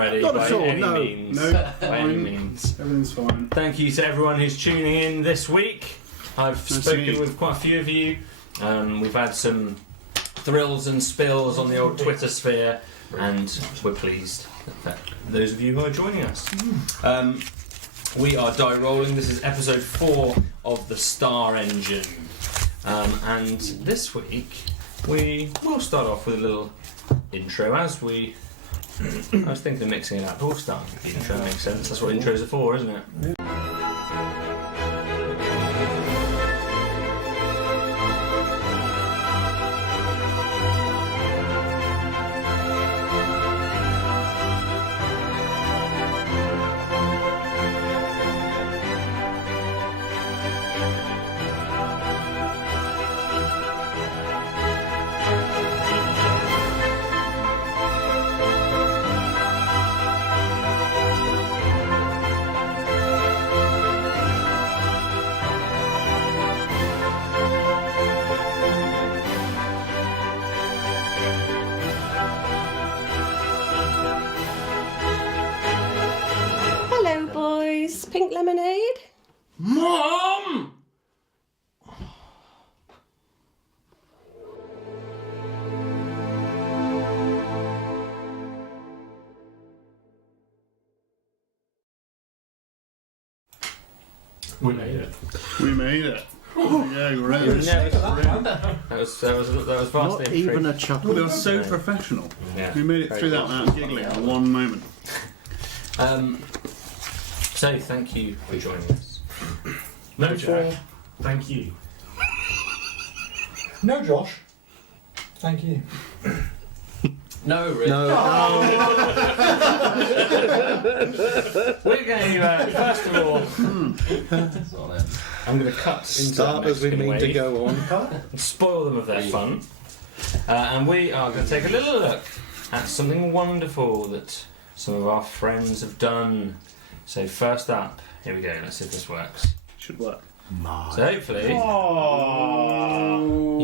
ready Not by at all, any no. means. No, By any means. Everything's fine. Thank you to everyone who's tuning in this week. I've spoken with quite a few of you. We've had some thrills and spills on the old Twitter sphere, and we're pleased that those of you who are joining us. We are die rolling. This is episode 4 of the Star Engine, and this week we will start off with a little intro. As we, I was thinking of mixing it up, but we'll start with the intro. Makes sense. That's what intros are for, isn't it? Hello, boys. Pink lemonade? Mom! We made it. We made it. Yeah, we're in. That was vastly Not even a chuckle. They were so professional. Yeah. We made it through that without giggling in one moment. So thank you for joining us. No, Jack. Thank you. No, Josh. Thank you. No, Rich. No. We're going to first of all. I'm going to cut into Start the as we Mexican mean to way go on. and spoil them of their fun. And we are going to take a little look at something wonderful that some of our friends have done. So first up, here we go. Let's see if this works. Should work. So hopefully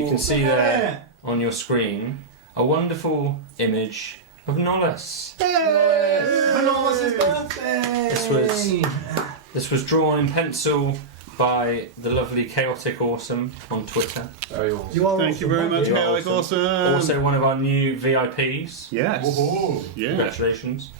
you can see there on your screen a wonderful image of Nollis. Nollis' birthday! This was drawn in pencil by the lovely Chaotic Awesome on Twitter. Very awesome. Thank you very much, You're Chaotic Awesome. Also one of our new VIPs. Yes. Woohoo. Yeah. Congratulations.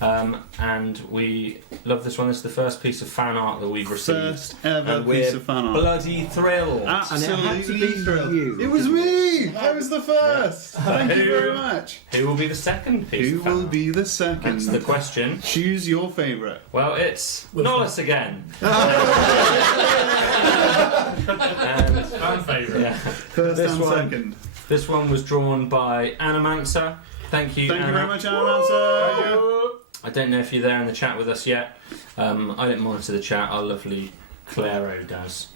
And we love this one. This is the first piece of fan art that we've received. First ever And piece we're of fan art. bloody thrilled. Absolutely And it had to be thrilled. you. It was me. I was the first. Thank you Who- very much. Who will be the second piece Who of fan will art? be the second? That's the question. Choose your favourite. Well, it's Nollis again. And, Fan favourite. yeah, First This and one. second. this one was drawn by Animancer. Thank you, Thank you Anna. very much, Anna. I don't know if you're there in the chat with us yet. I don't monitor the chat. Our lovely Claro does.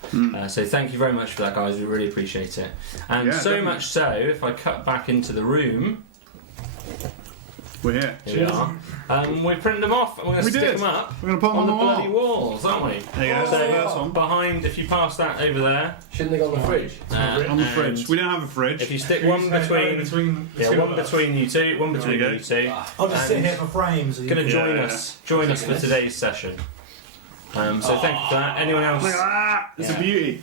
So thank you very much for that, guys. We really appreciate it. And Yeah, so definitely. much so, if I cut back into the room, We're here. here we are. We printed them off, and we're going We to stick did. them up We're going to put them on on the the bloody wall. walls, aren't we? There you go. So That's the first one. behind, if you pass that over there, Shouldn't they go on the fridge? On the and fridge. We don't have a fridge. If you stick one between you two, one between There you you two. I'll just sit And here for frames. So you Going to can- join Yeah. us for today's session. So thank you for that. Anyone else? Look at that. It's Yeah. a beauty.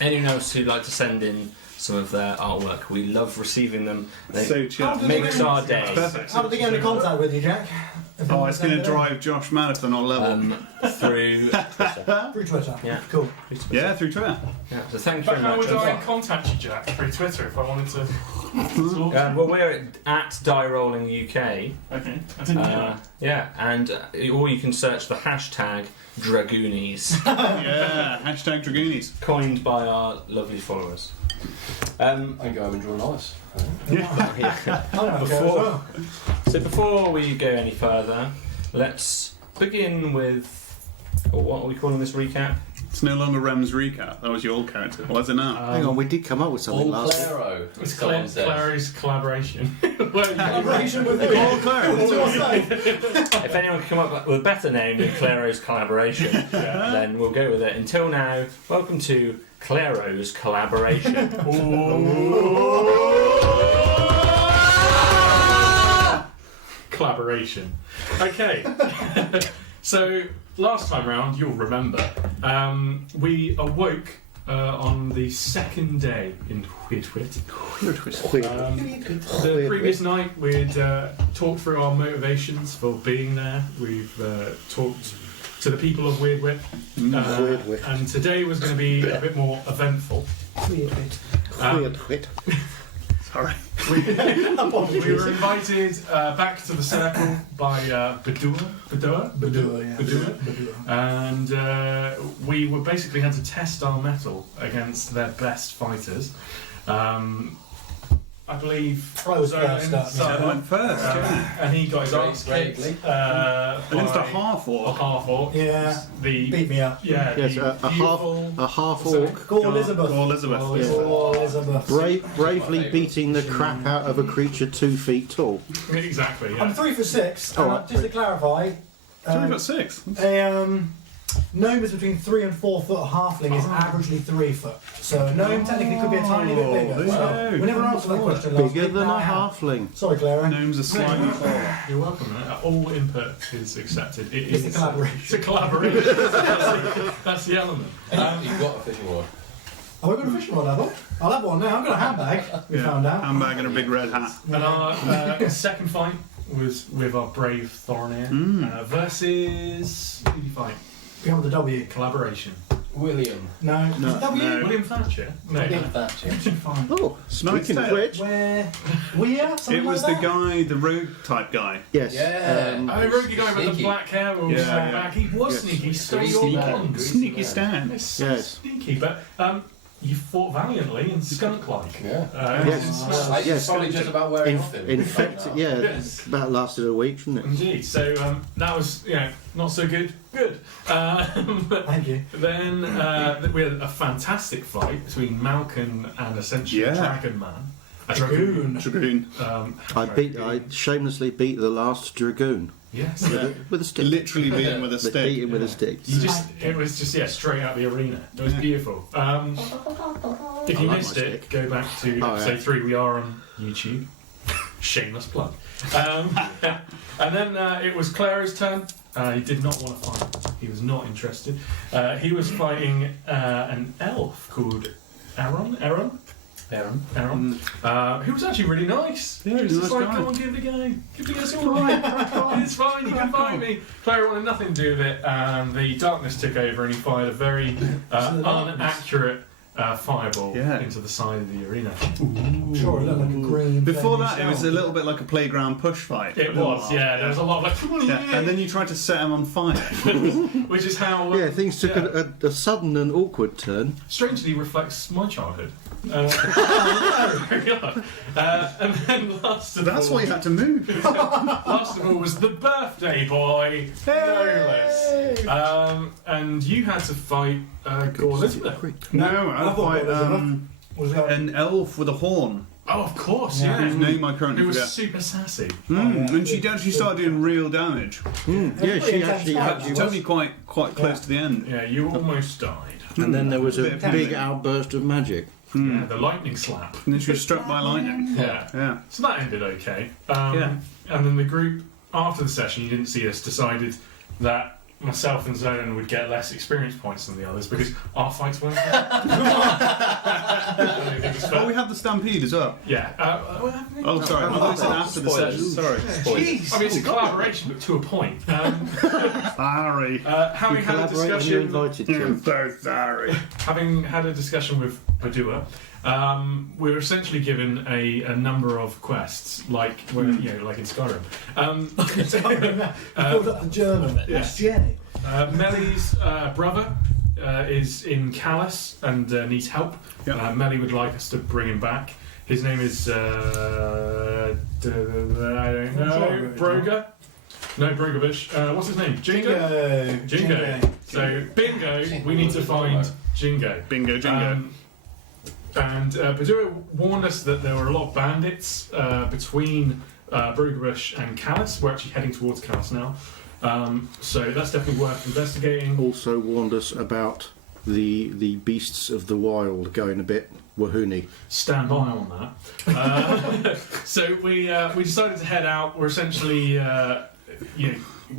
Anyone else who'd like to send in some of their artwork? We love receiving them. They So chill. makes our day. Perfect. How did they get into contact with you, Jack? Oh, it's going to drive Josh mad if they're not level. Through Twitter. Through Twitter. Yeah. Cool. Yeah, through Twitter. Yeah, so thank you But very how much. would I contact you, Jack? Through Twitter if I wanted to talk? Well, we're at Die Rolling UK. Okay, I didn't know that. Yeah, and or you can search the hashtag Dragoonies, Yeah, hashtag Dragoonies. coined by our lovely followers. I can go home and draw Nollis. Yeah. Before. So before we go any further, let's begin with what are we calling this recap? It's no longer Rem's recap. That was your old character. Why is it now? Hang on, we did come up with something All last week. Claro. It's Someone said. Clary's collaboration. Collaboration with the All Claro. If anyone can come up with a better name than Claro's Collaboration, then we'll go with it. Until now, welcome to Claro's Collaboration. Collaboration. Okay. So, last time round, you'll remember, we awoke on the second day in Whitwit. The previous night, we'd talked through our motivations for being there. We've talked to the people of Weirdwit. And today was going to be a bit more eventful. Weirdwit. Sorry. We were invited back to the circle by Badua, and we were basically had to test our mettle against their best fighters. I believe I was Zolan first up, started I went first, and he got his ass kicked Bravely. Against a by half-orc. a half-orc. Yeah. The Beat me up. yeah, Yes, the a beautiful- half So- orc Go Elizabeth. Or Elizabeth. Or Yeah. Go Elizabeth. bravely beating the crap out of a creature 2 feet tall. Exactly. Yeah. I'm 3 for 6. Oh, and right. just to clarify, So we've got 6. a gnome is between 3 and 4 foot. A halfling is averagely 3 foot. So a gnome technically could be a tiny bit there bigger. you So go. we never answered that question last Bigger week. than Now a I have. halfling. Sorry, Clara. Gnomes are slightly taller. You're welcome. Man. All input is accepted. It's a collaboration. It's a collaboration. That's the element. You've got a fishing rod. Oh, we've got a fishing rod, have I? I'll have one now. I've got a handbag. We found out. Handbag and a big red hat. And our second fight was with our brave Thorinir versus who did you fight? Behind the W. Collaboration. William. No. Is it W? No. William Thatcher. No. William Thatcher. Fine. Oh, speaking of Tale. which, Where? We're? Something It was like the that? guy, the rogue type guy. yes. Yeah. Oh, Rogie guy with the Sneaky. black hair was Yeah, yeah. back. He was Yes. sneaky. He stole Greasy your man. wand. Greasy Sneaky man. Stan. It's so Yes. sneaky, but you fought valiantly and skunk-like. Yeah. Yes. Like, Yes. Probably just about wearing off him. In fact, yeah, Yes. about lasted a week, didn't it? Indeed. So that was, not so good. Good. Thank you. Then we had a fantastic fight between Malkin and essentially Yeah. Dragon Man. A Dragoon. Dragoon. I shamelessly beat the last dragoon Yes. with a stick. Literally beat him with a Beat stick. him with a stick. It was just straight out the arena. It was beautiful. If you I like missed my it, stick. go back to Oh, episode yeah. 3. We are on YouTube. Shameless plug. And then it was Clara's turn. He did not want to fight. He was not interested. He was fighting an elf called Aaron, who was actually really nice. Yeah, He was he's a just nice like, guy. come on, give it a go. Give it a go, it's all right. It's fine, you can fight me. Clara wanted nothing to do with it, and the darkness took over, and he fired a very inaccurate fireball Yeah. into the side of the arena. Sure, it looked like a green. Before flaming that, it was a shell. little bit like a playground push fight. It was, yeah. There was a lot of like, Yeah, and then you tried to set him on fire. which is how Yeah, things took a sudden and awkward turn. strangely reflects my childhood. And then last of That's all, why you had to move. last of all was the birthday boy, no less. And you had to fight Gore Elizabeth. No, I had to thought fight Elizabeth was that? an elf with a horn, Oh, of course, Yeah. yeah. whose name I It currently was forget. super sassy. And she actually started doing real damage. Yeah, she actually She took me quite close to the end. Yeah, you almost died. And then there was a Bit of big damage. outburst of magic. Yeah, the lightning slap. And then she was struck by lightning. Yeah. Yeah. So that ended okay. Yeah. And then the group, after the session, you didn't see us, decided that myself and Zolan would get less experience points than the others because our fights weren't fair. I don't think it's fair. Oh, we have the stampede as well. Yeah. Oh, sorry. I thought you said after the session. Sorry. Jeez. I mean, it's a collaboration, but to a point. Sorry. Having had a Collaborate when you're discussion, invited I'm to. so sorry. having had a discussion with Padua, we were essentially given a number of quests, like like in Skyrim. Pulled up the journal. That's Jenny. Melly's brother is in Callus and needs help. Yep. Melly would like us to bring him back. His name is I don't know, Broga. No, Brogovish. What's his name? Jingo. So Bingo, we need to find Jingo. Bingo, jingo. And Padua warned us that there were a lot of bandits between Brogovish and Callus. We're actually heading towards Callus now. So that's definitely worth investigating. Also warned us about the beasts of the wild going a bit wahoonie. Stand by on that. So we decided to head out. We're essentially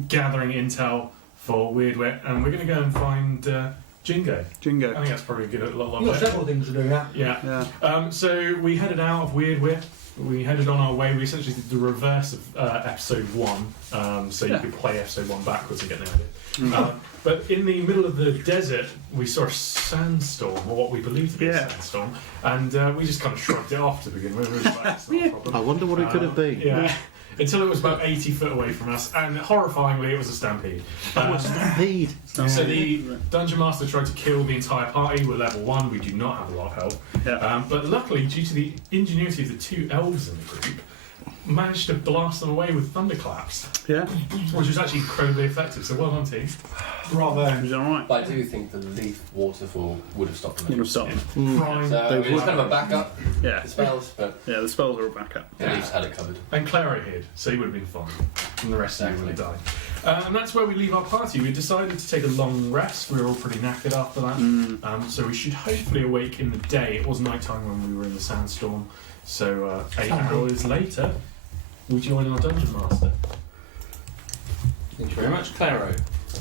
gathering intel for Weird Wit, and we're going to go and find Jingo. I think that's probably a good lot You've got several things to do, Yeah. So we headed out of Weird Wit. We headed on our way. We essentially did the reverse of episode 1, so you could play episode 1 backwards and get an idea. But in the middle of the desert, we saw a sandstorm, or what we believed to be a sandstorm, and we just kind of shrugged it off to begin with. We were like, "That's not a problem." I wonder what it could have been. Yeah. Until it was about 80 foot away from us, and horrifyingly, it was a stampede. Stampede. So the Dungeon Master tried to kill the entire party. We're level 1, we do not have a lot of health. Yeah. But luckily, due to the ingenuity of the 2 elves in the group, managed to blast them away with thunderclaps, Yeah. which was actually incredibly effective. So well done, team. Bravo. It was alright. But I do think the leaf waterfall would have stopped them. Would have stopped. Prime. So it was kind of a backup, Yeah. the spells, but Yeah, the spells are a backup. the leaves had it covered. And Claro hid, so he would have been fine. And the rest of you would have died. And that's where we leave our party. We decided to take a long rest. We were all pretty knackered after that. So we should hopefully awake in the day. It was night time when we were in the sandstorm. So 8 hours later, we join our Dungeon Master. Thank you very much, Claro.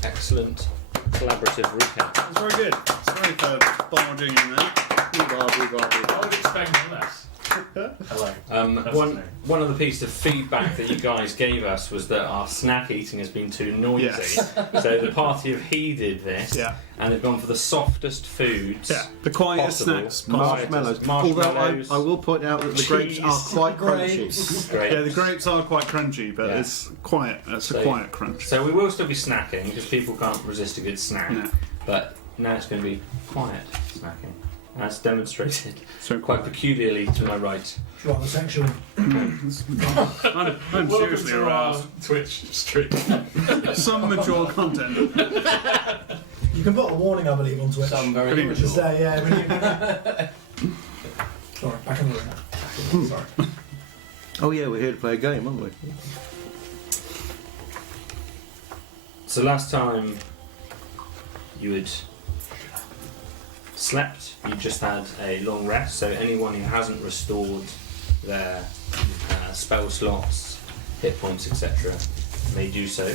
Excellent collaborative recap. It's very good. Sorry for barging in there. I would expect no less. Hello. That's his name. One of the pieces of feedback that you guys gave us was that our snack eating has been too noisy. Yes. So the party have heeded this, Yeah. and they've gone for the softest foods. Yeah. The quietest possible. snacks. Marshmallows. Marshmallows. Although I will point out that the grapes are cheese, quite grapes. crunchy. Great. Yeah, the grapes are quite crunchy, but Yeah. it's quiet. It's a quiet crunch. So we will still be snacking because people can't resist a good snack. Yeah. But now it's going to be quiet snacking, as demonstrated So quite peculiarly to my right. Rather sexual. I'm Welcome seriously to our aroused. Twitch stream. Some mature content. You can put a warning, I believe, on Twitch. Some very Pretty To immature. say, yeah, when you... Sorry, back in the room now. Sorry. Oh yeah, we're here to play a game, aren't we? So last time you had slept, you just had a long rest, so anyone who hasn't restored their spell slots, hit points, etc. may do so.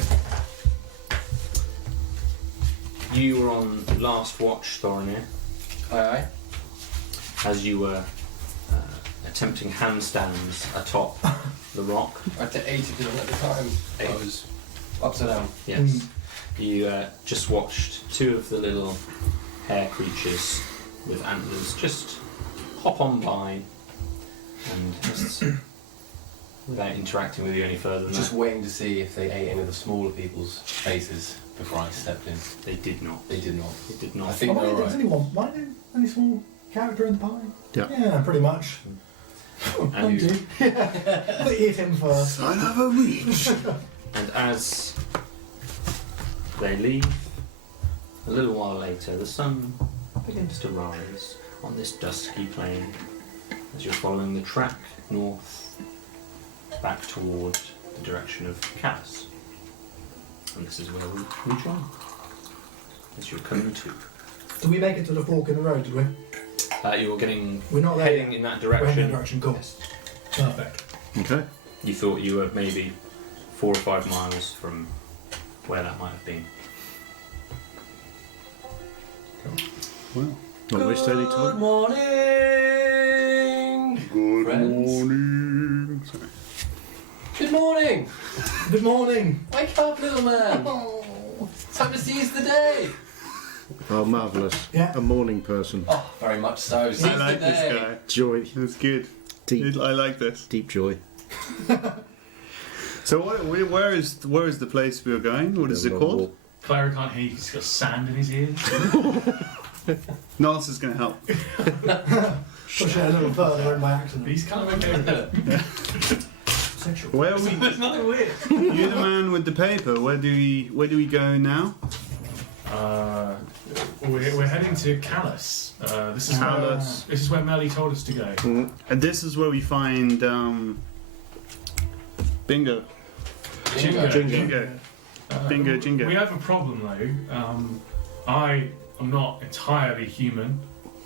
You were on last watch, Thorinir, Aye. as you were attempting handstands atop the rock. I did 80 of them at the time. I was upside down. Yes. You just watched 2 of the little hare creatures with antlers just hop on by and just without interacting with you any further than Just that. waiting to see if they ate any of the smaller people's faces before I stepped in. They did not. They did not. They did I not. think Why they're there's right. only one? Why there's only small character in the party? Yeah. Yeah, pretty much. And, you. Yeah. But eat him first. I have a reach. and as they leave, a little while later, the sun begins to rise on this dusky plain as you're following the track north back toward the direction of Callus. And this is where we join. As you're coming to. Did we make it to the fork in the road, did we? You're getting We're not there heading yet. in that We're heading direction. in that direction, cool. Yes. Perfect. Okay. You thought you were maybe 4 or 5 miles from where that might have been. Well, Not waste any Good time. morning! good Friends. morning. Sorry. Good morning! Good morning. Wake up, little man! Time to seize the day! Oh, marvellous. Yeah. A morning person. Oh, very much so. Seize I like the this day! guy. Joy. It's good. Deep, I like this. deep joy. So where is the place we are going? What is it called? Clara can't hear you 'cause he's got sand in his ears. Niles is going to help. Push it a little further in my accent. He's kind of okay with it. Sexual. Where are we? There's nothing weird. You're the man with the paper. Where do we go now? We're heading to Callus. This is Callus. This is where Melly told us to go. And this is where we find Bingo. Jingo. Jingo. Bingo, Jingo. We have a problem though. I I'm not entirely human.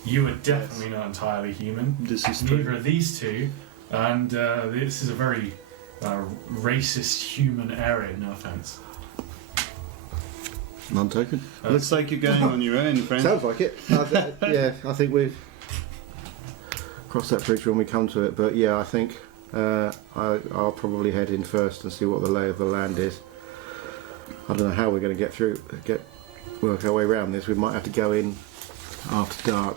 You are definitely not entirely human. This is true. Neither are these two. And this is a very racist human area, no offence. None taken. Looks like you're going on your own, friend. Sounds like it. Yeah, I think we've crossed that bridge when we come to it. But yeah, I think I'll probably head in first and see what the lay of the land is. I don't know how we're going to work our way around this. We might have to go in after dark.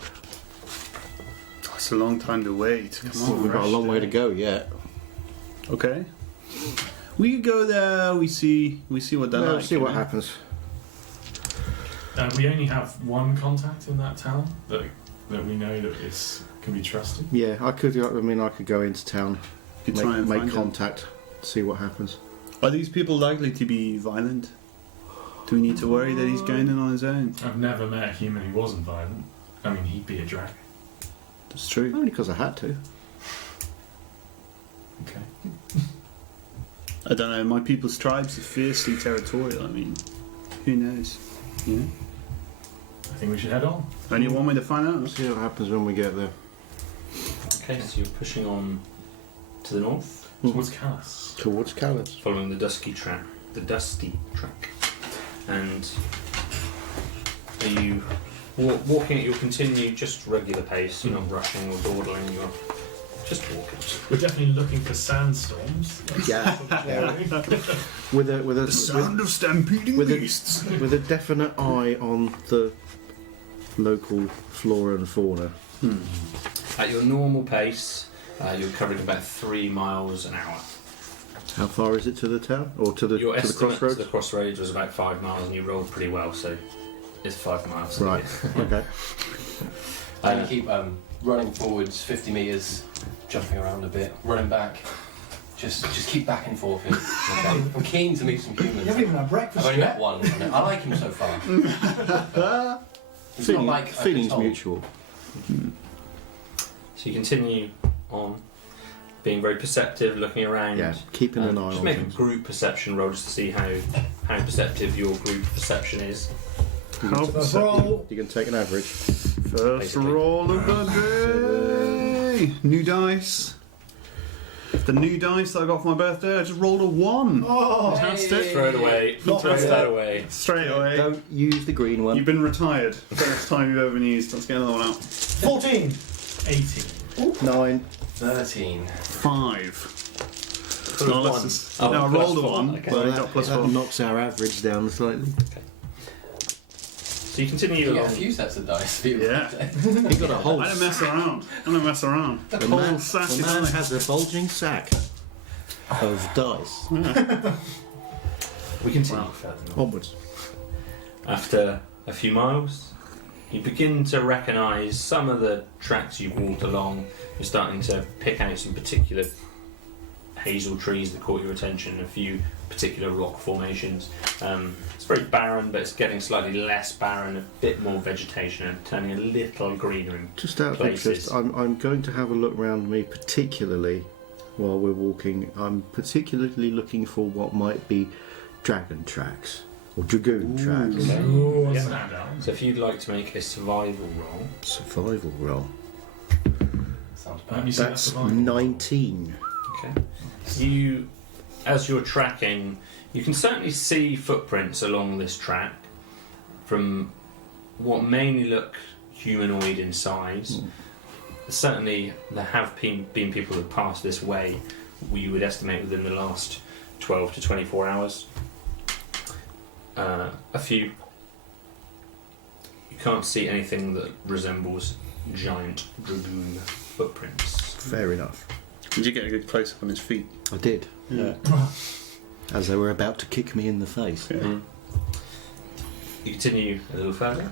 It's a long time to wait. Come on. We've got a long way to go yet. Okay. We go there. We see what they're like. See what happens. We only have one contact in that town that we know that can be trusted. Yeah, I could go into town, You try and make find contact, see what happens. Are these people likely to be violent? Do we need to worry that he's going in on his own? I've never met a human who wasn't violent. I mean, he'd be a dragon. That's true. Only because I had to. Okay. I don't know. My people's tribes are fiercely territorial. I mean, who knows? Yeah. I think we should head on. Only one way to find out. See what happens when we get there. Okay, so you're pushing on to the north, Towards Callus. Towards Callus. following the dusty track. And are you walking at your continued, just regular pace? You're not rushing or dawdling. You're just walking. We're definitely looking for sandstorms. Yeah. with a Sound of stampeding with beasts. with a definite eye on the local flora and fauna. At your normal pace, you're covering about 3 miles an hour. How far is it to the town or to the Your to the estimate crossroads? to the crossroads was about 5 miles, and you rolled pretty well, so it's 5 miles. Right. Okay. And you keep running forwards 50 metres, jumping around a bit, running back. Just keep back and forth. Okay. I'm keen to meet some humans. You haven't even had breakfast I've only yet. met one. And I like him so far. It's not like I've been Feelings told. mutual. So you continue on, being very perceptive, looking around. Yeah, keeping an eye Just on make a things. group perception roll just to see how perceptive your group perception is. How First roll. You can take an average. First Basically. roll of the day. New dice. The new dice that I got for my birthday, I just rolled a 1. Oh, Fantastic. Throw it away. Not Throw bad. that away. Straight away. Don't use the green one. You've been retired. First time you've ever been used. Let's get another one out. 14. 18. 9. 13. 5. Who No, won? let's just, Oh, no, I plus rolled a 4. 1. Okay. But I Well, got plus that 4. knocks our average down slightly. So you continue You get a along. few sets of dice for your Yeah. birthday. He got a whole. I don't mess around. The Whole man, sack the of man dice. has a bulging sack of dice. We continue Wow. further north. Onwards. After a few miles, you begin to recognise some of the tracks you've walked along. You're starting to pick out some particular hazel trees that caught your attention, a few particular rock formations. It's very barren, but it's getting slightly less barren, a bit more vegetation, and turning a little greener in Just out of places. interest, I'm going to have a look round me, particularly while we're walking. I'm particularly looking for what might be dragon tracks or dragoon tracks. Okay. Ooh, Yeah. stand out. So if you'd like to make a survival roll, Survival roll. Sounds Let me bad. see that That's survival. 19. okay. You, as you're tracking, you can certainly see footprints along this track from what mainly look humanoid in size. Certainly, there have been people who have passed this way. We would estimate within the last 12 to 24 hours. A few. You can't see anything that resembles giant dragoon footprints. Fair enough. Did you get a good close up on his feet? I did. Yeah. As they were about to kick me in the face. Yeah. You continue a little further,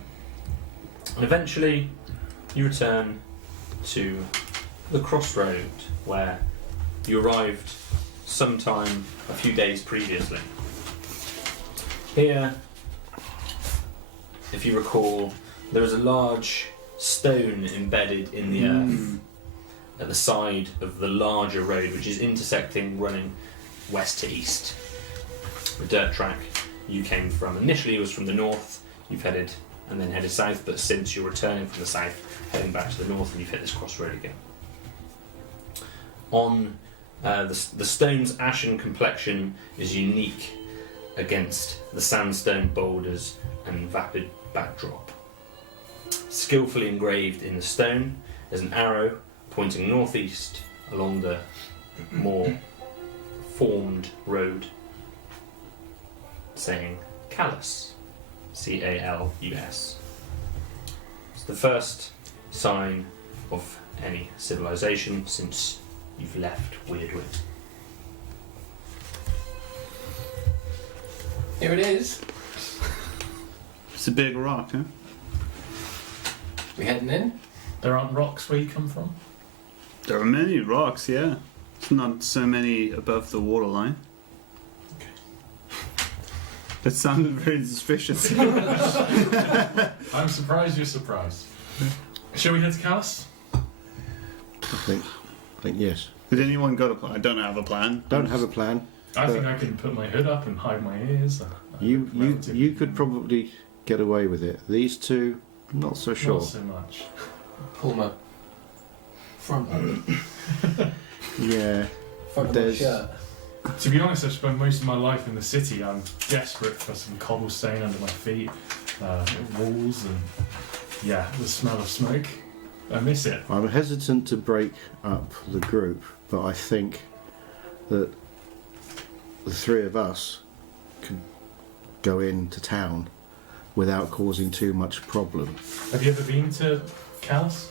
and eventually you return to the crossroad where you arrived sometime a few days previously. Here, if you recall, there is a large stone embedded in the earth at the side of the larger road, which is intersecting, running west to east. The dirt track you came from initially was from the north. You've headed and then headed south, but since you're returning from the south, heading back to the north, and you've hit this crossroad again. On the stone's ashen complexion is unique against the sandstone boulders and vapid backdrop. Skillfully engraved in the stone is an arrow pointing northeast along the more formed road, saying Callus, C-A-L-U-S. It's the first sign of any civilization since you've left Weirdwood. Here it is. It's a big rock, huh? We heading in? There aren't rocks where you come from? There are many rocks, yeah. It's not so many above the waterline. That sounded very suspicious. I'm surprised you're surprised. Shall we head to Callus? I think yes. Did anyone got a plan? I don't have a plan. Don't have a plan. I think I can put my hood up and hide my ears. You could probably get away with it. These two, not so sure. Not so much. Pull my front up. Yeah. Front of my There's- To shirt. be honest, I've spent most of my life in the city. I'm desperate for some cobblestone under my feet, walls, and the smell of smoke. I miss it. I'm hesitant to break up the group, but I think that the three of us could go into town without causing too much problem. Have you ever been to Callus?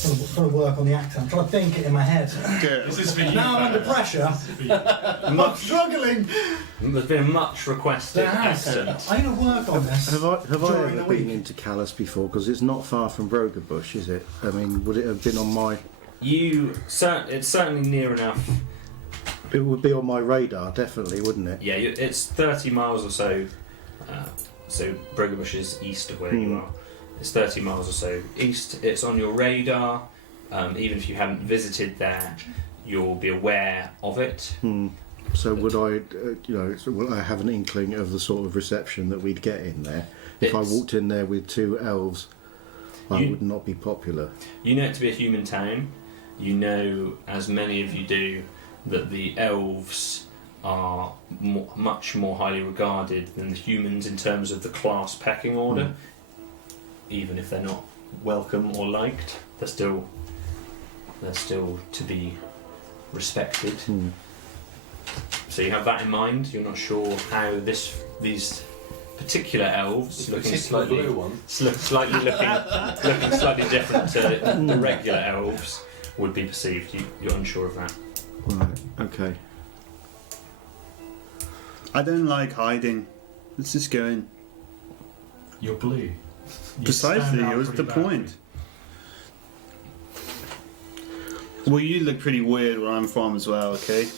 Trying to work on the accent. I'm trying to think it in my head. This is for you. Now I'm under pressure. I'm struggling. There's been a much requested There has. accent. I'm going to work on this. Have I During ever the been week. into Callus before? Because it's not far from Brogerbush, is it? I mean, would it have been on my... It's certainly near enough. It would be on my radar, definitely, wouldn't it? Yeah, it's 30 miles or so. So Bruggerbush is east of where you are. It's 30 miles or so east. It's on your radar. Even if you haven't visited there, you'll be aware of it. So would I, will I have an inkling of the sort of reception that we'd get in there? If I walked in there with two elves, I would not be popular. You know it to be a human town. You know, as many of you do, that the elves are much more highly regarded than the humans in terms of the class pecking order. Even if they're not welcome or liked, they're still to be respected. So you have that in mind. You're not sure how these particular elves, looking slightly looking slightly different to the regular elves, would be perceived. You're unsure of that. Right, okay. I don't like hiding. Let's just go in. You're blue. You Precisely, stand out it was the pretty badly. point. Well, you look pretty weird where I'm from as well, okay?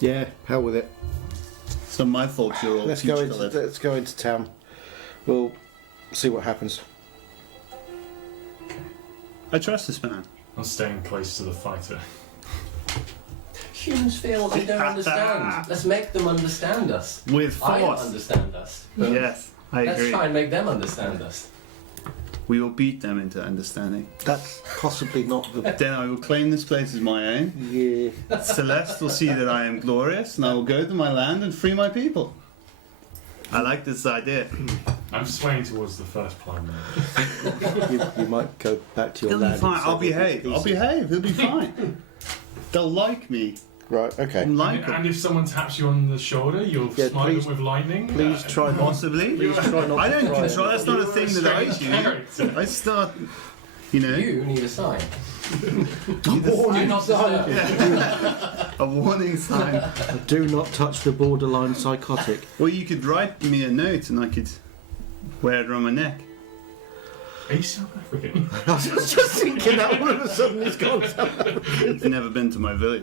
Yeah, hell with it. It's not my fault you're all Let's go peach-coloured. into town. We'll see what happens. I trust this man. I'm staying close to the fighter. Humans feel they don't understand. Let's make them understand us. With I don't force. understand us. But Yes, I let's agree. try and make them understand us. We will beat them into understanding. That's possibly not the... Then I will claim this place as my own. Yeah. Celeste will see that I am glorious, and I will go to my land and free my people. I like this idea. I'm swaying towards the first plan now. you might go back to your He'll be land. fine. and I'll settle behave. these I'll pieces. behave. He'll be fine. They'll like me. Right, okay. I'm like And them. if someone taps you on the shoulder, you'll Yeah, smite please- them with lightning. Please try not... Possibly. Please try not I to don't try control. it. That's not a thing that I do. Character. I start, you know, You need a sign. Warning Do not sign. disturb. a warning sign. Do not touch the borderline psychotic. Or you could write me a note and I could wear it around my neck. Are you South African? I was just thinking that all of a sudden it's gone. I've never been to my village.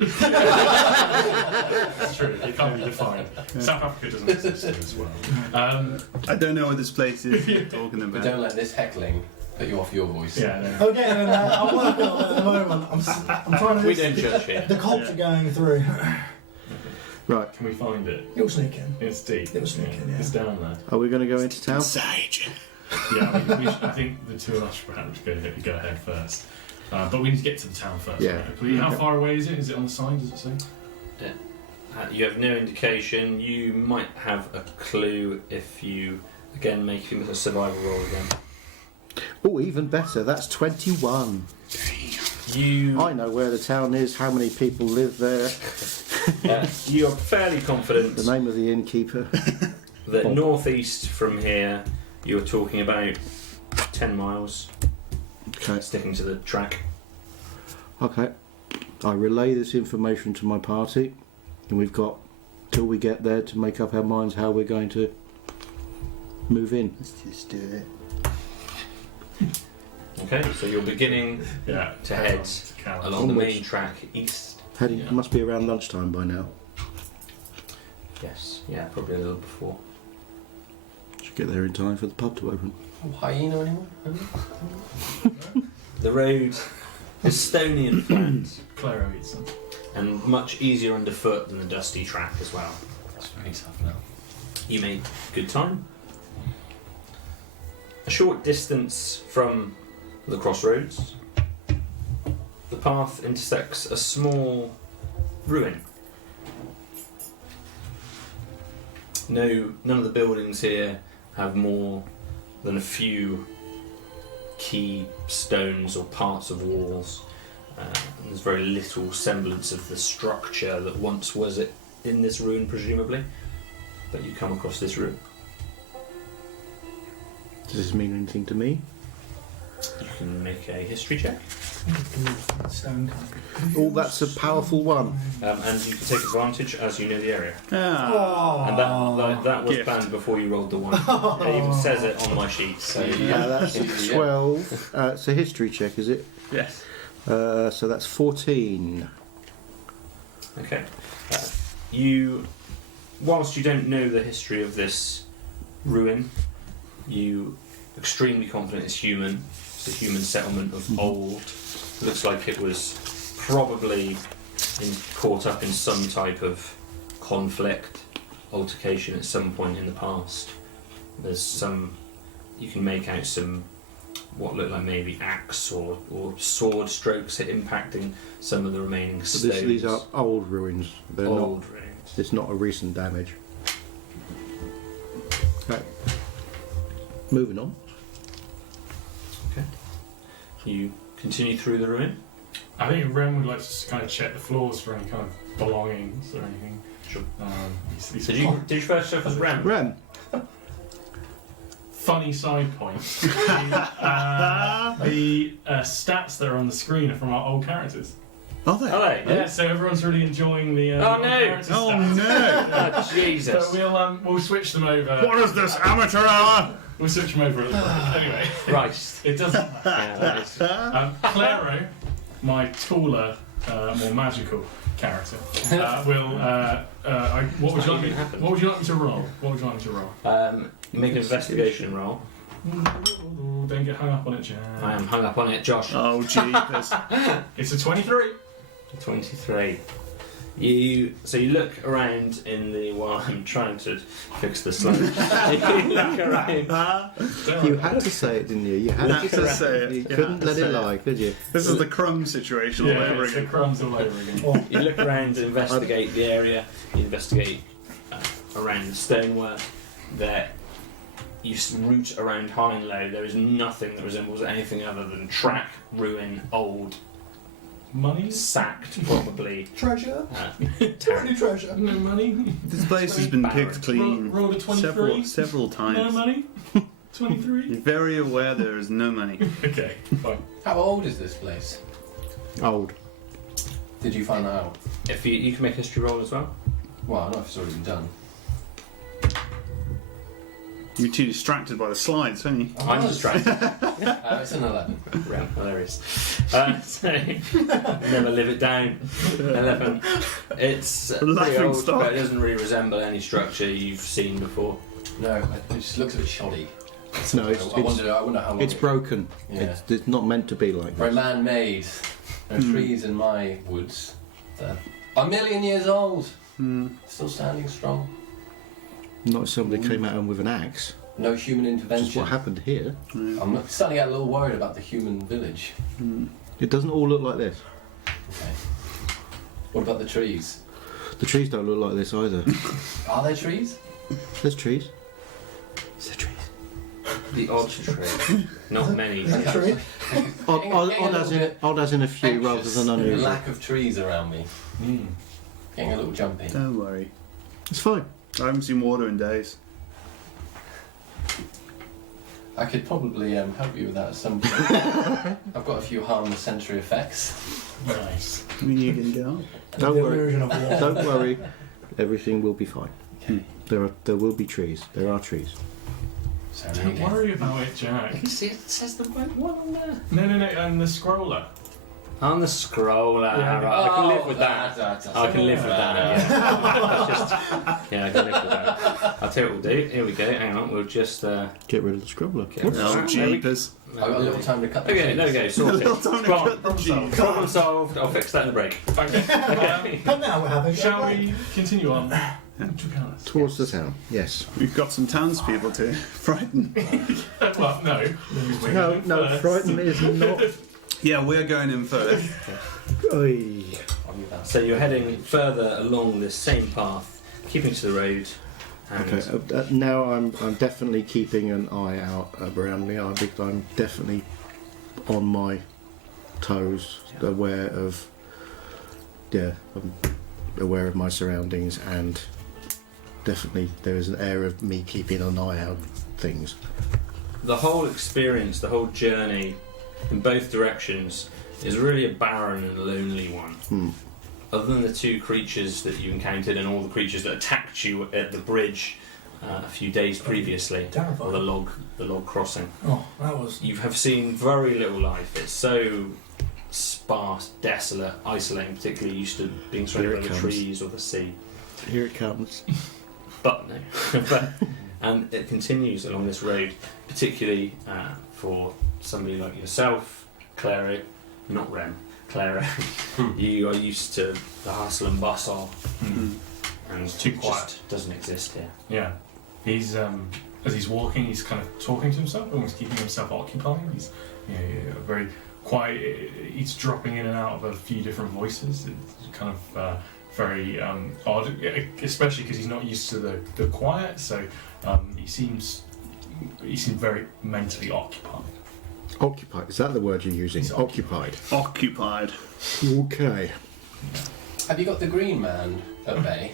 That's true. It can't be defined. South Africa doesn't exist here as well. I don't know what this place is you're talking But about. don't let this heckling put you off your voice. Yeah. No. Okay, then I'm working on it at the moment. I'm trying to We don't judge here. the culture going through. Right. Can we find it? It'll sneak in. It's deep. It'll sneak in, yeah. It's down there. Are we going to go into town? Sage. Yeah, I think the two of us should perhaps go ahead first. But we need to get to the town first. Yeah. Right? How far away is it? Is it on the sign? Does it say? You have no indication. You might have a clue if you, again, make a survival roll again. Oh, even better. That's 21. I know where the town is, how many people live there, You are fairly confident the name of the innkeeper. that northeast from here, you're talking about 10 miles, Okay. sticking to the track. Okay. I relay this information to my party, and we've got till we get there to make up our minds how we're going to move in. Let's just do it. Okay, so you're beginning Yeah. to head Callum. along the Onwards. main track east. Heading, Yeah. It must be around lunchtime by now. Yes, yeah, probably a little before. Should get there in time for the pub to open. Oh, hyena anyone? The road is stony and flat, Claro eats them. and much easier underfoot than the dusty track as well. It's very tough now. You made good time. A short distance from the crossroads, the path intersects a small ruin. None of the buildings here have more than a few key stones or parts of walls. And there's very little semblance of the structure that once was it in this ruin, presumably. But you come across this ruin. Does this mean anything to me? You can make a history check, Stone country. Oh, that's a powerful one. and you can take advantage as you know the area. Ah. And that was Gift. planned before you rolled the one. It even says it on my sheet. So That's a 12. It's a history check, is it? Yes. So that's 14. okay. Whilst you don't know the history of this ruin, you extremely confident it's human. It's a human settlement of old. It looks like it was probably caught up in some type of conflict, altercation at some point in the past. You can make out some what look like maybe axe or sword strokes impacting some of the remaining So stones. these are old ruins. They're old not. ruins. It's not a recent damage. Okay. Moving on. You continue through the ruin. I think Ren would like to kind of check the floors for any kind of belongings or anything. Sure. These Did you first show us Ram? Ren. funny side point. The stats that are on the screen are from our old characters. Are they? Are they? Yeah, so everyone's really enjoying the Oh, old no. character Oh stats. no! Oh, Jesus. But we'll switch them over. What is this, amateur hour? We'll switch them over at the break. Anyway, Christ. it doesn't matter. Yeah, that is. Claro, my taller, more magical character, will. What would you like me? happen? What would you like me to roll? What would you like me to roll? Make an investigation roll. Don't get hung up on it, Jan. I am hung up on it, Josh. Oh jeepers! It's a 23. 23. You look around in the while I'm trying to fix the slide. You look around. You had to say it, didn't you? You had Had to say it. You You couldn't had to let it say it. lie, could you? This is the crumb situation all Yeah, over it's the again. crumbs all over again. You look around to investigate the area. You investigate around the stonework. There, you root around high and low. There is nothing that resembles anything other than track, ruin, old, Money? sacked, probably. Treasure? Terrible. Any treasure? No money? This place has been picked clean Roll a 23? several No times. money? 23? You're very aware there is no money. Okay, fine. How old is this place? Old. Did you find that out? If you can make a history roll as well. Well, I don't know if it's already been done. You're too distracted by the slides, aren't you? I'm distracted. It's an 11. Right, hilarious. So, never live it down. 11. It's pretty Laughing old, stock. but it doesn't really resemble any structure you've seen before. No, it just looks a bit shoddy. No, I wonder how long. it's broken. Yeah. It's not meant to be like Very that. man-made. There are trees in my woods that are a million years old. Still standing strong. Not if somebody came at him with an axe. No human Which is intervention. what happened here. I'm starting to get a little worried about the human village. It doesn't all look like this. Okay. What about the trees? The trees don't look like this either. Are there trees? There's trees. The odd tree. Not many. Okay. Odd as in a few rather Anxious. than unusual. Lack of trees around me. Getting a little jumpy. Don't worry. It's fine. I haven't seen water in days. I could probably help you with that at some point. I've got a few harmless sensory effects. Nice. I mean, you can go. Don't The worry. illusion of water. Don't worry. Everything will be fine. Okay. There will be trees. There are trees. So Don't worry about it, Jack. You see, it says the right one on there. No, and the scroller. On the scroller. Yeah. Right, I can live with that. I can live with that. Yeah. That's just, yeah, I can live with that. I'll tell you what we'll do. Here we go. Hang on. We'll just Get rid of the scrobbler. get rid of Oh, that. There we go. jeepers. I've got a little time to cut the Okay, there we go. Sorted. Time to Go on. cut the cheese. Problem solved. I'll fix that in the break. Okay. But now we're having. Shall we continue on? Towards the town. Yes. We've got some townspeople to frighten. Well, no. No. Frighten is not. Yeah, we're going in first. Oy. So you're heading further along this same path, keeping to the road. And Okay. Now I'm definitely keeping an eye out around me. I'm definitely on my toes, aware of. Yeah, I'm aware of my surroundings, and definitely there is an air of me keeping an eye out things. the whole experience, the whole journey in both directions is really a barren and lonely one. Other than the two creatures that you encountered and all the creatures that attacked you at the bridge a few days previously, or the log crossing, Oh, that was. you have seen very little life. It's so sparse, desolate, isolating, particularly used to being surrounded by the trees or the sea. Here it comes. But no. And it continues along this road, particularly for somebody like yourself, Clara, not Rem, Clara. You are used to the hustle and bustle, and It's too it quiet. just doesn't exist here. Yeah. He's as he's walking, he's kind of talking to himself, almost keeping himself occupied. He's very quiet. He's dropping in and out of a few different voices. It's kind of very odd, especially because he's not used to the quiet. So he seems very mentally occupied. Occupied. Is that the word you're using? He's Occupied. Occupied. Okay. Have you got the green man at bay?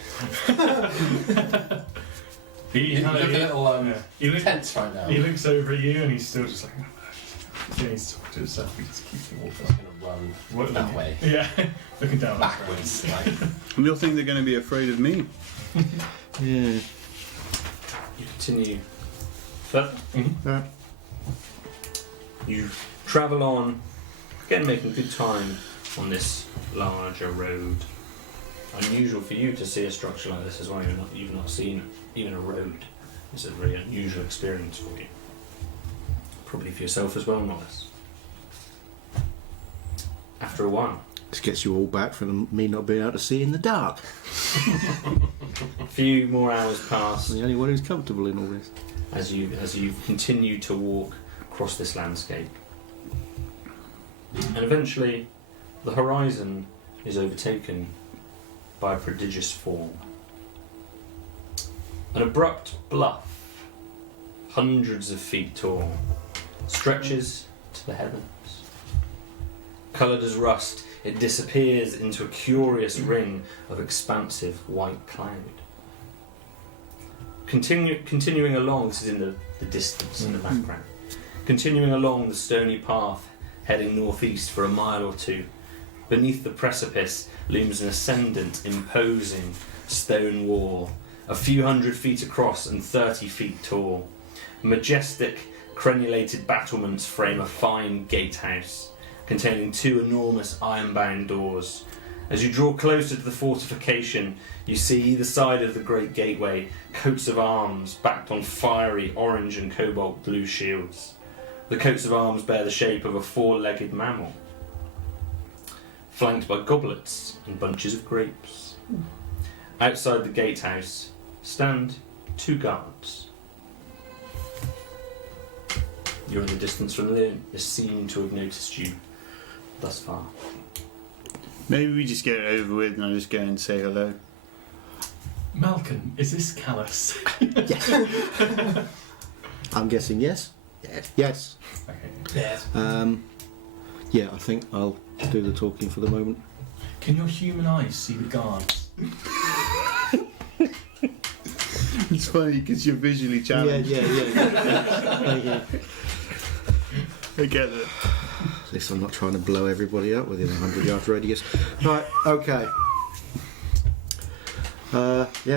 He You look a little he looks tense right now. he looks over at you and he's still just like. Yeah, he's talking to himself. He just keeps walking. Just gonna run What- that way, Yeah, looking down. backwards. Like, And they'll think they're going to be afraid of me. Yeah. You continue further. You travel on, again making good time on this larger road. Unusual for you to see a structure like this as well. You've not seen even a road. It's a very unusual experience for you. Probably for yourself as well, Norris. After a while, This gets you all back from me not being able to see in the dark. a few more hours pass I'm the only one who's comfortable in all this. as you continue to walk across this landscape. And eventually, the horizon is overtaken by a prodigious form. An abrupt bluff, hundreds of feet tall, stretches to the heavens. Coloured as rust, it disappears into a curious ring of expansive white cloud. Continuing along, this is in the distance, in the background. Continuing along the stony path, heading northeast for a mile or two, beneath the precipice looms an ascendant, imposing stone wall, a few hundred feet across and 30 feet tall. Majestic, crenulated battlements frame a fine gatehouse, containing two enormous iron-bound doors. As you draw closer to the fortification, you see either side of the great gateway coats of arms backed on fiery orange and cobalt blue shields. The coats of arms bear the shape of a four-legged mammal, flanked by goblets and bunches of grapes. Outside the gatehouse stand 2 guards. You're in the distance from them. They seem to have noticed you thus far. Maybe we just get it over with and I just go and say hello. Malcolm, is this Callus? Yes. I'm guessing yes. Yes. Okay. Yes. Yeah, I think I'll do the talking for the moment. Can your human eyes see the guards? It's funny because you're visually challenged. Yeah. Thank you. I get it. At least I'm not trying to blow everybody up within a 100-yard radius. Right, okay.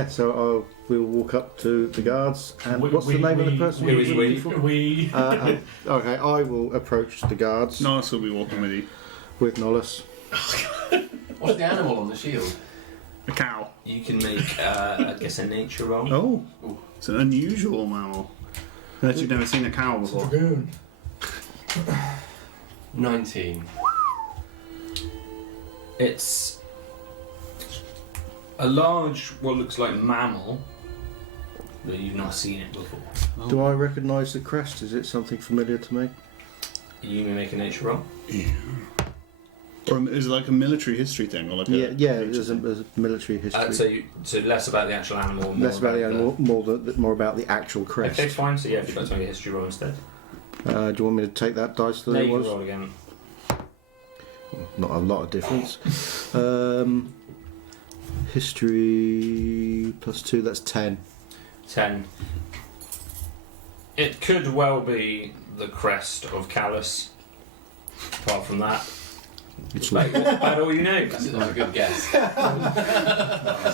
So we'll walk up to the guards. And what's the name of the person we- who was we- looking for? Okay, I will approach the guards Nice will be walking with you. with Nollis. What's the animal on the shield? A cow. You can make, I guess, a nature roll. Oh, Ooh. it's an unusual mammal. Unless you've never seen a cow It's a before. dragoon. 19. It's a large, what looks like mammal, but you've not seen it before. Do I recognise the crest? Is it something familiar to me? You may make a nature roll. Or is it like a military history thing? Or like Yeah, a there's a military history. So less about the actual animal, more Less about the animal, more about the actual crest. Okay, fine. So yeah, if you'd like to make a history roll instead. Do you want me to take that dice that No, it you was? can roll again. Not a lot of difference. History +2, that's 10. 10. It could well be the crest of Callus. Apart from that, It's about, about all you know. That's not a good guess.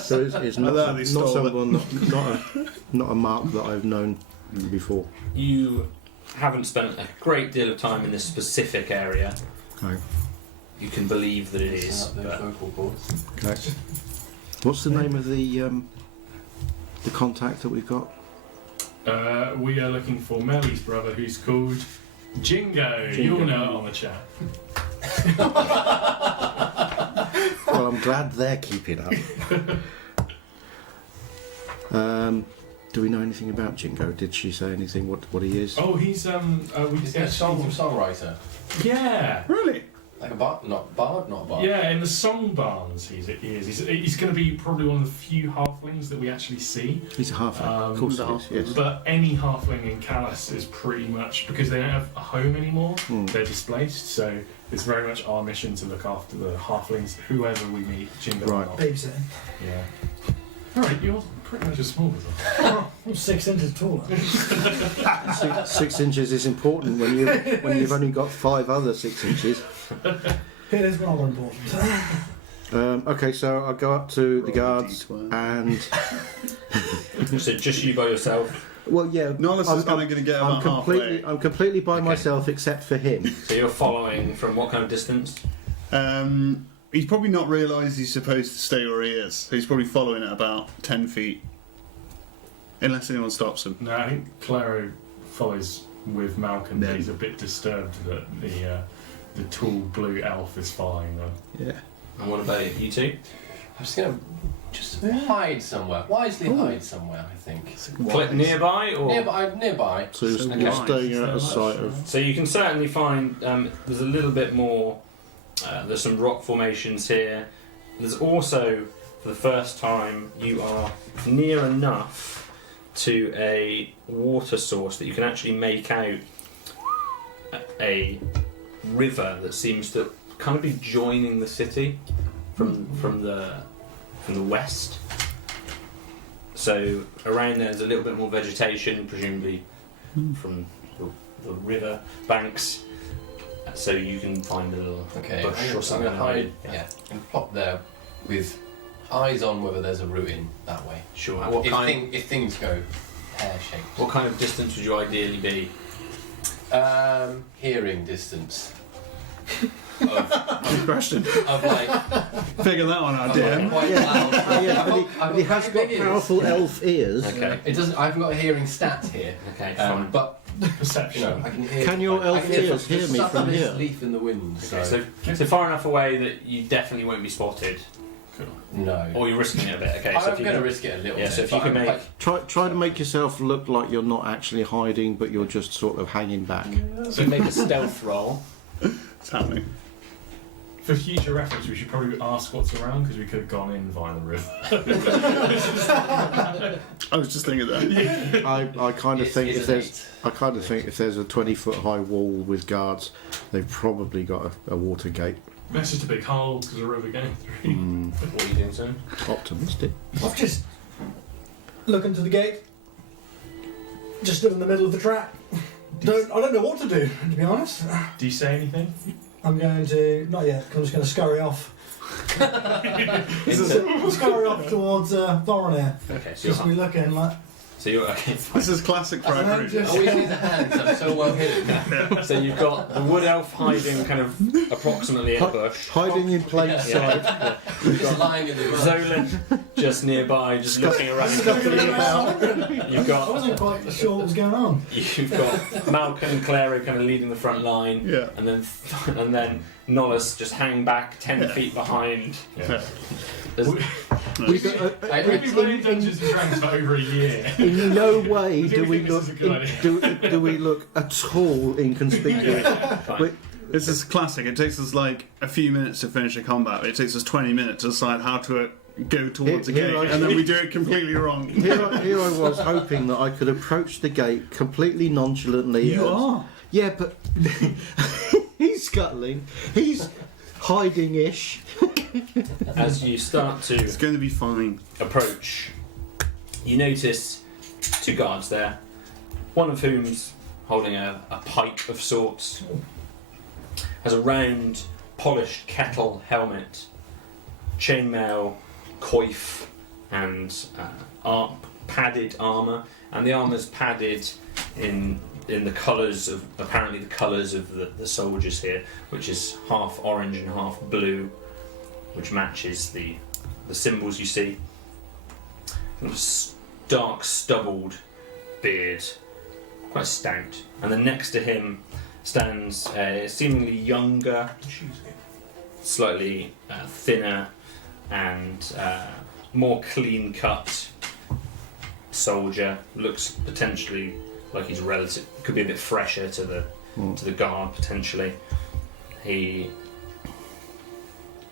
So it's I not, love these not stole it. someone, not a mark that I've known before. You haven't spent a great deal of time in this specific area. Okay. You can believe that it is. Set up those But vocal cords. Okay. What's the name of the contact that we've got? We are looking for Melly's brother, who's called Jingo. You'll know it on the chat. Well, I'm glad they're keeping up. Do we know anything about Jingo? Did she say anything? What he is? Oh, he's Is he a songwriter? Yeah. Really? Like a bard? Not bard? Not bard. Yeah, in the song barns he is. He's going to be probably one of the few halflings that we actually see. He's a halfling. Of course he is. Yes. But any halfling in Callus is pretty much, because they don't have a home anymore, they're displaced, so it's very much our mission to look after the halflings, whoever we meet, Jingo or Right. not. Babysitting. Yeah. Alright, you're pretty much as small as us. I'm 6 inches taller. 6 inches is important when you've only got 5 other 6 inches. It is rather important. Okay, so I'll go up to the guards and so just you by yourself. well, yeah. Nollis is kind of going to get about halfway. I'm completely by myself except for him. So you're following from what kind of distance? He's probably not realised he's supposed to stay where he is. So he's probably following at about 10 feet. Unless anyone stops him. No, I think Claro follows with Malcolm, but Yeah. he's a bit disturbed that the tall blue elf is following them. Yeah. And what about you two? I'm just going to hide somewhere. Wisely hide somewhere, I think. Clip nearby, or Nearby. So you're Okay. you're staying out of sight of. so you can certainly find there's a little bit more. There's some rock formations here. There's also, for the first time, you are near enough to a water source that you can actually make out a river that seems to kind of be joining the city from the west. So around there's a little bit more vegetation, presumably from the river banks. So you can find a little Okay, bush I'm or going something. to hide. Yeah. Yeah, and plop there with eyes on whether there's a ruin that way. Sure. And If things go pear-shaped. what kind of distance would you ideally be? Hearing distance. Good question. Of like, Figure that one out, of like DM. quite loud. But he has got powerful elf ears. Okay. It doesn't. I haven't got a hearing stat here. Okay, fine. But Perception. you know, I can hear. Can your I elf can ears the hear me from subtlest here? leaf in the wind. Okay, so far enough away that you definitely won't be spotted. No. Or you're risking it a bit. Okay, so I'm if you going to can, risk it a little yeah, bit. so if you but can I'm make Try to make yourself look like you're not actually hiding, but you're just sort of hanging back. so make a stealth roll. It's happening. For future reference, we should probably ask what's around because we could have gone in via the river. I was just thinking that. I kind of It's- think it's if an there's I kind of think if there's a 20-foot high wall with guards, they've probably got a water gate. That's just a big hole because the river going through. What are you doing, son? Optimistic. I've just looking to the gate. Just stood in the middle of the track. I don't know what to do, to be honest. Do you say anything? I'm going to not yet. I'm just going to scurry off. Scurry off towards Thorin. Okay, so Just be looking like. So you're okay. This is classic And then bribery. just- always need the hands. I'm so well hidden. So you've got the wood elf hiding kind of approximately in a bush. Hiding in plain Yeah. sight. Just lying in the mud. Zolan just nearby, just looking around. You've I got wasn't quite sure what was going on. you've got Malcolm and Clary kind of leading the front line, Yeah. and then Nollis just hang back 10 feet behind. Yeah. There's- We got, We've been playing Dungeons and Dragons for over a year. in no way Do do we we think look this is a good idea? do we look at all inconspicuous. Fine. This is classic. It takes us like a few minutes to finish a combat. It takes us 20 minutes to decide how to go towards the Here gate, I- and then we do it completely wrong. Here I was hoping that I could approach the gate completely nonchalantly. You are. Yeah, but he's scuttling. He's hiding-ish. As you start to It's going to be fine. approach, you notice two guards there, one of whom's holding a pipe of sorts, has a round, polished kettle helmet, chainmail, coif, and padded armour, and the armour's padded in the colours of apparently the colours of the soldiers here, which is half orange and half blue, which matches the symbols you see. And dark stubbled beard, quite stout, and then next to him stands a seemingly younger, slightly thinner and more clean-cut soldier. Looks potentially like he's could be a bit fresher to the guard potentially. He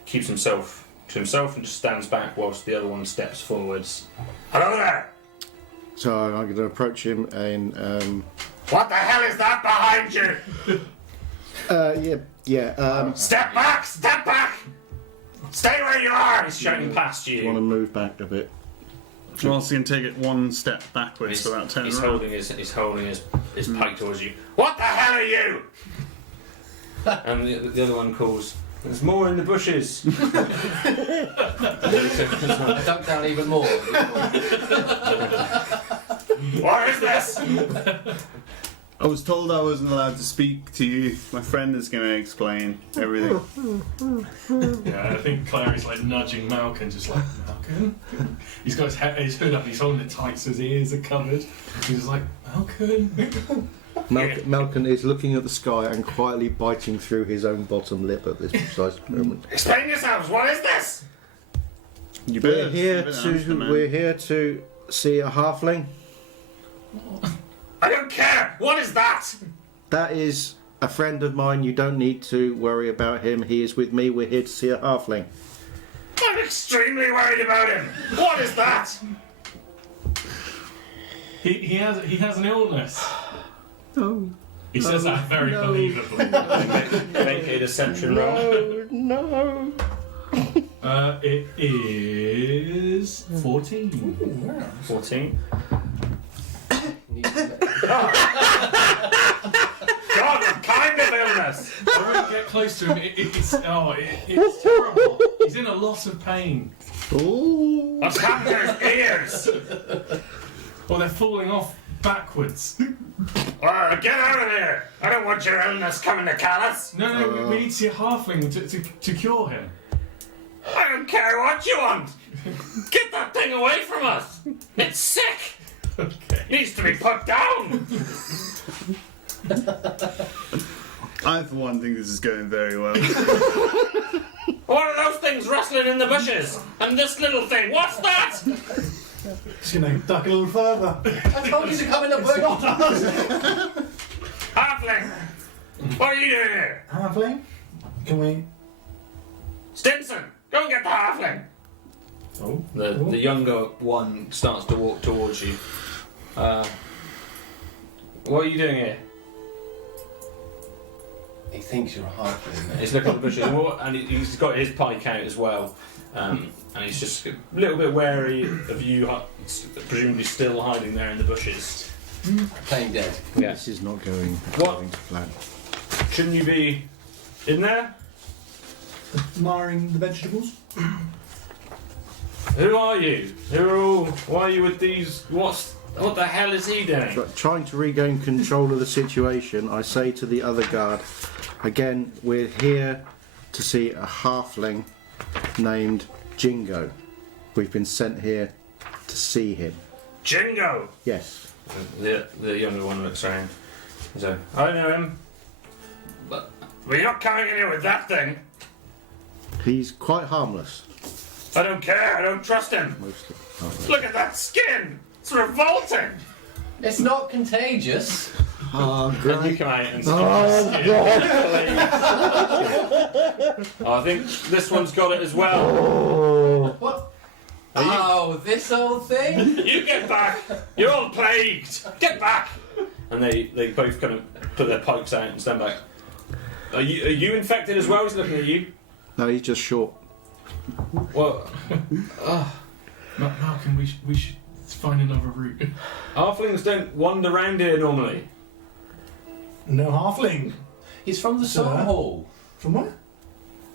keeps himself to himself and just stands back whilst the other one steps forwards. Hello there! So I'm going to approach him and What the hell is that behind you? Step back! Step back! Stay where you are! He's shouting past want to you. move back a bit. Whilst you can take it one step backwards without turning He's around. holding his pipe towards you. What the hell are you? And the other one calls, there's more in the bushes. I duck down even more. What is this? I was told I wasn't allowed to speak to you. My friend is going to explain everything. Yeah, I think Clary's like nudging Malcolm, just like, Malcolm? He's got his hood up, he's holding it tight so his ears are covered. He's just like, Malcolm? Malcolm is looking at the sky and quietly biting through his own bottom lip at this precise moment. Explain yourselves, what is this? You We're better here to see a halfling. I don't care! What is that? That is a friend of mine. You don't need to worry about him. He is with me. We're here to see a halfling. I'm extremely worried about him. What is that? He has an illness. No. He says that very no. believably. Make a deception roll. No. It is 14. 14. Need God, what kind of illness? I won't get close to him. It's terrible. He's in a lot of pain. Ooh. What's happened to his ears? Well, they're falling off backwards. Get out of here! I don't want your illness coming to Callus. No, we need to see a halfling to cure him. I don't care what you want. Get that thing away from us. It's sick. Okay. Needs to be put down. I, for one, think this is going very well. What are those things rustling in the bushes? And this little thing, what's that? Just gonna duck a little further. I told you to come in the bush. Halfling! What are you doing here? Halfling? Can we? Stinson! Go and get the halfling! Oh. The younger one starts to walk towards you. What are you doing here? He thinks you're a halfling. He's looking at the bushes, and he's got his pike out as well. And he's just a little bit wary of you, presumably still hiding there in the bushes. Playing dead. Yeah. This is not going What? according to plan. Shouldn't you be in there? Admiring the vegetables? Who are you? Why are you with these? What the hell is he doing? Trying to regain control of the situation, I say to the other guard, again, we're here to see a halfling named Jingo. We've been sent here to see him. Jingo! Yes. The younger one looks around. So, I know him. But you're not coming in here with that thing. He's quite harmless, I don't care. I don't trust him. mostly. Harmless. Look at that skin. It's revolting. It's not contagious. Oh, And you great. come out and I think this one's got it as well. What? Are you- Oh, this old thing? You get back. You're all plagued. Get back. And they both kind of put their pikes out and stand back. Are you infected as well? He's looking at you. No, he's just short. Well, Malcolm, we should find another route. halflings don't wander around here normally. No halfling. He's from the Sir? song hall. From where?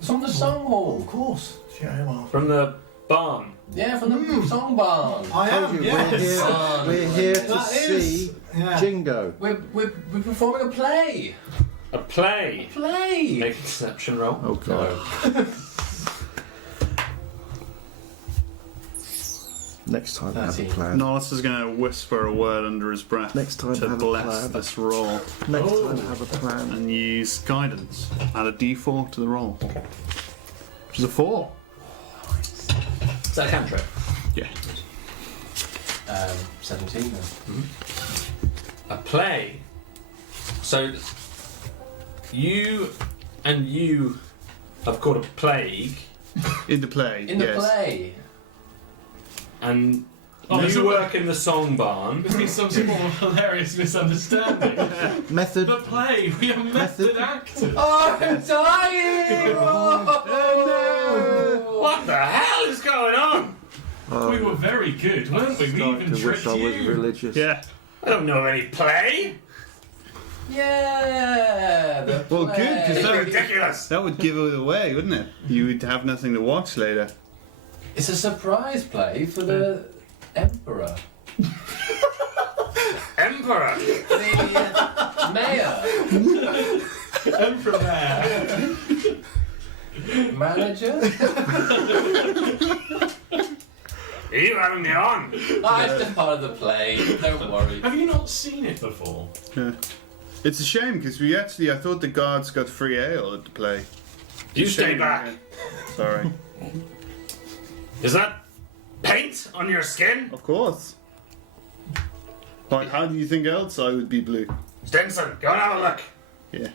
From the song hall. Of course. Yeah, I am half. From the barn. Yeah, from the song barn. I Told am, you, yes. we're here to That is- see Yeah. Jingo. We're performing a play. A play. Play. Make a deception roll. Oh god. Next time have a 13. plan. Nollis is going to whisper a word under his breath Next time to have a bless plan. this roll Next time have a plan. and use guidance. Add a d4 to the roll. Which is a 4. Is that a cantrip? Yeah. 17 then. A play. So you have caught a plague, In the play. In the yes. play. and there's you a- work in the song barn. There's been some sort of hilarious misunderstanding. Method. The play, we are method actors. Oh, I'm dying! Oh, What the hell is going on? We were very good, weren't we? We Starting even to wish tricked I was you. religious. Yeah. I don't know any play. Yeah, the Well, play. good, 'cause It's that- ridiculous. That would give it away, wouldn't it? You would have nothing to watch later. It's a surprise play for the Emperor. Emperor. The mayor. Emperor Mayor. Manager. Are you having me on? Oh, it's just part of the play. Don't worry. Have you not seen it before? Yeah. It's a shame because I thought the guards got free ale at the play. You It's a stay shame, back. yeah. Sorry. Is that paint on your skin? Of course. Like, how do you think else I would be blue? Stinson, go and have a look. Yeah.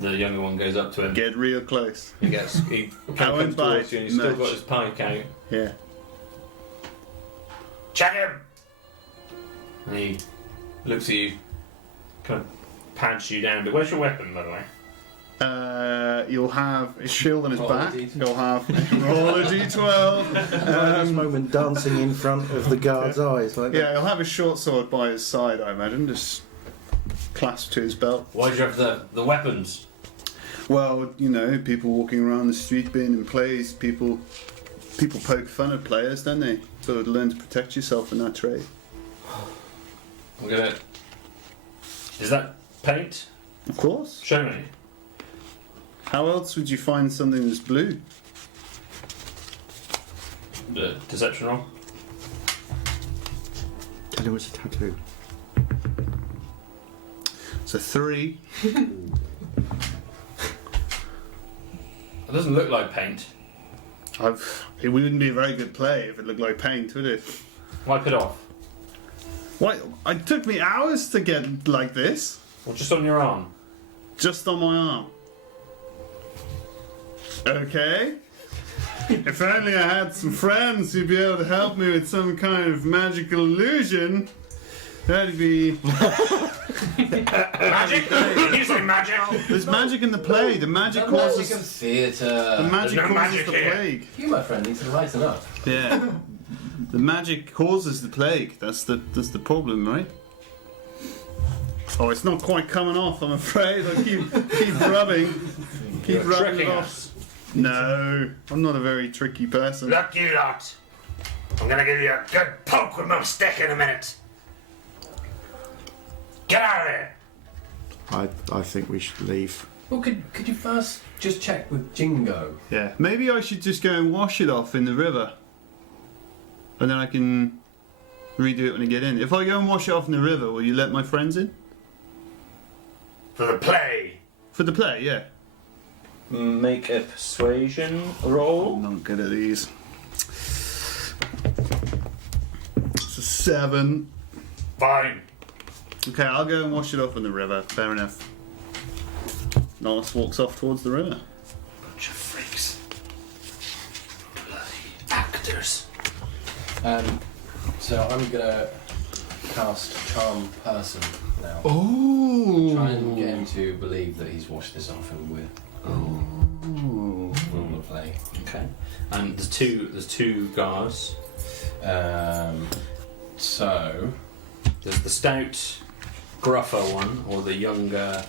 The younger one goes up to him. Get real close. He kind of comes bite towards you and he's still much. got his pike out. Yeah. Check him! And he looks at you, kind of pants you down. But where's your weapon, by the way? You'll have his shield on his Roll a back. d12. You'll have roll a d12. At this moment, dancing in front of the guard's eyes. Like Yeah, he'll have his short sword by his side, I imagine, just clasped to his belt. Why do you have the weapons? Well, you know, people walking around the street being in plays, people poke fun at players, don't they? So learn to protect yourself in that trade. I'm gonna. Is that paint? Of course. Show me. How else would you find something that's blue? The deception roll. Tell him it's a tattoo. It's a 3. It doesn't look like paint. It wouldn't be a very good play if it looked like paint, would it? Wipe it off. Why? It took me hours to get like this. Or just on your arm. Just on my arm. Okay. If only I had some friends who'd be able to help me with some kind of magical illusion, that'd be... Magic? You say magic? There's magic in the play. The magic The magic causes... of theatre. The magic There's no causes magic the here. plague. You, my friend, need to lighten up. Yeah. The magic causes the plague. That's the problem, right? Oh, it's not quite coming off, I'm afraid. I keep rubbing. Keep rubbing it Tricking off. us. No, I'm not a very tricky person. Look, you lot. I'm gonna give you a good poke with my stick in a minute. Get out of here. I think we should leave. Well, could you first just check with Jingo? Yeah, maybe I should just go and wash it off in the river. And then I can redo it when I get in. If I go and wash it off in the river, will you let my friends in? For the play. For the play, yeah. Make a persuasion roll. I'm not good at these. It's a 7. Fine. Okay, I'll go and wash it off in the river. Fair enough. Nollis walks off towards the river. Bunch of freaks. Bloody actors. So I'm gonna cast Charm Person now. Oh! Try and get him to believe that he's washed this off and we're from the play. Okay. And there's two guards. So There's the stout, gruffer one, or the younger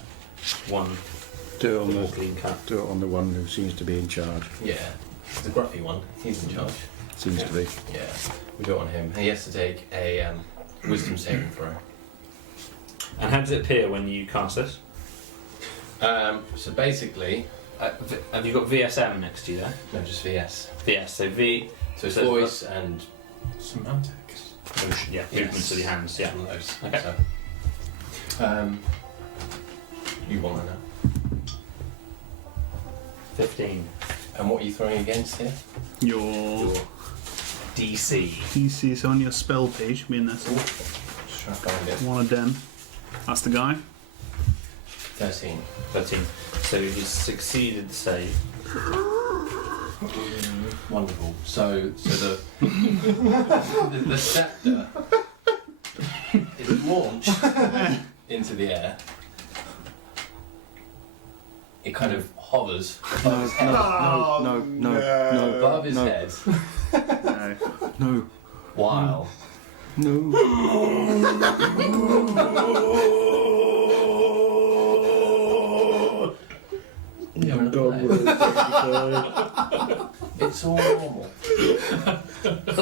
one. Do it The on more the clean cut. do it on the one who seems to be in charge. yeah, the gruffy one. He's in charge. Seems to be. Yeah, we do it on him. He has to take a wisdom saving throw. And how does it appear when you cast this? So basically, Have you got VSM next to you there? no, just VS. VS, so V. So it's So- voice and Semantics. Motion, yeah, Yes. movements of your hands, yeah. all those. Okay. So, you want to know. 15. And what are you throwing against here? Your DC. DC is on your spell page. I mean, that's all. Just trying to find it. One of them. That's the guy. 13. 13. So he's succeeded the save. Wonderful. So the the scepter is launched into the air. It kind of hovers above his head. No. Above his no. head, No. No. while No. you're in the play. It's all normal. Is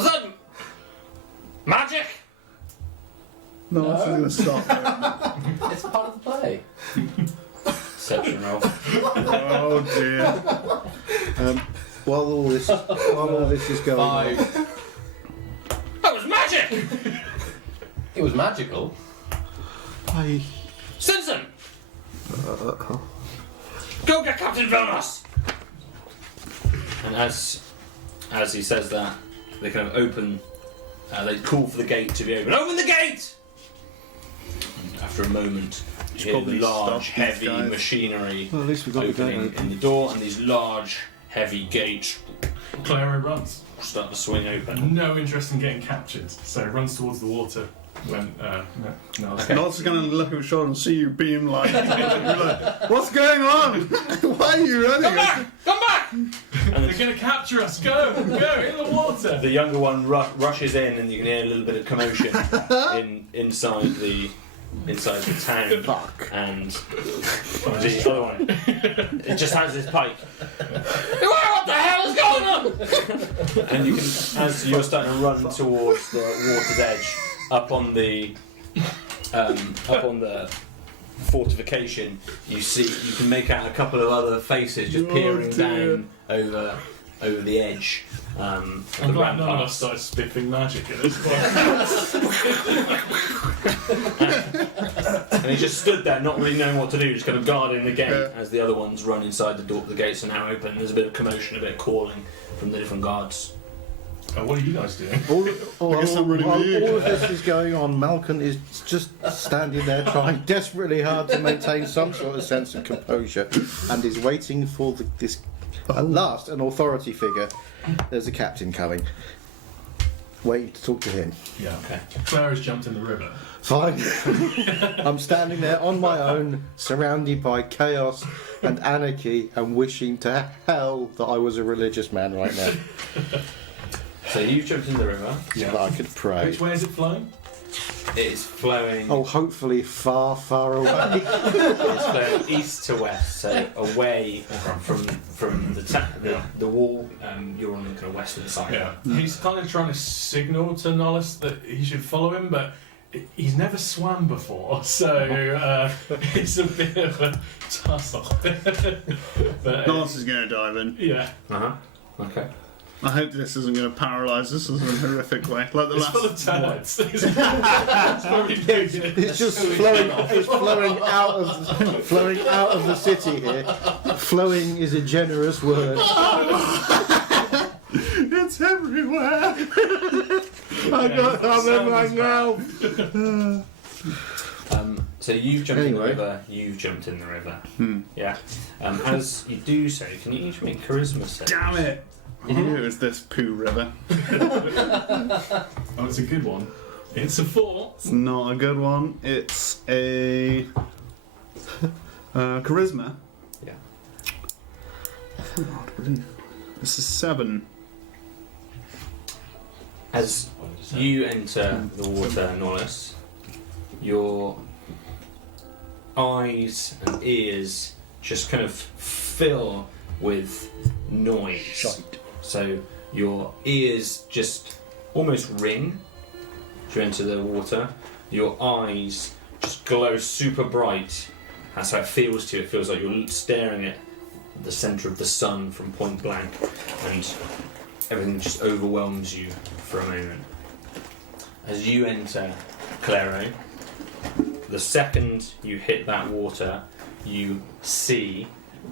that magic? No, No. this is going to stop there. It's part of the play. Perception roll. Oh dear. While all this is going on, 5. That was magic! It was magical. I Simpson! Go get Captain Vilmos! And as he says that, they kind of open, they call for the gate to be open. Open the gate! And after a moment, you hear the probably large, stop these heavy guys. machinery well, at least we got the gate opening open. in the door, and these large, heavy gates Claro runs. start to swing open. No interest in getting captured, so runs towards the water when no. Okay. Nol's going to look at his shoulder and see you beam like. You're like, what's going on? Why are you running? Come back! Come back! They're gonna capture us. Go in the water. The younger one rushes in, and you can hear a little bit of commotion inside the town. Fuck. And the other one, it just has this pike. What the hell is going on? And you can, as you're starting to run towards the water's edge, up on the fortification, you can make out a couple of other faces just peering down over the edge of I'm the glad none of ramparts. us started spiffing magic at this point. And he just stood there, not really knowing what to do, just kind of guarding the gate as the other ones run inside the door. The gates are now open. There's a bit of commotion, a bit of calling from the different guards. What are you guys doing? All I guess I'm running while with you. all of this is going on, Malcolm is just standing there trying desperately hard to maintain some sort of sense of composure and is waiting for this, at last, an authority figure. There's a captain coming. Waiting to talk to him. Yeah. Okay. Clara's jumped in the river. Fine. I'm standing there on my own, surrounded by chaos and anarchy, and wishing to hell that I was a religious man right now. So you've jumped in the river. So that I could pray. Which way is it flowing? It's flowing. Oh, hopefully far, far away. It's flowing east to west, so away from the wall. You're on the kind of western side. Yeah. He's kind of trying to signal to Nollis that he should follow him, but he's never swam before, so it's a bit of a tussle. Nollis is going to dive in. Yeah. Okay. I hope this isn't going to paralyse us in a horrific way. Like the It's last full of turds. It's probably no good. It's just flowing. It's flowing out of the city here. Flowing is a generous word. It's everywhere. I got some in my mouth. So you've jumped in the Anyway. river. You've jumped in the river. Yeah. As you do so, can you each make charisma saves? Damn it! Who is this poo river? Oh, it's a good one. It's a 4. It's not a good one. It's a charisma. Yeah. This is 7. As you enter the water, Nollis, your eyes and ears just kind of fill with noise. Shite. So your ears just almost ring as you enter the water. Your eyes just glow super bright. That's how it feels to you. It feels like you're staring at the centre of the sun from point blank, and everything just overwhelms you for a moment. As you enter Claro, the second you hit that water, you see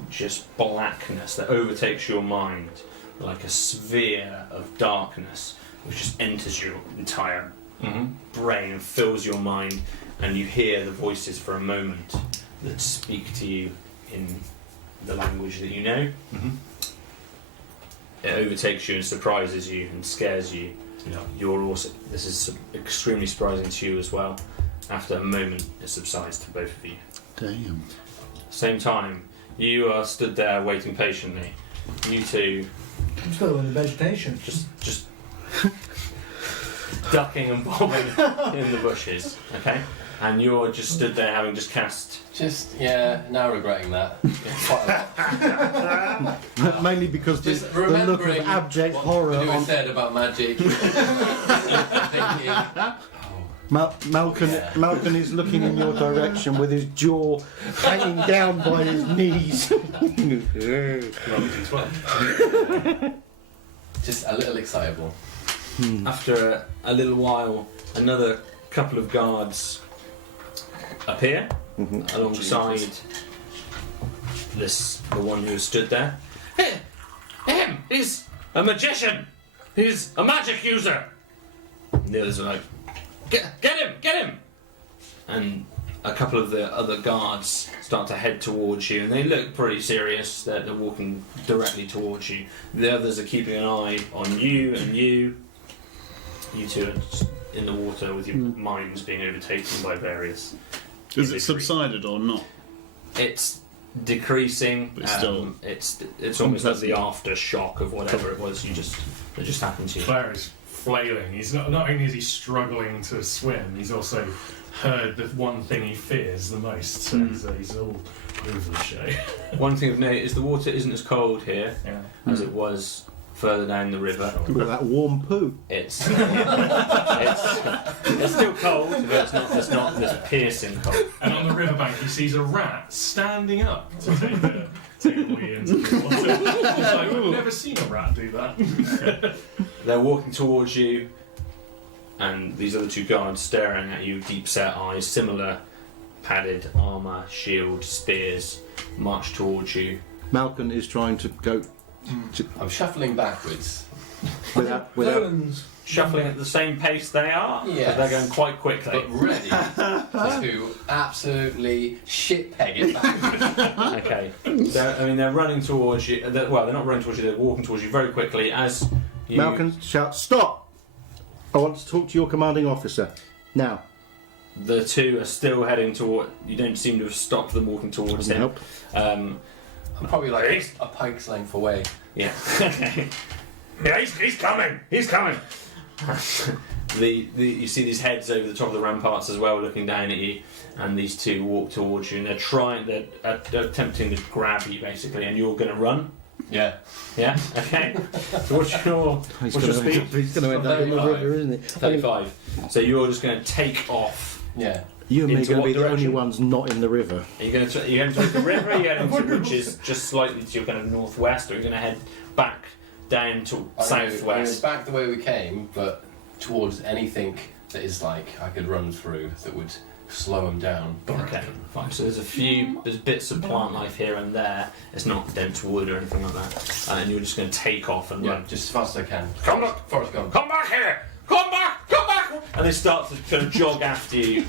just blackness that overtakes your mind, like a sphere of darkness which just enters your entire brain and fills your mind, and you hear the voices for a moment that speak to you in the language that you know. It overtakes you and surprises you and scares you. Yeah. You're also, this is extremely surprising to you as well. After a moment, it subsides to both of you. Damn. Same time, you are stood there waiting patiently. You two I'm still in the vegetation. just ducking and bobbing in the bushes, okay? And you're just stood there having just cast. Now regretting that. Quite a lot. Mainly because the Just look of remembering abject what horror Lewis on said about magic. Thinking, Malcolm is looking in your direction with his jaw hanging down by his knees. just a little excitable. After a little while, another couple of guards appear alongside the one who stood there. Him! He's a magician! He's a magic user! And the others are like, Get him! And a couple of the other guards start to head towards you, and they look pretty serious. They're walking directly towards you. The others are keeping an eye on you and you. You two are just in the water with your minds being overtaken by various. Is it subsided or not? It's decreasing. But still it's almost like the aftershock of whatever it was that just happened to you. Claire is flailing. He's not only is he struggling to swim, he's also heard the one thing he fears the most. So he's all over the show. One thing of note is the water isn't as cold here as it was further down the river. Look at that warm poo. It's still cold, but it's not this piercing cold. And on the riverbank, he sees a rat standing up to take a wee into the water. He's like, I've never seen a rat do that. They're walking towards you, and these other two guards staring at you, deep-set eyes, similar padded armour, shield, spears march towards you. Malcolm is trying to go I'm shuffling backwards. without. Zolan's. Shuffling at the same pace they are, Yes. but they're going quite quickly. But ready to absolutely shit peg it back. Okay. They're running towards you. They're not running towards you. They're walking towards you very quickly as you. Malcolm shouts, "Stop! I want to talk to your commanding officer now." The two are still heading toward. You don't seem to have stopped them walking towards him. Nope. Um, I'm probably like a pike's length away. yeah. Yeah, he's coming. He's coming. You see these heads over the top of the ramparts as well, looking down at you, and these two walk towards you, and they're attempting to grab you basically, and you're going to run. Yeah. Yeah. Okay. So what's your speed? He's going to end up in the 35. river, isn't he? 35. So you're just going to take off. Yeah. You and me are Into going to what be the only direction? ones not in the river. Are you going to the river? Are you heading to which is just slightly to your kind of northwest, or are you going to head back down to southwest? Back the way we came, but towards anything that is like I could run through that would slow them down. Okay, fine. So there's bits of plant life here and there. It's not dense wood or anything like that. And you're just going to take off and Yeah, run. just as fast as I can. Come back! Forrest Gump. Come back here! Come back! Come back! And they start to kind of jog after you.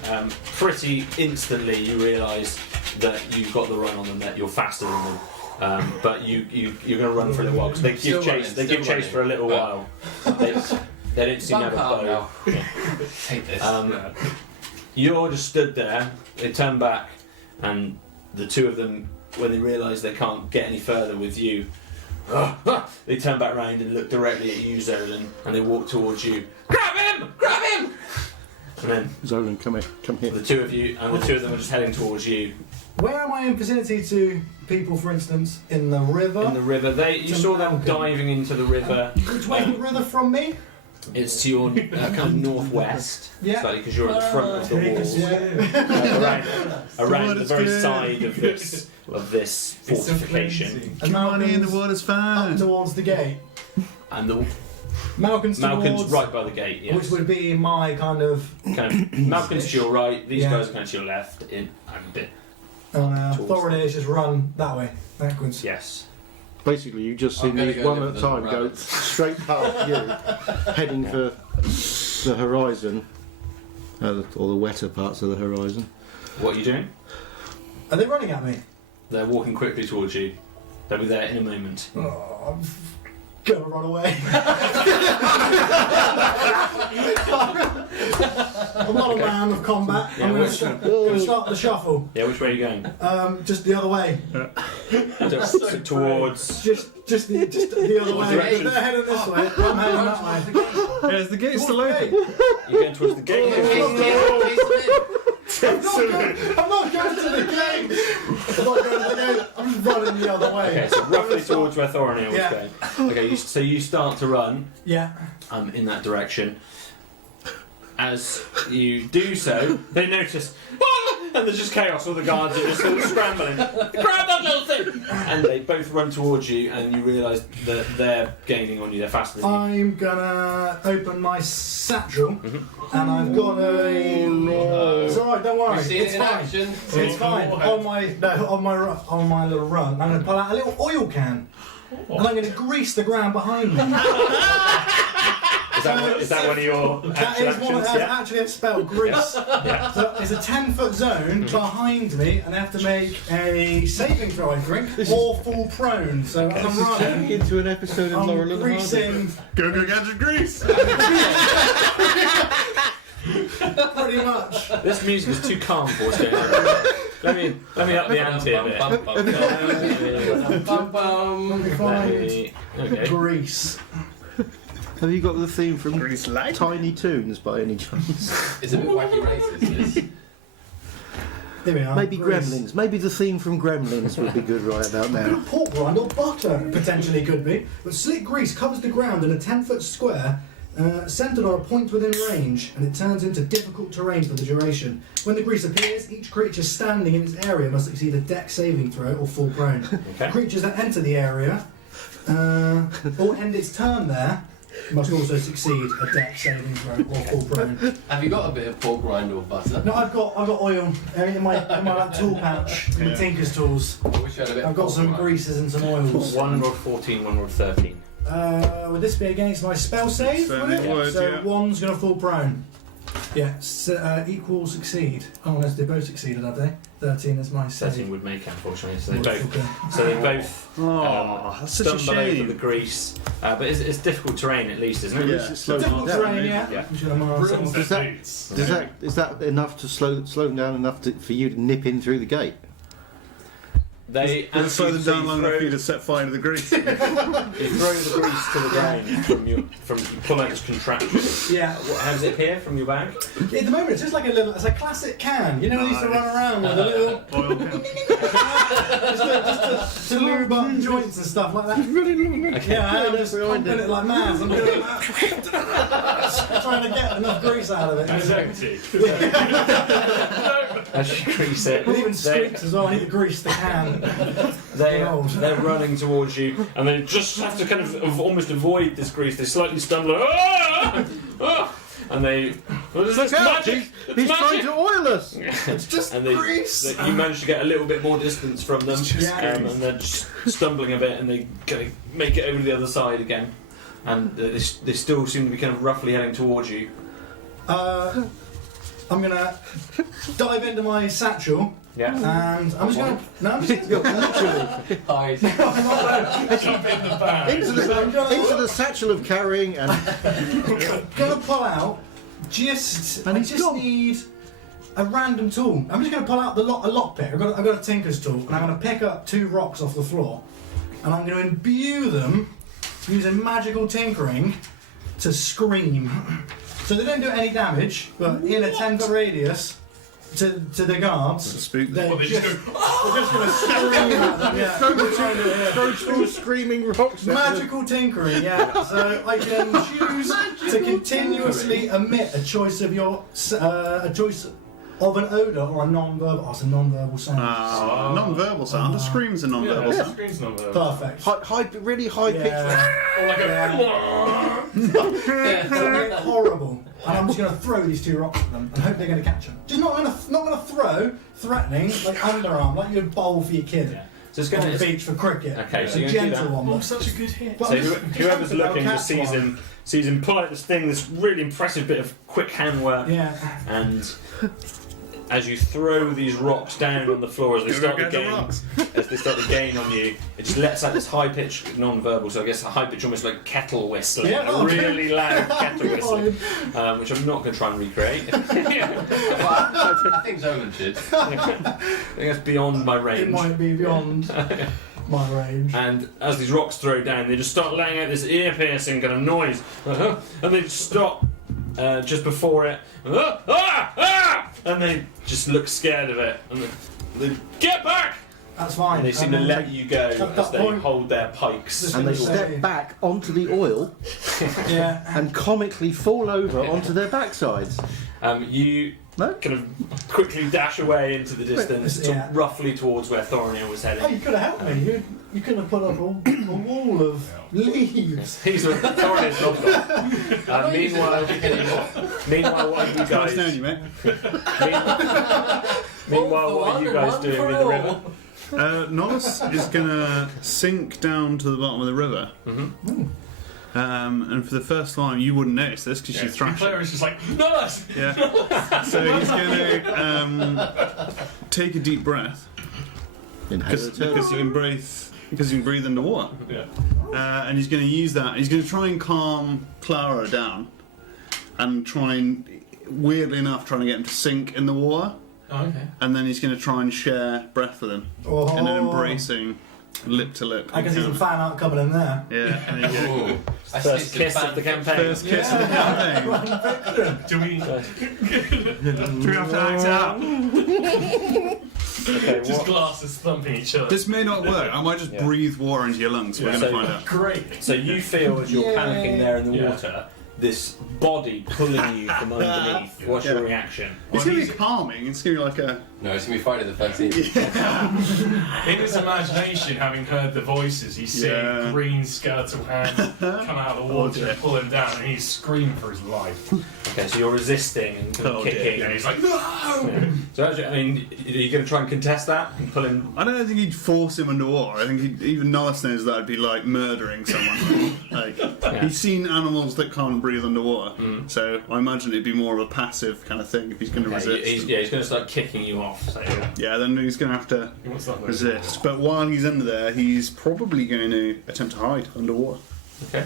Pretty instantly, you realise that you've got the run on them. That you're faster than them. But you're going to run for a little while because they give Still chase. running, They still give chase running. for a little while. They don't seem to have a Back bow. up now. Take this. You're just stood there. They turn back, and the two of them, when they realise they can't get any further with you, they turn back round and look directly at you, Zolan, and they walk towards you. Grab him! Grab him! And then Zolan, come here. the two of them are just heading towards you. Where am I in vicinity to people, for instance, in the river? In the river, you To saw them Malcolm. diving into the river. Which way is the river from me? It's to your kind of northwest, Yeah. slightly because you're at the front of the walls. Yeah. Around the very good. side of this fortification. And Money in the water's up fine. towards the gate. And the Malcolm's towards, right by the gate, yes. which would be my kind of Malcolm's to your right, these Yeah. guys are kind of to your left, and a bit. authority is just run that way, backwards. Yes. Basically, you just see I'm gonna these go one live at a with the time go rabbits. straight past you, heading for the horizon, or the wetter parts of the horizon. What are you doing? Are they running at me? They're walking quickly towards you. They'll be there in a moment. Oh, I'm gonna run away. I'm not a man of combat. Yeah, I'm gonna, which- gonna start the shuffle. Yeah, which way are you going? Just the other way. Towards. Just the other What way. direction? They're heading this way. I'm heading that way. Yes, the gate's still Towards the open. gate. You're going towards the gate. I'm not going to the gate. I'm not going to the gate. I'm just running the other way. Okay, so roughly towards where Thorinil was Yeah. going. Okay, so you start to run Yeah. in that direction. As you do so, they notice, "Ah!" and there's just chaos. All the guards are just sort of scrambling. Grab that little thing! And they both run towards you, and you realise that they're gaining on you. They're faster than you. I'm gonna open my satchel, Mhm. and I've got a. It's alright, don't worry. We've seen It's it in fine. action. It's fine. On my little run, I'm gonna pull out a little oil can, and I'm gonna grease the ground behind me. Is that one of your That actual is one. actions? That's Yeah. actually a spell, grease. Yeah. So there's a 10-foot zone behind me, and I have to make a saving throw, I think, or fall prone. So as I'm running, Into an episode of Laurel I'm and Hardy. greasing Go get your grease. pretty much. This music is too calm for what's going on. Let me up the ante a bit. Let me find Okay. grease. Have you got the theme from Grease light. Tiny Toons by any chance? It's a bit wacky racist. This. Here we are. Maybe grease. Gremlins. Maybe the theme from Gremlins would be good right about now. Pork rind or butter potentially could be, but slick grease covers the ground in a 10-foot square, centered on a point within range, and it turns into difficult terrain for the duration. When the grease appears, each creature standing in its area must succeed a dex saving throw or fall prone. Okay. Creatures that enter the area or end its turn there must also succeed a dex saving throw or fall prone. Have you got a bit of pork rind or butter? No, I've got oil in my like, tool pouch, my tinker's tools. I wish I had a bit I've of got pork some rind. greases and some oils. One rolled 14, one rolled 13. Would this be against my spell save? Certainly Would it? would, So yeah. one's going to fall prone. Yeah, equal succeed. Oh, unless they both succeeded, have they? 13 is my save. 13 would make it, unfortunately. So they Okay. both Oh, that's such a stumble over the shame. grease. But it's difficult terrain at least, isn't it? Yeah. It slows Difficult down. terrain, yeah. Yeah. I'm just gonna mark Ruins some- their that- boots. Is that enough to slow them down enough for you to nip in through the gate? They Is it further so down you long enough throw- for you to set fire to the grease? You throw the grease to the ground from you pull out this contraption. Yeah. How does it appear from your bag? At the moment, it's just like it's a classic can. You know, they used to run around with a little. Oil can. just to lube up joints and stuff like that. Okay. Yeah, I'm just pumping it like mad. I'm doing that. Trying to get enough grease out of it. And it's empty. As you grease it, It even they- squeaks as well. I need to grease the can. they're running towards you, and they just have to kind of almost avoid this grease. They slightly stumble, "Ah! Ah!" and they. What is this magic? It's He's trying to oil us! It's just And grease. you manage to get a little bit more distance from them, Yeah. and they're just stumbling a bit, and they kind of make it over to the other side again, and they still seem to be kind of roughly heading towards you. I'm gonna dive into my satchel Yeah. and I'm just gonna. No, I'm just gonna. Literally. Hide. Jump in the bag. Into the satchel of carrying and Gonna pull out And I he's just gone. need a random tool. I'm just gonna pull out a lockpick. I've got a tinker's tool and I'm gonna pick up 2 rocks off the floor and I'm gonna imbue them using magical tinkering to scream. So they don't do any damage, but in a 10-foot radius to the guards, Spook them. they're Well, they just, just go, they're just gonna scream at them. Yeah. throw 2 screaming rocks at them. Magical tinkering, yeah. So I can choose to continuously emit a choice of a choice of an odour or a non-verbal. Oh, it's a non-verbal sound. Non-verbal sound. The scream's a non-verbal yeah, sound. screen's not there. Perfect. Really high pitched. Yeah. Or like They're horrible. And I'm just going to throw these 2 rocks at them and hope they're going to catch them. Just not going to throw, threatening, like underarm, like you'd bowl for your kid Yeah. So it's on going the to. beach for cricket. Okay, so a you're gonna do gentle that. one. Oh, but- such a good hit. but So I'm just whoever's hoping they'll looking catch just one. sees him pull out this thing, this really impressive bit of quick handwork, Yeah. and as you throw these rocks down on the floor as they start to gain on you, it just lets out this high pitched non-verbal. So I guess a high pitch, almost like kettle whistling, Yeah, a okay. really loud kettle whistling, which I'm not going to try and recreate. I think Zolan should. I think that's beyond my It range. might be beyond my range. And as these rocks throw down, they just start letting out this ear-piercing kind of noise, and they just stop just before it, and they just look scared of it, and they get back. That's fine. And they seem to let you go at as that they point- hold their pikes. Just- And they Say- step back onto the oil Yeah. and comically fall over onto their backsides. You No? kind of quickly dash away into the distance, Yeah. roughly towards where Thornil was Oh, heading. you could have helped me. You could have put up a wall of leaves. He's Thornil's not gone. Meanwhile, what are you Nice guys? knowing you, mate. Meanwhile, what are you guys doing in the river? Novice is going to sink down to the bottom of the river. And for the first time, you wouldn't notice this because she's The thrashing. player is just like, nice! Yeah. So he's going to take a deep breath Inhale the turtle. because you can breathe underwater. Yeah. And he's going to use that. He's going to try and calm Clara down, and weirdly enough, trying to get him to sink in the water. Oh, okay. And then he's going to try and share breath with him Oh. in an embracing, lip to lip. I can see some fan art coming in there. Yeah, there you go. Ooh. I First see kiss some of the fan campaign. First kiss of the campaign. Do we Do we have to act it out? Okay, just what? glasses thumping each other? This may not work. I might just breathe water into your lungs. We're going to So- find out. Great. So you feel as you're Yay. panicking there in the Yeah. water this body pulling you from underneath. What's your reaction? It's going to be calming. It's going to be like a... No, it's going to be Friday the 13th. In his imagination, having heard the voices, he's seeing green skeletal hands come out of the water and pull him down, and he's screaming for his life. Okay, so you're resisting and kicking. Yeah, he's like, no! Yeah. So actually, I mean, are you going to try and contest that and pull him? I don't think he'd force him underwater. I think even Norris knows that would be like murdering someone. He's seen animals that can't breathe underwater, so I imagine it'd be more of a passive kind of thing if he's going to resist. He's going to start kicking you off. So. Yeah, then he's going to have to resist. But while he's under there, he's probably going to attempt to hide underwater. Okay.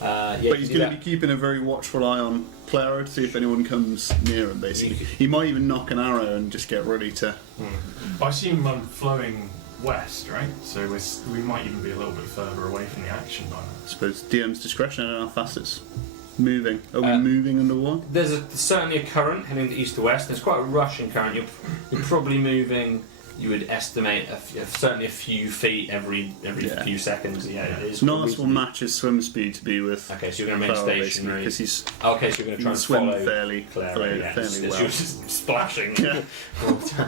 But he's going to be keeping a very watchful eye on Claro to see if anyone comes near him, basically. He might even knock an arrow and just get ready to... I see him flowing west, right? So we might even be a little bit further away from the action by now. I suppose DM's discretion. I don't know how fast it's moving. Are we moving underwater? There's certainly a current heading east to west. There's quite a rushing current. You're probably moving... You would estimate certainly a few feet every few seconds. Yeah, it is. Norris will match his swim speed to be with. Okay, so you're going to remain stationary. Because he's. Okay, so you're going to try and swim follow fairly well. well. You're just splashing. Yeah.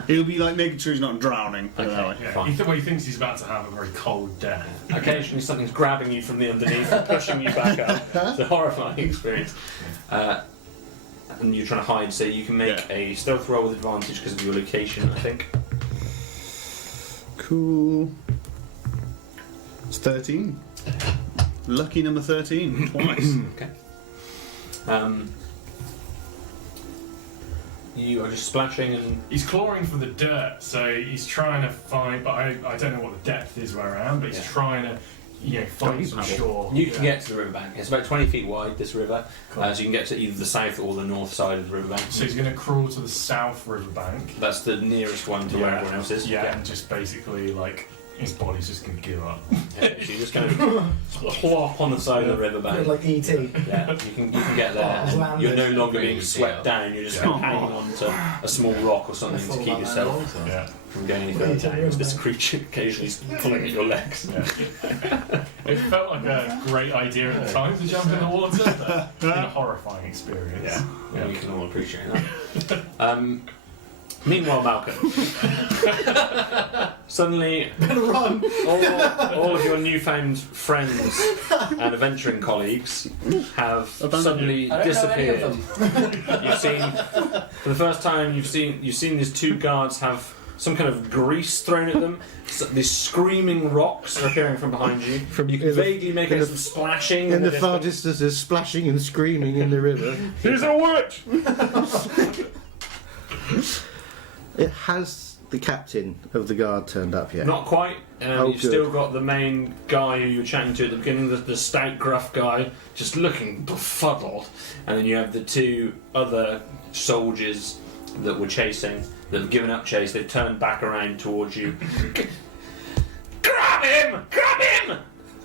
He'll be like making sure he's not drowning. Yeah, he thinks he's about to have a very cold death. Occasionally, something's grabbing you from the underneath and pushing you back up. It's a horrifying experience. And you're trying to hide, so you can make a stealth roll with advantage because of your location, I think. Cool. It's 13. Lucky number 13, twice. Okay. You are just splashing and... He's clawing for the dirt, so he's trying to find... But I don't know what the depth is where I am, but he's trying to find some shore. You can get to the riverbank. It's about 20 feet wide, this river. Cool. So you can get to either the south or the north side of the riverbank. So he's going to crawl to the south riverbank. That's the nearest one to where everyone else is. Yeah, and just basically, his body's just going to give up. Yeah, so you just kind of plop on the side of the riverbank. Like E.T. Yeah, you can get there. And you're no longer being swept down. You're just hanging on to a small rock or something to keep yourself from going any further down. This creature occasionally pulling at your legs. Yeah. It felt like a great idea at the time to jump in the water, but it's been a horrifying experience. Yeah, we can all appreciate that. Meanwhile, Malcolm, suddenly all of your newfound friends and adventuring colleagues have suddenly disappeared. You've seen, for the first time, you've seen these two guards have some kind of grease thrown at them. So these screaming rocks are appearing from behind you. You can vaguely make out some splashing. In the far distance, there's splashing and screaming in the river. Here's a witch! Has the captain of the guard turned up yet? Not quite. You've still got the main guy who you were chatting to at the beginning, the stout, gruff guy, just looking befuddled. And then you have the two other soldiers that were chasing, that have given up chase. They've turned back around towards you. Grab him! Grab him!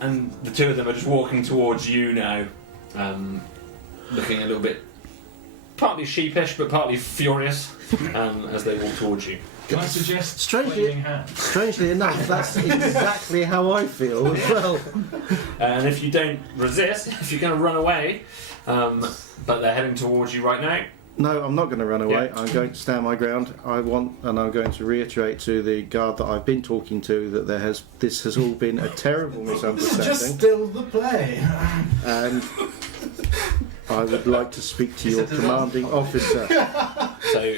And the two of them are just walking towards you now, looking a little bit partly sheepish but partly furious as they walk towards you. Can I suggest strangely enough, that's exactly how I feel as well. And if you don't resist, if you're going to run away, but they're heading towards you right now. No, I'm not going to run away. Yeah. I'm going to stand my ground. I'm going to reiterate to the guard that I've been talking to that this has all been a terrible misunderstanding. Just still the play. And I would like to speak to your commanding officer. So,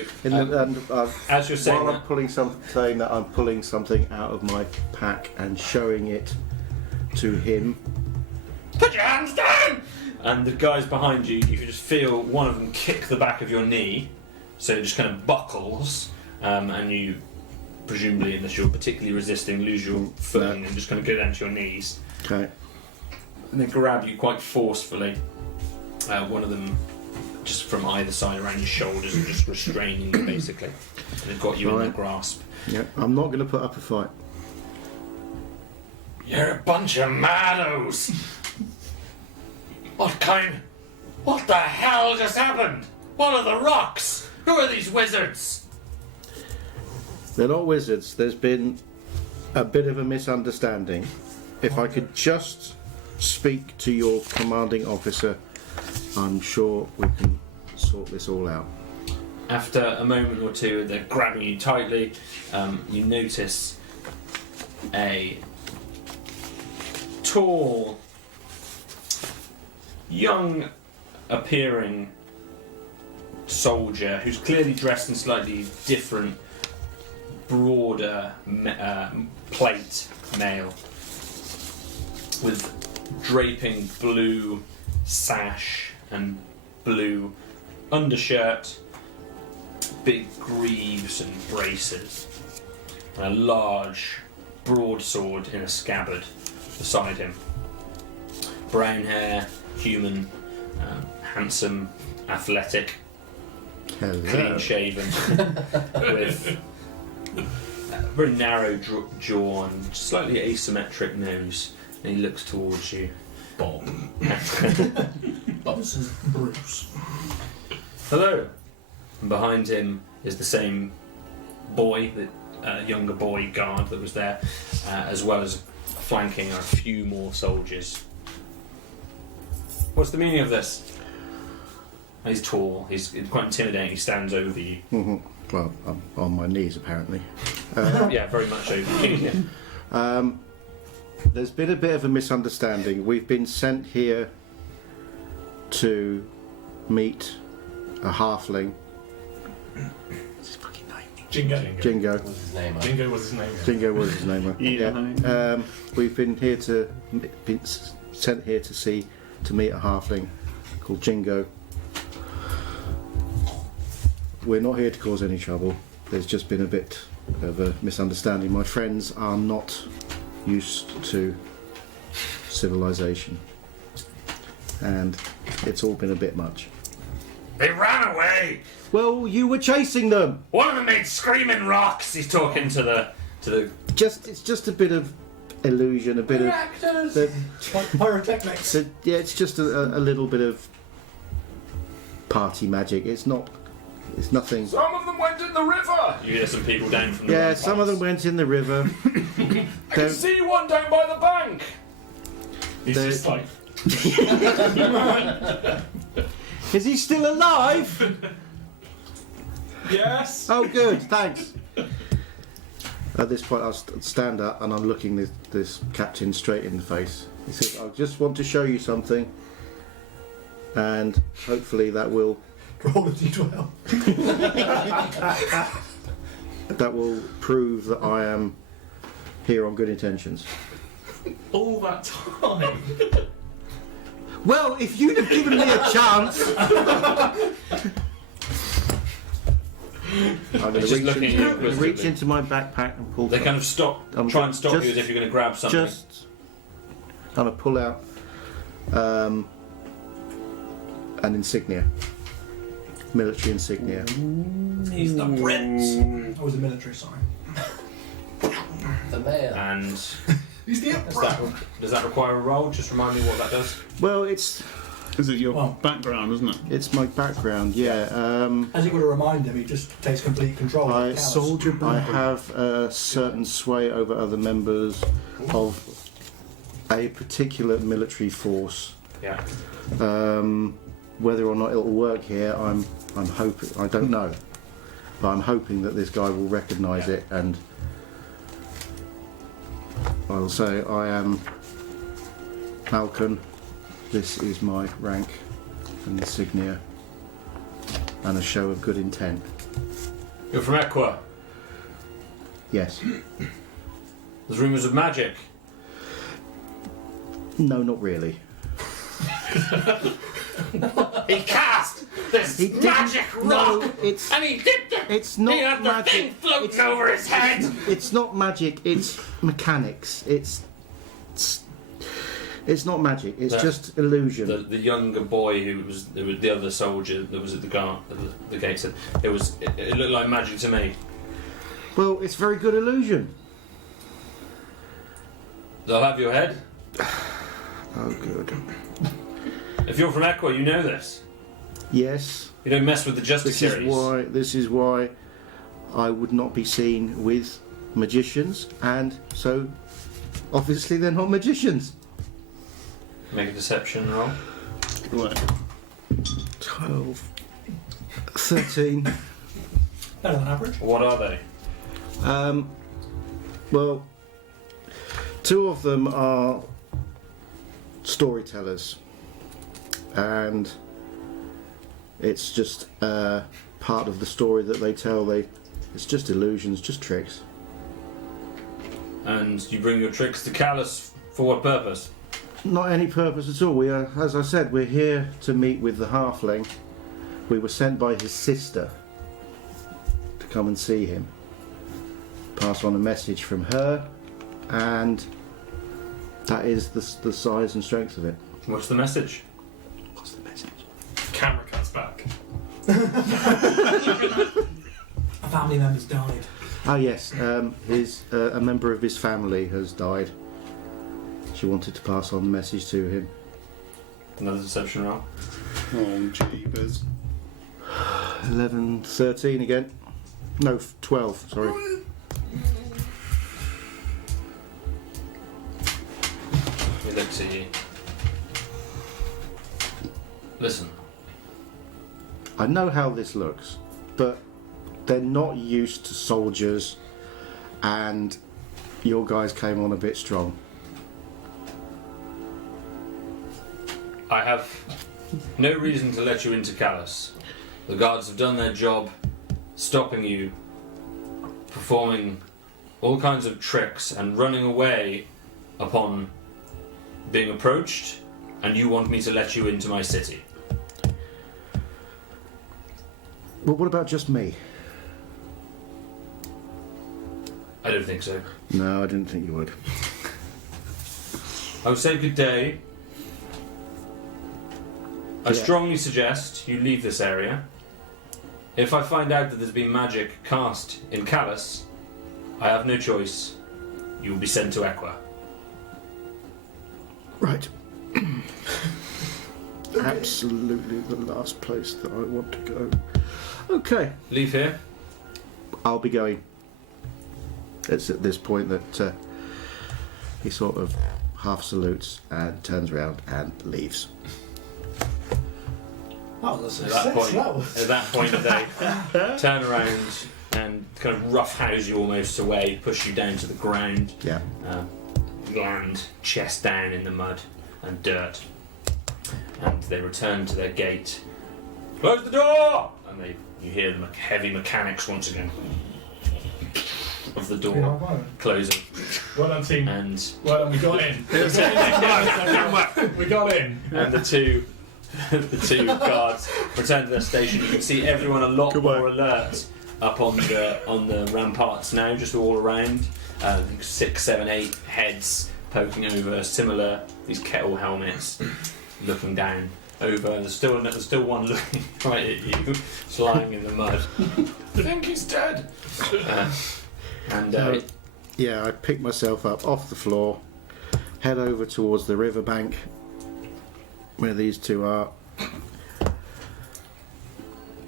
as you're saying, while I'm saying that I'm pulling something out of my pack and showing it to him. Put your hands down! And the guys behind you, you can just feel one of them kick the back of your knee, so it just kind of buckles, and you, presumably, unless you're particularly resisting, lose your footing and just kind of go down to your knees. Okay. And they grab you quite forcefully. One of them just from either side around your shoulders and just restraining you, basically. And they've got you in their grasp. Yeah, I'm not going to put up a fight. You're a bunch of maddos! What the hell just happened? What are the rocks? Who are these wizards? They're not wizards. There's been a bit of a misunderstanding. If I could just speak to your commanding officer, I'm sure we can sort this all out. After a moment or two, they're grabbing you tightly. You notice a tall, young-appearing soldier who's clearly dressed in slightly different, broader plate mail, with draping blue sash and blue undershirt, big greaves and braces, and a large broadsword in a scabbard beside him. Brown hair, human, handsome, athletic, Hello. clean shaven, with a very narrow jaw and slightly asymmetric nose, and he looks towards you. Bob. This is Bruce. Hello. And behind him is the same boy, the younger boy guard that was there, as well as flanking a few more soldiers. What's the meaning of this? He's tall. He's quite intimidating. He stands over you. Mm-hmm. Well, I'm on my knees apparently. Yeah, very much over you. There's been a bit of a misunderstanding. We've been sent here to meet a halfling. What's his fucking name? Jingo. Jingo. What was his name? Jingo was his name. Jingo was his name. Yeah. We've been sent here to meet a halfling called Jingo. We're not here to cause any trouble. There's just been a bit of a misunderstanding. My friends are not used to civilization, and it's all been a bit much. They ran away. Well, you were chasing them. One of them made screaming rocks. He's talking to the. It's just a bit of illusion, a bit of Pyrotechnics. yeah. It's just a little bit of party magic. It's nothing. Some of them went in the river. You hear some people down from the. Yeah, some of them went in the river. I can see one down by the bank. He's just like, Is he still alive? yes. Oh, good, thanks. At this point, I'll stand up and I'm looking this captain straight in the face. He says, "I just want to show you something, and hopefully that will Roll a d12. prove that I am here on good intentions." All that time. Well, if you'd have given me a chance. I'm going Just looking at you to reach into my backpack and pull. They kind of stop, try and stop you as if you're going to grab something. Just kind of pull out an insignia, military insignia. He's the prince. That was a military sign. The mayor. And He's the emperor. does that require a roll? Just remind me what that does. Well, it's Is it your Well- background, isn't it? my background. Yeah. As you've got to remind him, he just takes complete control of the callous. I have a certain sway over other members of a particular military force. Yeah. Whether or not it'll work here, I'm hoping. I don't know, but I'm hoping that this guy will recognise it, and I'll say I am Malcolm. This is my rank and insignia, and a show of good intent. You're from Equa. Yes. There's rumours of magic. No, not really. He cast this He didn't- magic no, rock, it's- and he did the. It's not he had the magic. thing floating It's- over his head. It's not magic. It's mechanics. It's not magic. It's That- just illusion. The younger boy who was the other soldier that was at the guard at the gate said it looked like magic to me. Well, it's very good illusion. They'll have your head. Oh, good. If you're from Equa, you know this. Yes. You don't mess with the Justice series. This is why I would not be seen with magicians, and so obviously they're not magicians. Make a deception roll. Right. 12, 13. Better than average. What are they? Well, 2 of them are storytellers, and it's just part of the story that they tell. It's just illusions, just tricks. And you bring your tricks to Callus for what purpose? Not any purpose at all. We are, as I said, we're here to meet with the halfling. We were sent by his sister to come and see him. Pass on a message from her, and that is the size and strength of it. What's the message? What's the message? Camera cuts back. A family member's died. Ah yes, a member of his family has died. She wanted to pass on the message to him. Another deception roll. Oh, jeebus. 11, 13 again. No, 12, sorry. He looks at you. Listen. I know how this looks, but they're not used to soldiers, and your guys came on a bit strong. I have no reason to let you into Callus. The guards have done their job stopping you, performing all kinds of tricks and running away upon being approached, and you want me to let you into my city. Well, what about just me? I don't think so. No, I didn't think you would. I will say good day. I strongly suggest you leave this area. If I find out that there's been magic cast in Callus, I have no choice. You will be sent to Equa. Right. Absolutely the last place that I want to go. Okay. Leave here. I'll be going. It's at this point that he sort of half salutes and turns around and leaves. That was a At success. that point, they turn around and kind of roughhouse you almost away, push you down to the ground, Yeah. land chest down in the mud and dirt, and they return to their gate. Close the door! And you hear the heavy mechanics once again of the door closing, Well done, team. and Well done, we got in. We got in. and the two guards return to their station. You can see everyone a lot more alert up on the ramparts now, just all around. 6, 7, 8 heads poking over, similar these kettle helmets, looking down over. There's still one looking right at you, lying in the mud. I think he's dead. Yeah, I pick myself up off the floor, head over towards the riverbank where these two are.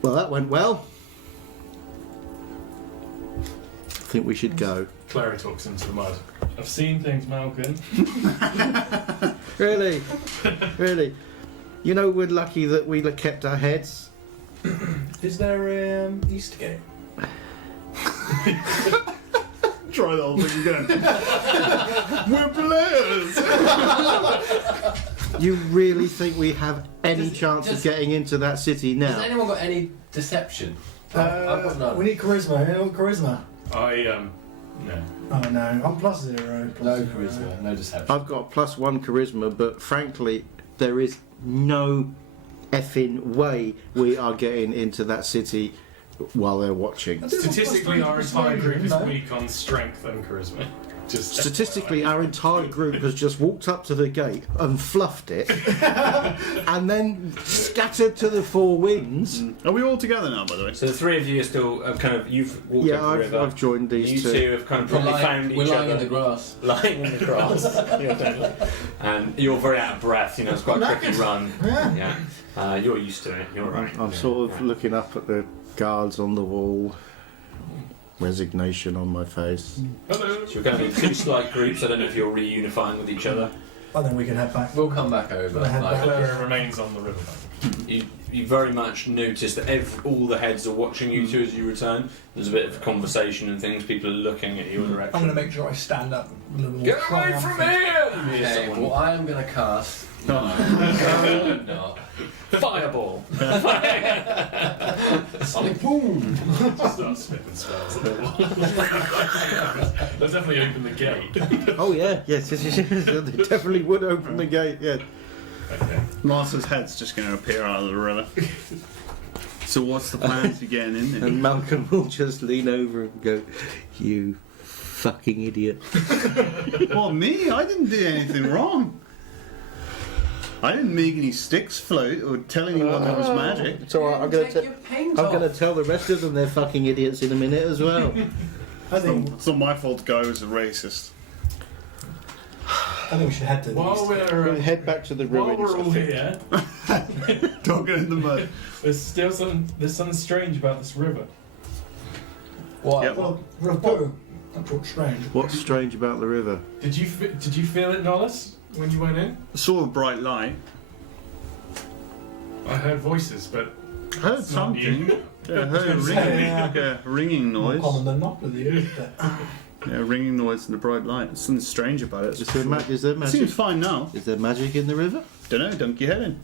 Well, that went well. I think we should go. Clary talks into the mud. I've seen things, Malcolm. Really? Really? You know, we're lucky that we kept our heads. Is there Easter gate? Try the whole thing again. We're players! You really think we have any chance of getting into that city Has now? anyone got any deception? I've got none. We need charisma. Anyone got charisma? No. Oh no, I'm +0. No charisma, no deception. I've got +1 charisma, but frankly, there is no effing way we are getting into that city while they're watching. Statistically, our entire group is No. weak on strength and charisma. Just Statistically, our entire group has just walked up to the gate and fluffed it, and then scattered to the four winds. Are we all together now, by the way? So the three of you are still you've walked Yeah, over the river. I've joined these You two. two have kind of We're probably lying, found we're each lying other in the grass. lying in the grass. And you're very out of breath. You know, it's quite a tricky run. Yeah. Yeah. You're used to it. You're right. I'm sort of looking up at the guards on the wall, resignation on my face. hello. So you're going in two slight groups. I don't know if you're reunifying with each other. I think we can head back. We'll come back over. We'll head back. Clary remains on the riverbank. you very much notice that all the heads are watching you two as you return. There's a bit of conversation and things. People are looking at your direction. I'm going to make sure I stand up a little more. Get away from here! Okay, well, I am going to cast. No. No. Fireball. Sonic boom. Just start spitting spells at them. They'll definitely open the gate. Oh yeah, yes, they definitely would open the gate. Yeah. Okay. Master's head's just going to appear out of the river. So what's the plan to getting in there? And Malcolm will just lean over and go, "You fucking idiot." What, me? I didn't do anything wrong. I didn't make any sticks float or tell anyone there was magic. It's alright, I'm gonna tell the rest of them they're fucking idiots in a minute as well. It's not my fault Guy was a racist. I think we should head to While We'll head back to the ruins. While we're all I think. here, Talking in the mud. there's something strange about this river. What? Yep. Well, Rabu. That's what's strange. What's strange about the river? Did you feel it, Nollis, when you went in? I saw a bright light. I heard voices, but I heard it's not something. you. Yeah, I heard a ringing, Yeah. like a ringing More noise. common than not with you. But Yeah, a ringing noise and a bright light. There's something strange about it. Is there It magic? seems fine now. Is there magic in the river? Don't know, dunk your head in.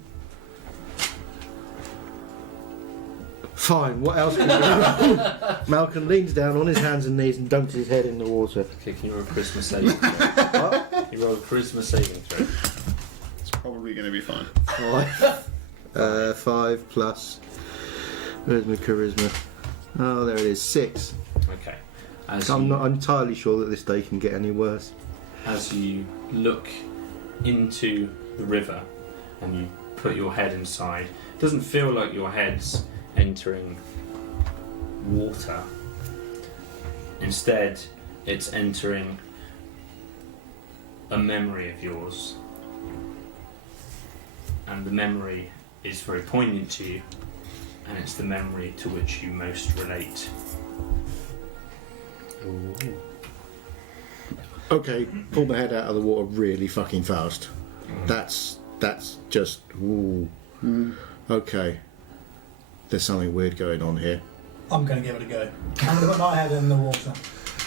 Fine, what else can we do? Malcolm leans down on his hands and knees and dunks his head in the water. Okay, can you roll a charisma saving throw? You roll a charisma saving throw. It's probably going to be fine. 5 plus. Where's my charisma? Oh, there it is. 6. Okay. I'm not entirely sure that this day can get any worse. As you look into the river and you put your head inside, it doesn't feel like your head's entering water. Instead, it's entering a memory of yours. And the memory is very poignant to you, and it's the memory to which you most relate. Okay, pull my head out of the water really fucking fast. That's just ooh. Okay. There's something weird going on here. I'm going to give it a go. I'm going to put my head in the water.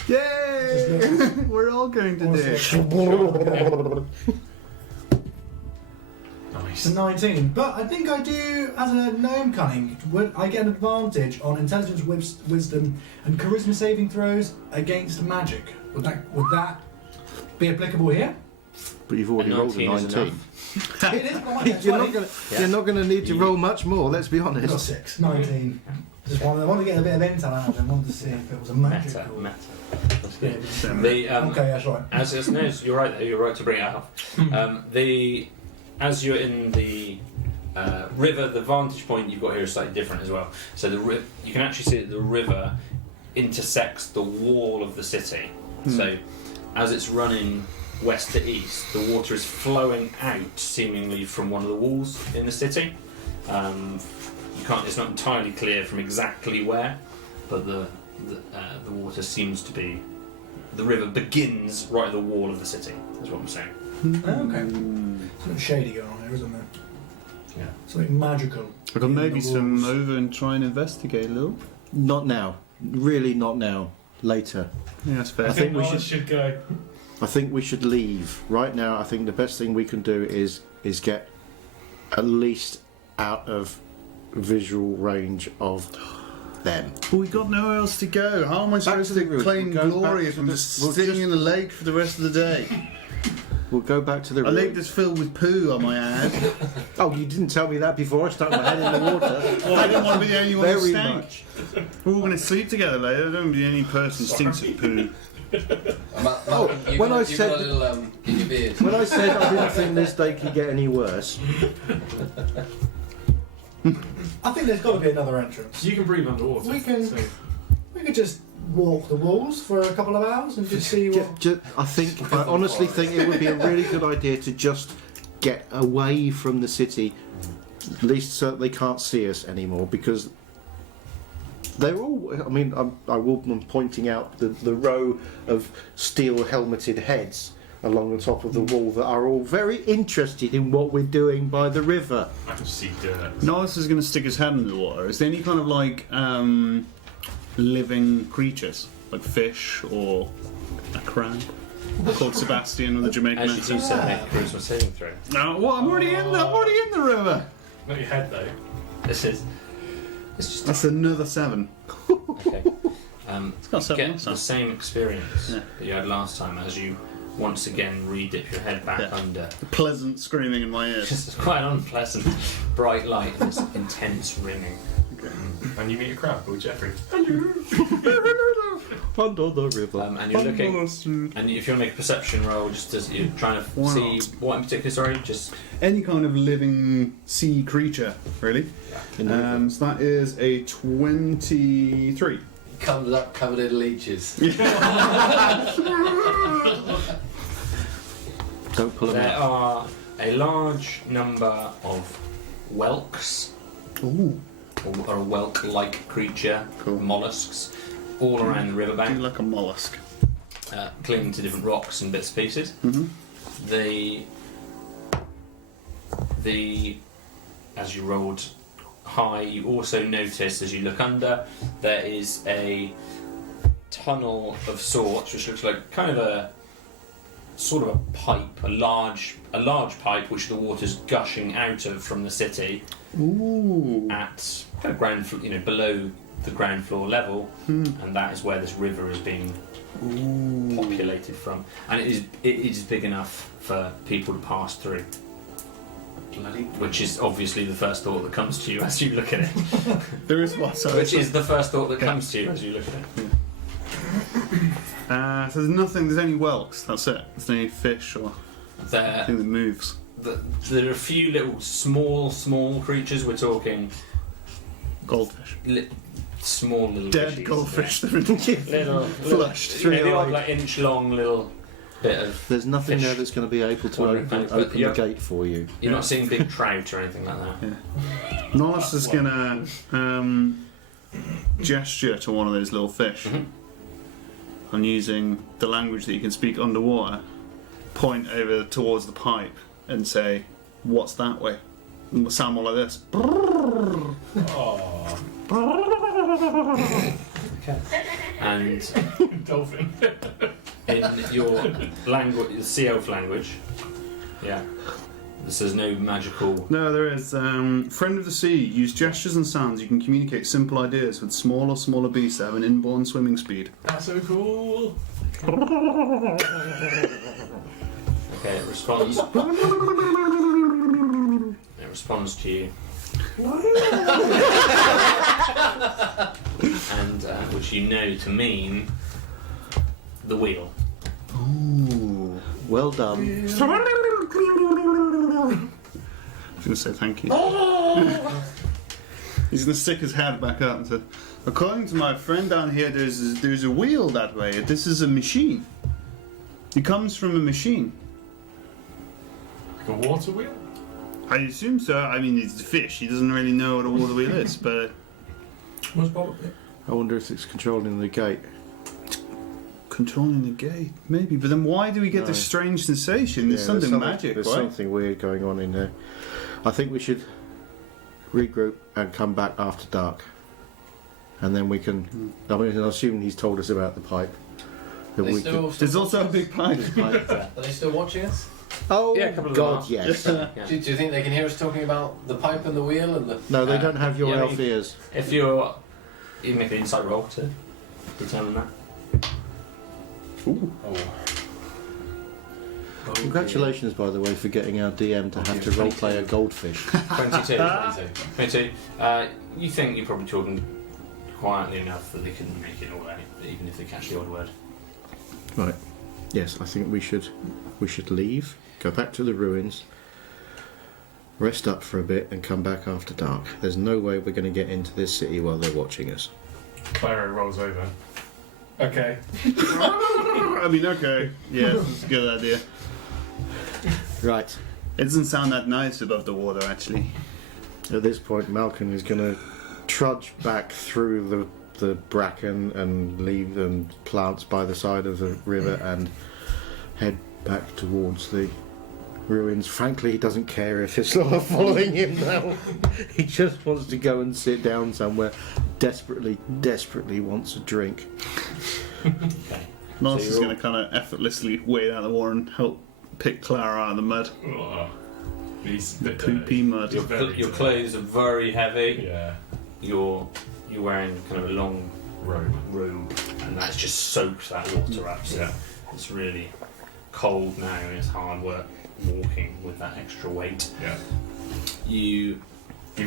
Yay! We're all going to do it. It's a 19, but I think I do, as a gnome cunning, I get an advantage on intelligence, wisdom, and charisma saving throws against magic. Would that be applicable here? But you've already rolled a 19 is 19. It is, but I get You're 20. not going to need to roll much more, let's be I got honest. 6, 19. I wanted to get a bit of intel out of it. I wanted to see if it was a magic Meta. or... That's good. Okay, The, that's right. you're right. You're right to bring it up. As you're in the river, the vantage point you've got here is slightly different as well. So you can actually see that the river intersects the wall of the city. So as it's running west to east, the water is flowing out seemingly from one of the walls in the city. It's not entirely clear from exactly where, but the water seems to be. The river begins right at the wall of the city. Is what I'm saying. Okay. Something shady going on here, isn't there? Yeah. Something magical. I could maybe In the swim walls. over and try and investigate a little. Not now. Really not now. Later. Yeah, that's fair. I think we Nollis should go. I think we should leave. Right now, I think the best thing we can do is get at least out of visual range of them. But we got nowhere else to go. How am I supposed to the to ruins. claim We'll go glory back if to I'm the- just we'll sitting just- in the lake for the rest of the day? We'll go back to the A lake ruins. that's filled with poo, I might add. Oh, you didn't tell me that before I stuck my head in the water. Well, I didn't want to be the only one who Very stank. much. We're all going to sleep together later. There don't be any person who stinks of poo. When I said- got a little in your beard. When I said I didn't think this day could get any worse, I think there's got to be another entrance. You can breathe underwater. We can- So We could just walk the walls for a couple of hours and just see what... I honestly think it would be a really good idea to just get away from the city, at least so they can't see us anymore, because they're all. I mean, I'm pointing out the row of steel helmeted heads along the top of the wall that are all very interested in what we're doing by the river. I can see dirt. Nollis is going to stick his head in the water. Is there any kind of like living creatures, like fish or a crab called Sebastian with the Jamaican As you two accent? said, make a charisma saving throw. No, what? I'm already in the river. Not your head though. This is. It's just That's another 7. okay. It's got 7 Get last the time. same experience Yeah. that you had last time as you once again re-dip your head back Yeah. under. Pleasant screaming in my ears. Just quite an unpleasant bright light and this intense ringing. And you meet a crab called Jeffrey. Under the river. And you're looking, and if you want to make a perception roll, just as you're trying to Why see not? what in particular, sorry, just Any kind of living sea creature, really. In the river. So that is a 23. Comes up covered in leeches. Don't pull them there out. are a large number of whelks, Ooh, or a whelk-like creature, cool. mollusks, all around the Do riverbank, like a mollusk. clinging to different rocks and bits and pieces. Mm-hmm. The as you rolled high, you also notice as you look under there is a tunnel of sorts, which looks like kind of a sort of a pipe, a large pipe which the water's gushing out of from the city Ooh. at kind of ground, below the ground floor level, and that is where this river is being populated from, and it is big enough for people to pass through. Bloody. Which is obviously the first thought that comes to you as you look at it. There is what? So Which is the first thought that comes to you as you look at it. so there's nothing. There's only whelks. That's it. There's no fish or There, anything that moves. there are a few little small creatures. We're talking Goldfish. small little Dead fishies, goldfish. yeah. Little Flushed. maybe Three-eyed. like inch long little bit of. There's nothing Fish. there that's going to be able to Wandering open back, but the you're- gate for you. You're not seeing big trout or anything like that. Nollis is gonna gesture to one of those little fish, Mhm. and using the language that you can speak underwater, point over towards the pipe and say, "What's that way?" And we'll sound more like this. Oh, And dolphin. in your language, the Sea Elf language, yeah. This is no magical. No, there is. Friend of the sea. Use gestures and sounds. You can communicate simple ideas with small or smaller beasts that have an inborn swimming speed. That's so cool. Okay, it responds. It responds to you. And which you know to mean the wheel. Ooh. Well done. I was going to say thank you. He's going to stick his head back up and say, "According to my friend down here, there's a wheel that way. This is a machine. It comes from a machine." Like a water wheel? I assume so. I mean, he's a fish. He doesn't really know what a water wheel is, but Most probably. I wonder if it's controlling the gate. controlling the gate, maybe. But then why do we get No. this strange sensation? There's Yeah, something magic, There's right? something weird going on in there. I think we should regroup and come back after dark. And then we can... I mean, I assume he's told us about the pipe. That Are they we still, There's also a big pipe. Are they still watching us? Oh, Yeah, a couple of them God, are. yes. Yeah. Do you think they can hear us talking about the pipe and the wheel and the? No, they don't have your Yeah, elf ears. If you make an insight roll to determine that. Ooh. Oh. Congratulations, by the way, for getting our DM to have to roleplay a goldfish. 22. 22. 22. You think you're probably talking quietly enough that they can make it all right, even if they catch the odd word. Right. Yes, I think we should leave, go back to the ruins, rest up for a bit, and come back after dark. There's no way we're going to get into this city while they're watching us. Claro rolls over. Okay. I mean, okay. Yeah, it's a good idea. Right. It doesn't sound that nice above the water, actually. At this point, Malcolm is going to trudge back through the bracken and leave and plants by the side of the river and head back towards the ruins. Frankly, he doesn't care if it's not following him now. He just wants to go and sit down somewhere. Desperately wants a drink. Lars is going to kind of effortlessly wade out of the water and help pick Clara out of the mud. Oh, these Poopy mud. Your clothes are very heavy. Yeah. You're wearing kind of a long Robe. and that's just soaked that water up. So Yeah. it's really cold now, and it's hard work walking with that extra weight. Yeah. He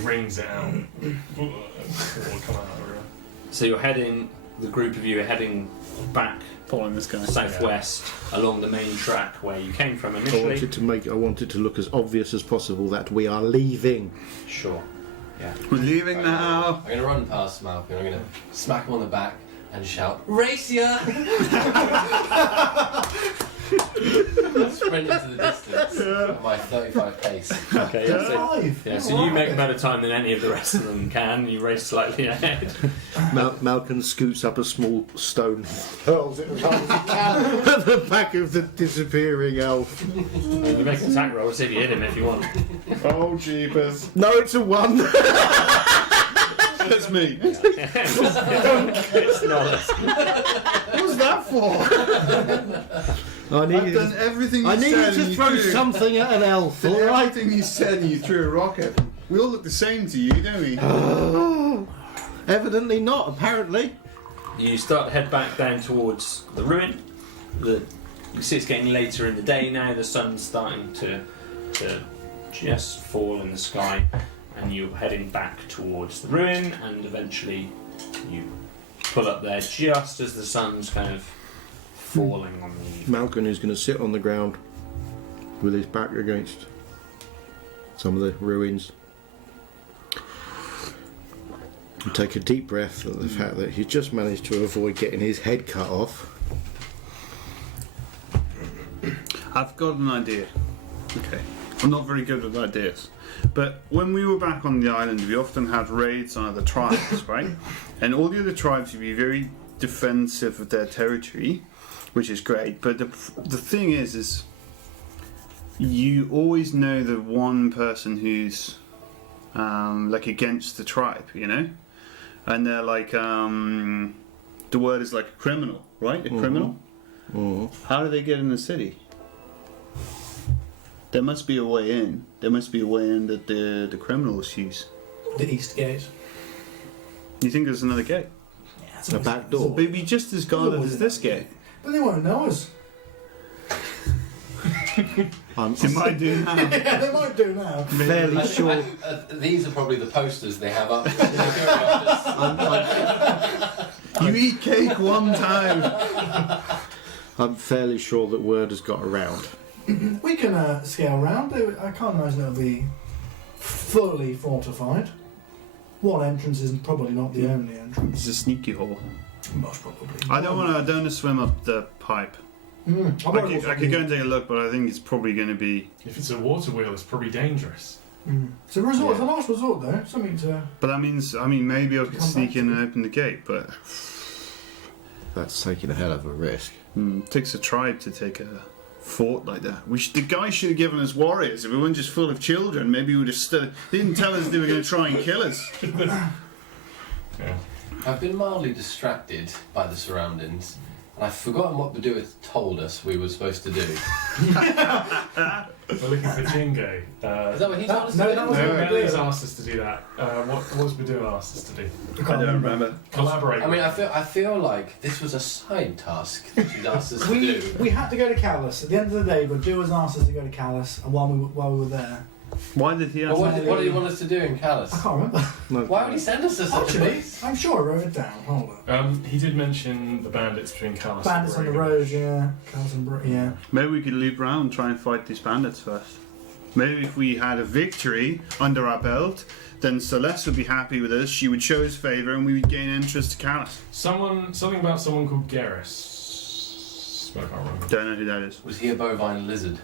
wrings it out. It'll come out everywhere. So you're heading. The group of you are heading back Following this guy. southwest along the main track where you came from I initially. wanted to look as obvious as possible that we are leaving. Sure. Yeah. We're leaving now. I'm going to run past Malcolm. I'm going to smack him on the back and shout, "Race ya!" Sprint into the distance at my 35 pace. Okay. Five. So you make better time than any of the rest of them can. You race slightly ahead. Malcolm scoots up a small stone, hurls it as hard as he can at the back of the disappearing elf. You make an attack roll. See if you hit him if you want. Oh, jeepers. No, it's a 1. That's me. It's not us. What was that for? I need I've you done to, everything you I need said. you and to you throw threw. something at an elf, Did alright? everything you said and you threw a rocket. We all look the same to you, don't we? Evidently not, apparently. You start to head back down towards the ruin. You can see it's getting later in the day now. The sun's starting to just fall in the sky, and you're heading back towards the ruin. And eventually, you pull up there just as the sun's kind of falling on the. Malcolm is going to sit on the ground with his back against some of the ruins and take a deep breath at the fact that he's just managed to avoid getting his head cut off. I've got an idea. Okay. I'm not very good with ideas. But when we were back on the island, we often had raids on other tribes, right? And all the other tribes would be very defensive of their territory, which is great. But the thing is you always know the one person who's like against the tribe, you know? And they're like, the word is like a criminal, right? A criminal? How do they get in the city? There must be a way in. There must be a way in that the criminals use. The East Gate. You think there's another gate? Yeah, A back door. But it'd be just as guarded as this gate. But they won't know us. They might do now. Yeah, they might do now. fairly sure. These are probably the posters they have up in the You eat cake one time. I'm fairly sure that word has got around. We can scale round. I can't imagine it'll be fully fortified. One entrance is probably not the only entrance. It's a sneaky hole. Most probably. I don't want to swim up the pipe. I could go and take a look, but I think it's probably going to be. If it's a water wheel, it's probably dangerous. It's a resort. It's a last resort, though. Something to. But that means, maybe I could Come sneak back in to. and open the gate, but That's taking a hell of a risk. it takes a tribe to take a fort like that. The guy should have given us warriors. If we weren't just full of children, maybe we would have stood. They didn't tell us they were going to try and kill us. Yeah. I've been mildly distracted by the surroundings, and I've forgotten what the doer told us we were supposed to do. We're looking for Jingo. Is that what he told us to No, do? that was No, what we Melly's did. asked us to do that. What was Badua asked us to do? I don't remember. Collaborate. I mean, I feel like this was a side task that she'd asked us to do. We had to go to Callus. At the end of the day, but Doers asked us to go to Callus, and while we were there, Why did he But ask? what did he want us to do in Callus? I can't remember. Why would he send us to such a Actually, place? I'm sure I wrote it down. Hold on. He did mention the bandits between Callus Bandits on and the road, yeah. Callus and yeah. Maybe we could loop around and try and fight these bandits first. Maybe if we had a victory under our belt, then Celeste would be happy with us. She would show us favour, and we would gain entrance to Callus. Something about someone called Garrus. I can't remember. Don't know who that is. Was he a bovine lizard?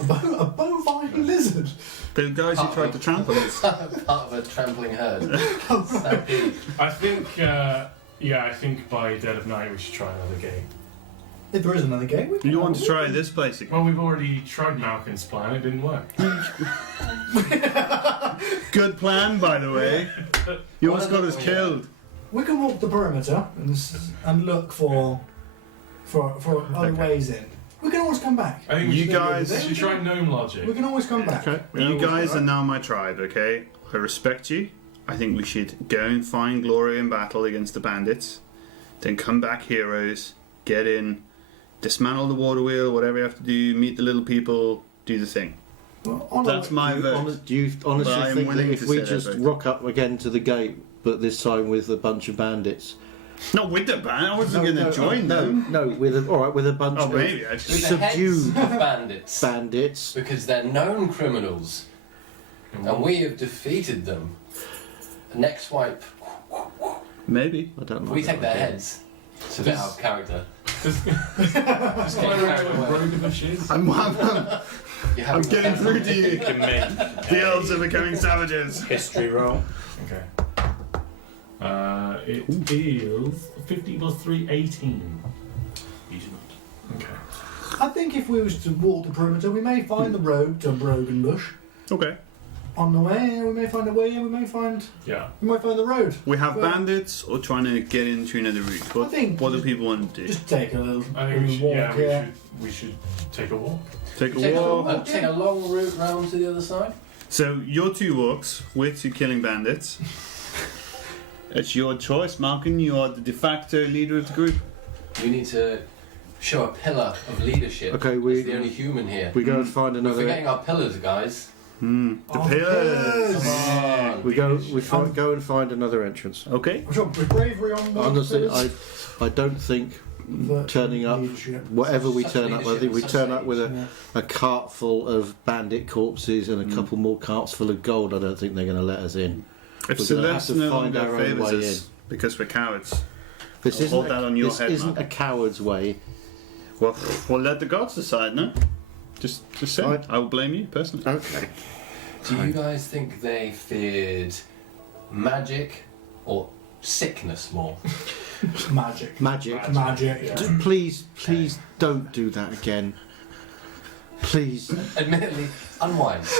A bovine lizard. The guys who tried to trample us. Part of a trampling herd. Stampede. I think, I think by dead of night we should try another game. If there is another gate, we can You have want a to look. try this place again? Well, we've already tried Malkin's plan. It didn't work. Good plan, by the way. You almost got us killed. We can walk the perimeter and look for other ways in. We can always come back. I think we You should, guys- we should try gnome logic. We can always come back. Okay. You guys are now my tribe, okay? I respect you. I think we should go and find glory in battle against the bandits. Then come back heroes, get in, dismantle the water wheel, whatever you have to do, meet the little people, do the thing. Well, on That's my vote. Do you honestly But I am think that willing if to we say that just vote. rock up again to the gate, but this time with a bunch of bandits? Not with the band, I wasn't going to join them. No, with a bunch Oh, of maybe. I With just... the heads subdued of bandits. bandits. Because they're known criminals. And we have defeated them. Next swipe, Maybe. I don't know. we take their heads. It's a bit out of character. Just find out what Brogabush is. I'm You I'm haven't getting through to you. Can make The elves are becoming savages. history roll. Okay. It is 50 plus 3, 18. Okay. I think if we was to walk the perimeter, we may find the road to Broganbush. Okay. On the way, we may find a way, and we might find the road. We have Well- bandits or trying to get into another route. I think What do people want to do? Just take a little, I think we should, walk. we should take a walk. Take a Take walk. take a long route round to the other side. So your 2 walks, we're 2 killing bandits. It's your choice, Malkin. You are the de facto leader of the group. We need to show a pillar of leadership. Okay, As the only human here. We go and find We're another. forgetting our pillars, guys. The Oh, pillars. Come on. We go and find another entrance. Okay. I'm sure with bravery on the Honestly, pillars, I don't think virtue turning up, leadership. whatever we Such turn up, I think we leadership, turn such up with Yeah. a cart full of bandit corpses and a couple more carts full of gold. I don't think they're going to let us in. If We're gonna have Celeste to no find longer our own favours way us because we're cowards, This I'll isn't hold that on your this head, isn't Mark. a coward's way. well, we'll let the gods decide, no? Just say. Right. I will blame you personally. Okay. Do you guys think they feared magic or sickness more? Magic. Magic. Magic. Yeah. Please don't do that again. Please. Admittedly, unwise.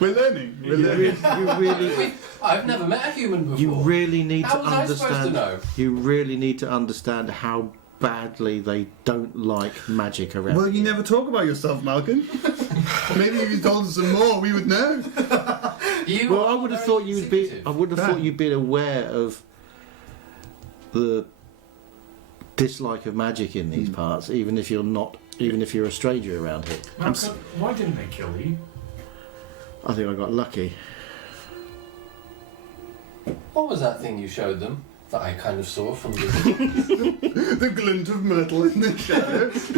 We're learning. We're You really, I've never met a human before. you really need How to was I supposed to understand. know? You really need to understand how badly they don't like magic around. Well, you never talk about yourself, Malcolm. Maybe if you told us some more, we would know. You Well, are I would have very thought you'd be. secretive. I would have thought you'd been aware of the dislike of magic in these parts, even if you're not. Even if you're a stranger around here. Malcolm, why didn't they kill you? I think I got lucky. What was that thing you showed them that I kind of saw from the... The glint of metal in the shadows.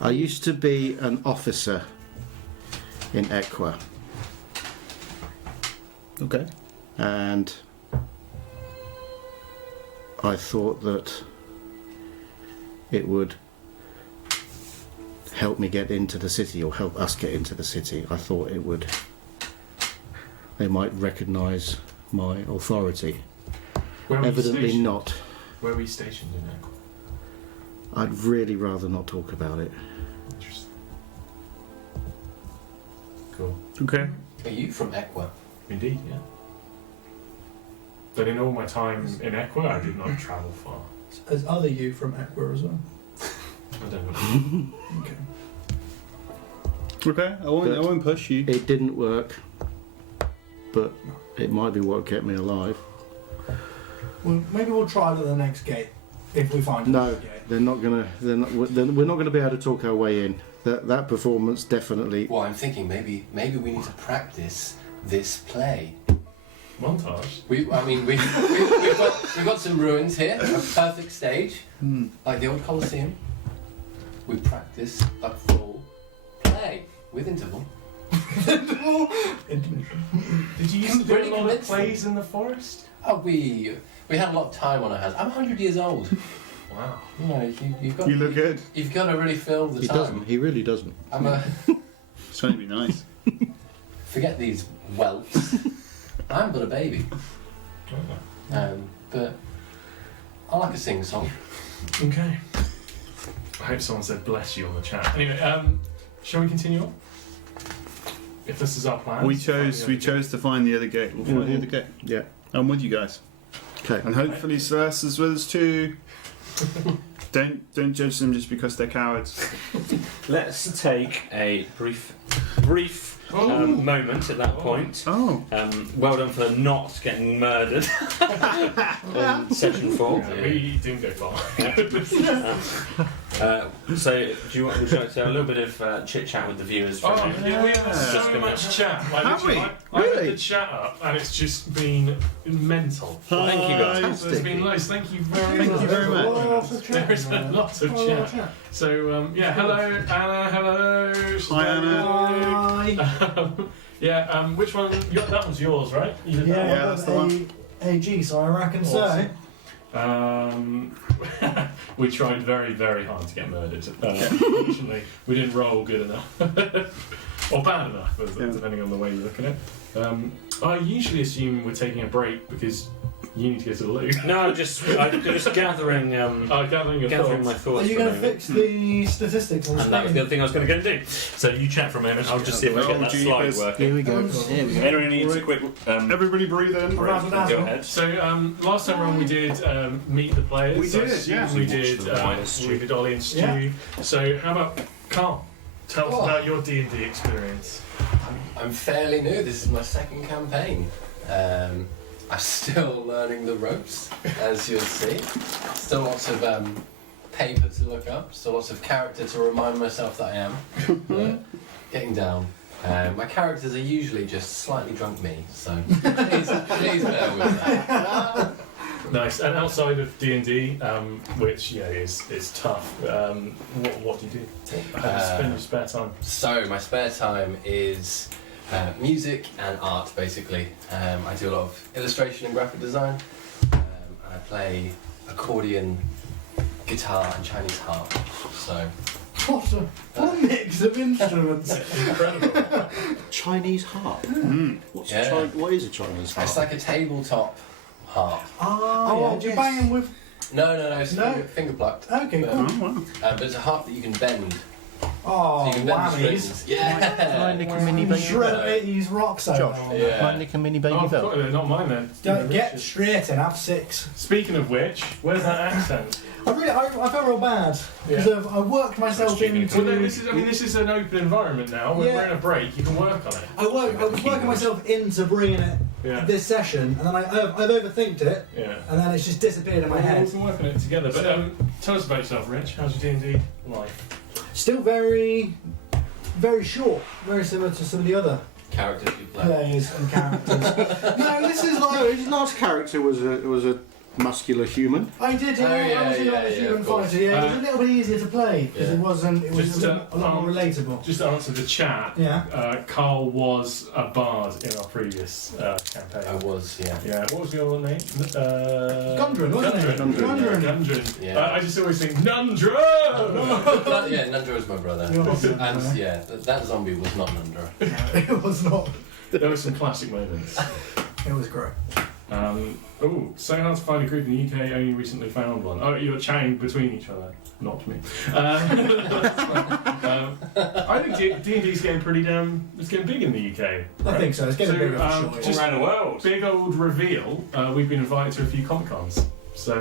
I used to be an officer in Equa, Okay. and I thought that it would help me get into the city, or help us get into the city. I thought it would. They might recognise my authority. Where were you Evidently stationed? not. Where were you stationed in Echo? I'd really rather not talk about it. Interesting. Cool. Okay. Are you from Equa? Indeed, yeah. But in all my time in Equa, I did not travel far. As other you from Equa as well. I don't know. Okay. Okay. I won't push you. It didn't work, but it might be what kept me alive. Well, maybe we'll try it at the next gate if we find No, another gate. they're not gonna. We're not gonna be able to talk our way in. That performance definitely. Well, I'm thinking maybe we need to practice this play. Montage? We've got some ruins here, a perfect stage, like the old Colosseum. We practice a full play with interval. Intermission. Did you used to do Really a lot of convincing. plays in the forest? Oh, we had a lot of time on our hands. I'm 100 years old. Wow. You know, you've got You look good. you've got to really fill the He time. doesn't. He really doesn't. I'm a It's trying to be nice. forget these welts. I'm but a baby. But I like a sing-song. Okay. I hope someone said bless you on the chat. Anyway, shall we continue on? If this is our plan. We chose to find the other gate. We'll find the other gate. Yeah. I'm with you guys. Okay. And hopefully Celeste is with us too. Don't judge them just because they're cowards. Let's take a brief moment at that point. Oh. Well done for not getting murdered in session 4. Yeah, we didn't go far. So, would you like to have a little bit of chit chat with the viewers? Oh, From yeah, we had Just so gonna- much chat. Like, Have we? I Really? had the chat up and it's just been mental. Thank you, guys. There's been loads. Thank you very much. Thank you very much. Lots of chat. There is a lot of chat. So, yeah, hello, Anna, hello. Hi, Anna. Hi. Which one? That one's yours, right? You did that Yeah, Yeah, that's the one. AG, so I reckon so. Awesome. We tried very, very hard to get murdered. Unfortunately, we didn't roll good enough. Or bad enough, depending on the way you look at it. I usually assume we're taking a break because you need to go to the loo. No, I'm just gathering Gathering your gathering my thoughts. thoughts. Are you for a going to moment. fix the statistics on the And that was the screen? other thing I was going to go and do. So you chat for a moment. I'll just see if I get that Oh, slide jeepers. working. Here we go. Anyone needs a quick? Everybody breathe in. Razzle Go dazzle. ahead. So last time around we did meet the players. We did, So yeah. We did Ollie and Stu. Yeah. So how about Carl? Tell us about your D&D experience. I'm fairly new. This is my second campaign. I'm still learning the ropes, as you'll see. Still lots of paper to look up. Still lots of character to remind myself that I am. But getting down. My characters are usually just slightly drunk me, so please bear with that. Nice. And outside of D&D, which is tough. What do you do? How do you spend your spare time? So my spare time is music and art, basically. I do a lot of illustration and graphic design. I play accordion, guitar, and Chinese harp. So What a mix of instruments. Incredible. Chinese harp. Yeah. What is a Chinese harp? It's like a tabletop harp. Oh, do you bang them with? No, it's No? finger plucked. Okay, But, cool. Oh, wow. but it's a harp that you can bend. Oh, So you can bend the whammies. strings. Yeah. Nick a mini baby Shred bell. 80s rock solo. Josh. Yeah. Might nick a mini baby Oh, bell. not mine then. Don't get Richard. straight in, have 6. Speaking of which, where's that accent? I felt real bad because I worked myself into. Well, no, this is an open environment now. We're in a break. You can work on it. I was working myself into bringing it Yeah. this session, and then I've overthinked it, Yeah. and then it's just disappeared in my We head. can work on it together. But tell us about yourself, Rich. How's your D&D life? Still very, very short, very similar to some of the other Characters you play. players and characters. No, this is No, like his last character was a muscular human. I did. Oh, I yeah, was in yeah, the yeah, human of course. fighter. Yeah, it was a little bit easier to play because Yeah. it wasn't. It was Just, a lot more relatable. Just to answer the chat, Yeah. Carl was a bard in our previous I campaign. was, yeah. Yeah, what was your name? Gundren, wasn't it? Gundren. Gundren. Gundren. Yeah. I just always think, Nundra! Yeah, Nundra was my brother. Yours, And yeah, that zombie was not Nundra. It was not. There were some classic moments. It was great. So hard to find a group in the UK, only recently found one. Oh, you're chatting between each other, not me. I think D&D's getting pretty it's getting big in the UK. I right? think so. It's getting bigger for sure. just All around the world. big old reveal, we've been invited to a few Comic-Cons. So,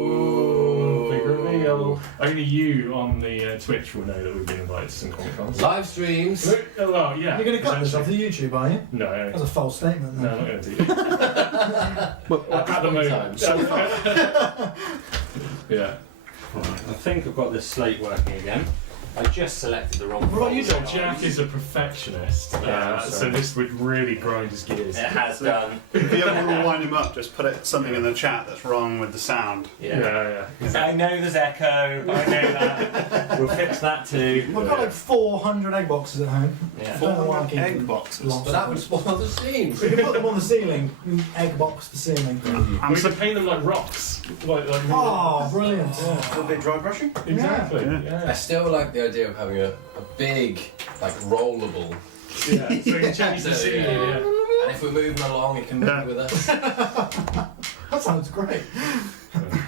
Ooh. big reveal. Only you on the Twitch will know that we've been invited to some Comic-Cons. Live streams. Well, yeah. You're going to cut this off essentially. the YouTube, are you? No, That's a false statement. no, Then. I'm not going to do that. At the moment. Yeah. I think I've got this slate working again. I just selected the wrong. What you folder. doing, Jack is a perfectionist, Yeah, so sorry. this would really grind his gears. It has done. If you ever want to wind him up, just put something in the chat that's wrong with the sound. Yeah. I know there's echo. I know that. We'll fix that too. I've got like 400 egg boxes at home. Yeah. I don't know why I'm keeping Egg them. boxes. Lots But that of would them. spoil the scene. We can put them on the ceiling. Egg box the ceiling. I'm We could paint them like rocks. Like Oh, brilliant. A bit dry brushing. exactly. Yeah. I still like the idea of having a big, like, rollable. Yeah. So you can change the So, scene. yeah. Yeah. And And if we're moving along, it can move with us. That sounds great.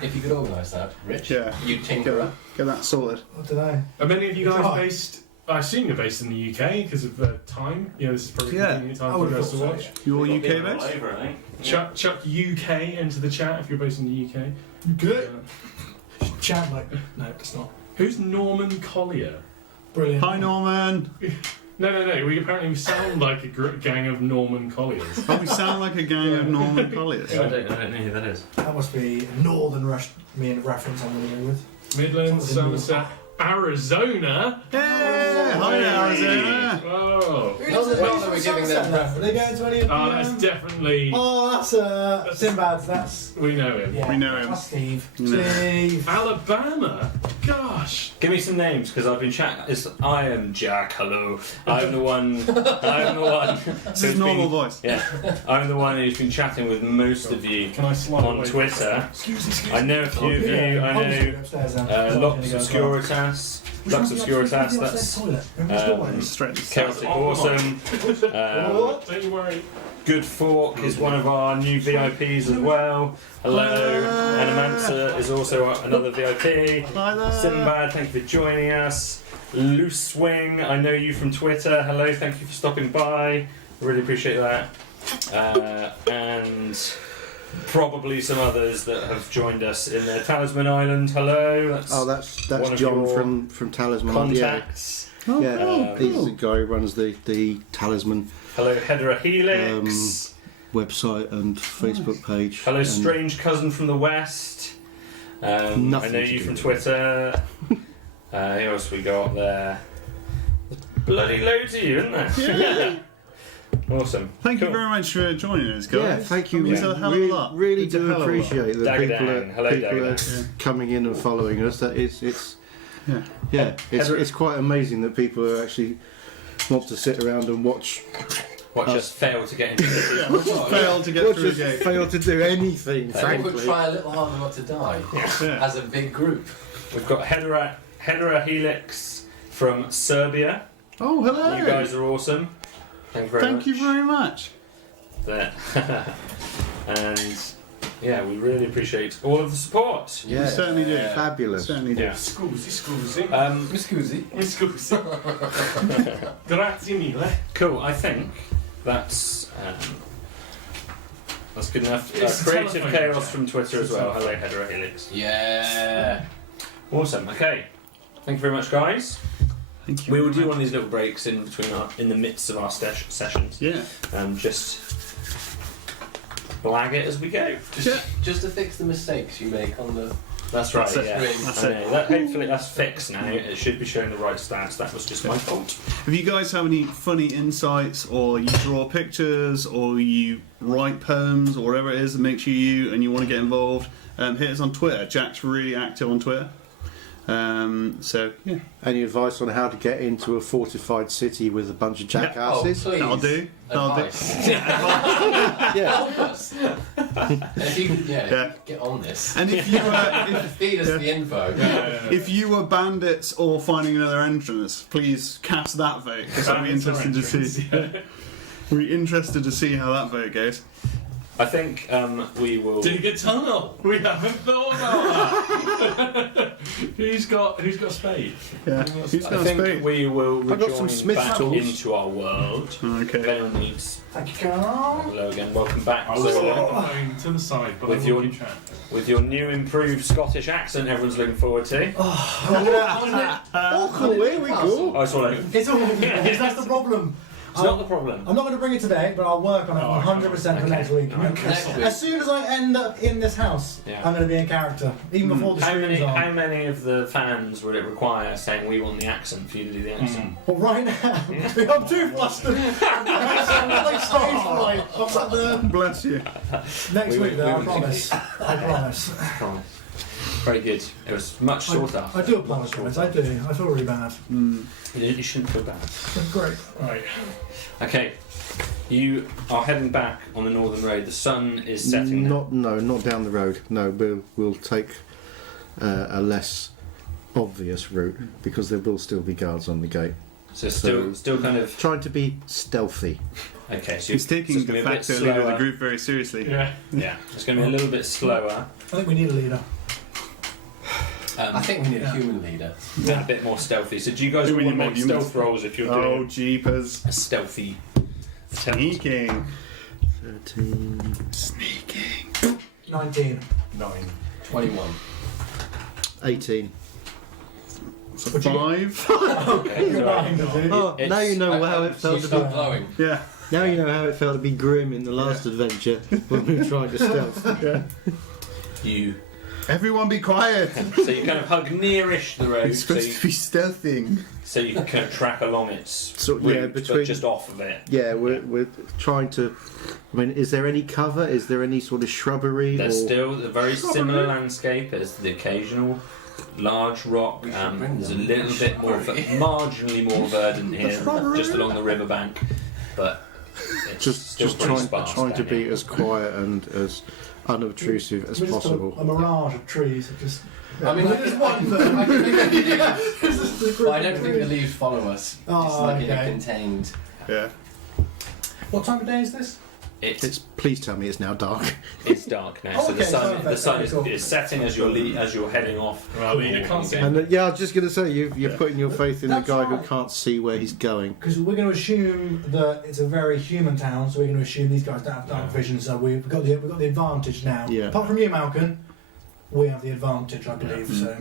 If you could organise that, Rich. Yeah. You tinkerer. Get that sorted. I don't know. Are many of you Good guys try. based? I assume you're based in the UK because of time. This is probably Yeah. convenient I time for you would have guys to thought watch. so. You're We've got UK people all based? over, I think. Chuck UK into the chat if you're based in the UK. Good. Chat like, no, it's not. Who's Norman Collier? Brilliant. Hi, Norman. No. We apparently sound like a gang of Norman Colliers. Oh, we sound like a gang of Norman Colliers. I don't know who that is. That must be a Northern Russian reference I'm going to go with. Midlands, Something Somerset, Arizona. Yeah, hi, Arizona. Oh, Not that we're giving them Are they going to any of the... that's definitely. Oh, that's Sinbad. That's... We know him. Yeah, We know him. That's Steve. No. Steve. Alabama. Gosh. Give me some names because I've been chatting. I am Jack. Hello. I'm the one. I'm the one. This is normal voice. Yeah, I'm the one who's been chatting with most of you Can I slide on away? Twitter. Excuse me. I know a few of you. I know Upstairs, Lux Obscuritas. Lux Obscuritas. That's Straight. Celtic Awesome. Don't you worry. Good Fork is one of our new VIPs as well. Hello. Animancer is also another VIP. Hi there. Sinbad, thank you for joining us. Loose Swing, I know you from Twitter. Hello, thank you for stopping by. I really appreciate that. And probably some others that have joined us in the Talisman Island. Hello. That's That's one of John your from Talisman. contacts. Yeah, he's cool. the guy who runs the Talisman Hello, Hedera Helix. website and Facebook page. Hello, and strange cousin from the West. I know Nothing to you do from with Twitter. Who else we got there? There's bloody loads of you, isn't there? Yeah. Awesome. Thank you Cool. very much for joining us, guys. Yeah, thank you. That means a hell of a lot. Really It's a do hell of a lot. appreciate that Dagger people down. Hello, people Dagger are down. coming in and following us. That it's Yeah. it's quite amazing that people are actually want to sit around and watch us fail to get into the Yeah, we'll just fail to get or through the just gate. fail to do anything. And we Frankly, would try a little harder not to die Yeah. as a big group. We've got Hedera Helix from Serbia. Oh, hello. You guys are awesome. Thank you very much. Thank you very much. There. And yeah, we really appreciate all of the support. yeah, We certainly do. fabulous. Certainly do. Yeah. Scusi. Miss Cousy. Scusi. Grazie mille. Cool. I think that's good enough. It's Creative telephone Chaos chat. from Twitter as It's well. telephone. Hello, Hedera Helix. Yeah. Awesome. Okay. Thank you very much, guys. Thank you. We will very do one much. of these little breaks in between in the midst of our sessions. Yeah. Just blag it as we go. Just to fix the mistakes you make on the That's right. That's it. Yeah. That's I it. know. Hopefully that's fixed now. It should be showing the right stats. That was just my fault. If you guys have any funny insights, or you draw pictures, or you write poems, or whatever it is that makes you and you want to get involved, hit us on Twitter. Jack's really active on Twitter. So yeah, Any advice on how to get into a fortified city with a bunch of jackasses? Oh, please. that'll do. That'll do. Advice. Yeah. Help us. And if you could, Yeah. get on this. And if you Feed us the info. if you were bandits or finding another entrance, please cast that vote because I'd be interested to see. We're interested to see how that vote goes. I think we will. Dig a tunnel. We haven't thought about that. Who's got a spade? Yeah. Who's I got a think spade? we will I've got some rejoin Smith's back tools. into our world. If Okay. anyone needs, Thank you, Carl. hello again. Welcome back. I will set So, the phone to the side, but With I your- will keep chat. with your new improved Scottish accent, everyone's looking forward to. Oh, cool. Here we go. Oh, it's all over. It's all that's the problem. It's not the problem. I'm not going to bring it today, but I'll work on it 100% for next week. Next week. As soon as I end up in this house, Yeah. I'm going to be in character, even before the How stream's on. many of the fans would it require saying we want the accent for you to do the accent? But right now, I'm too flustered. I'm like stage fright. I'm sat there. Bless you. Next We week, will- though, I we will- promise. I promise. Promise. Very good. It was much sought after. I do apologise. I do. I feel really bad. You shouldn't feel bad. Great. Right. Okay, you are heading back on the Northern Road. The sun is setting now. Not down the road. No, we'll take a less obvious route because there will still be guards on the gate. So still kind of Trying to be stealthy. okay. So He's taking it's the gonna be a fact bit that leader of the slower. group very seriously. Yeah. Yeah, it's going to be a little bit slower I think we need a leader. I think we need a human leader. and a bit more stealthy. So do you guys Do we want to need more make humans? stealth rolls if you're Oh, doing jeepers. a stealthy attempt? Sneaking. 13. Sneaking. 19. 9. 21. 18. So Would you- Okay, 5. it's all right. Oh, It's- now you know how I- it felt she to be. stopped glowing. Yeah. Now you know how it felt to be grim in the last adventure when we were trying to stealth. Yeah. You Everyone be quiet. so you kind of hug nearish the road, It's so supposed you, to be stealthing. so you can kind of track along its So, route, yeah, but between- just off of it. Yeah, we're trying to. I mean, is there any cover? Is there any sort of shrubbery? There's or... still a very similar landscape. There's the occasional large rock. There's a little bit more, marginally more verdant here, just along the riverbank, but it's still just pretty trying sparse to down be here. as quiet and as unobtrusive as We're just possible. A mirage of trees. That just. I mean, There's one thing. I can make the leaves, It's just a group but I of don't think the trees. leaves follow us. Oh, It's like in a okay. contained. Yeah. What time of day is this? It's Please tell me it's now dark. it's dark now, Oh, so okay, the perfect. sun Okay, is, cool. is setting as you're heading off. Well, leader can't see. And yeah, I was just going to say you're putting your faith in That's the guy right. who can't see where he's going. Because we're going to assume that it's a very human town, so we're going to assume these guys don't have dark vision. So we've got the advantage now. Yeah. Apart from you, Malcolm, we have the advantage, I believe. So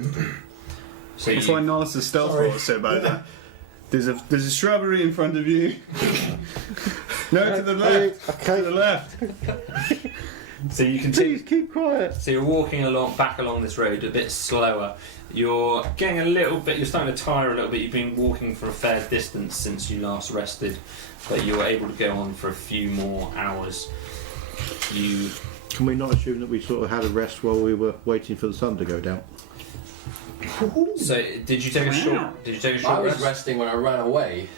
So That's you, why Nollis' stealth Sorry. roll is so bad. There's a shrubbery in front of you. No, to the left. To the left. so you continue. Please keep quiet. So you're walking back along this road a bit slower. You're getting a little bit. You're starting to tire a little bit. You've been walking for a fair distance since you last rested, but you were able to go on for a few more hours. Can we not assume that we sort of had a rest while we were waiting for the sun to go down? So did you take a short? Did you take a short I was rest? resting when I ran away.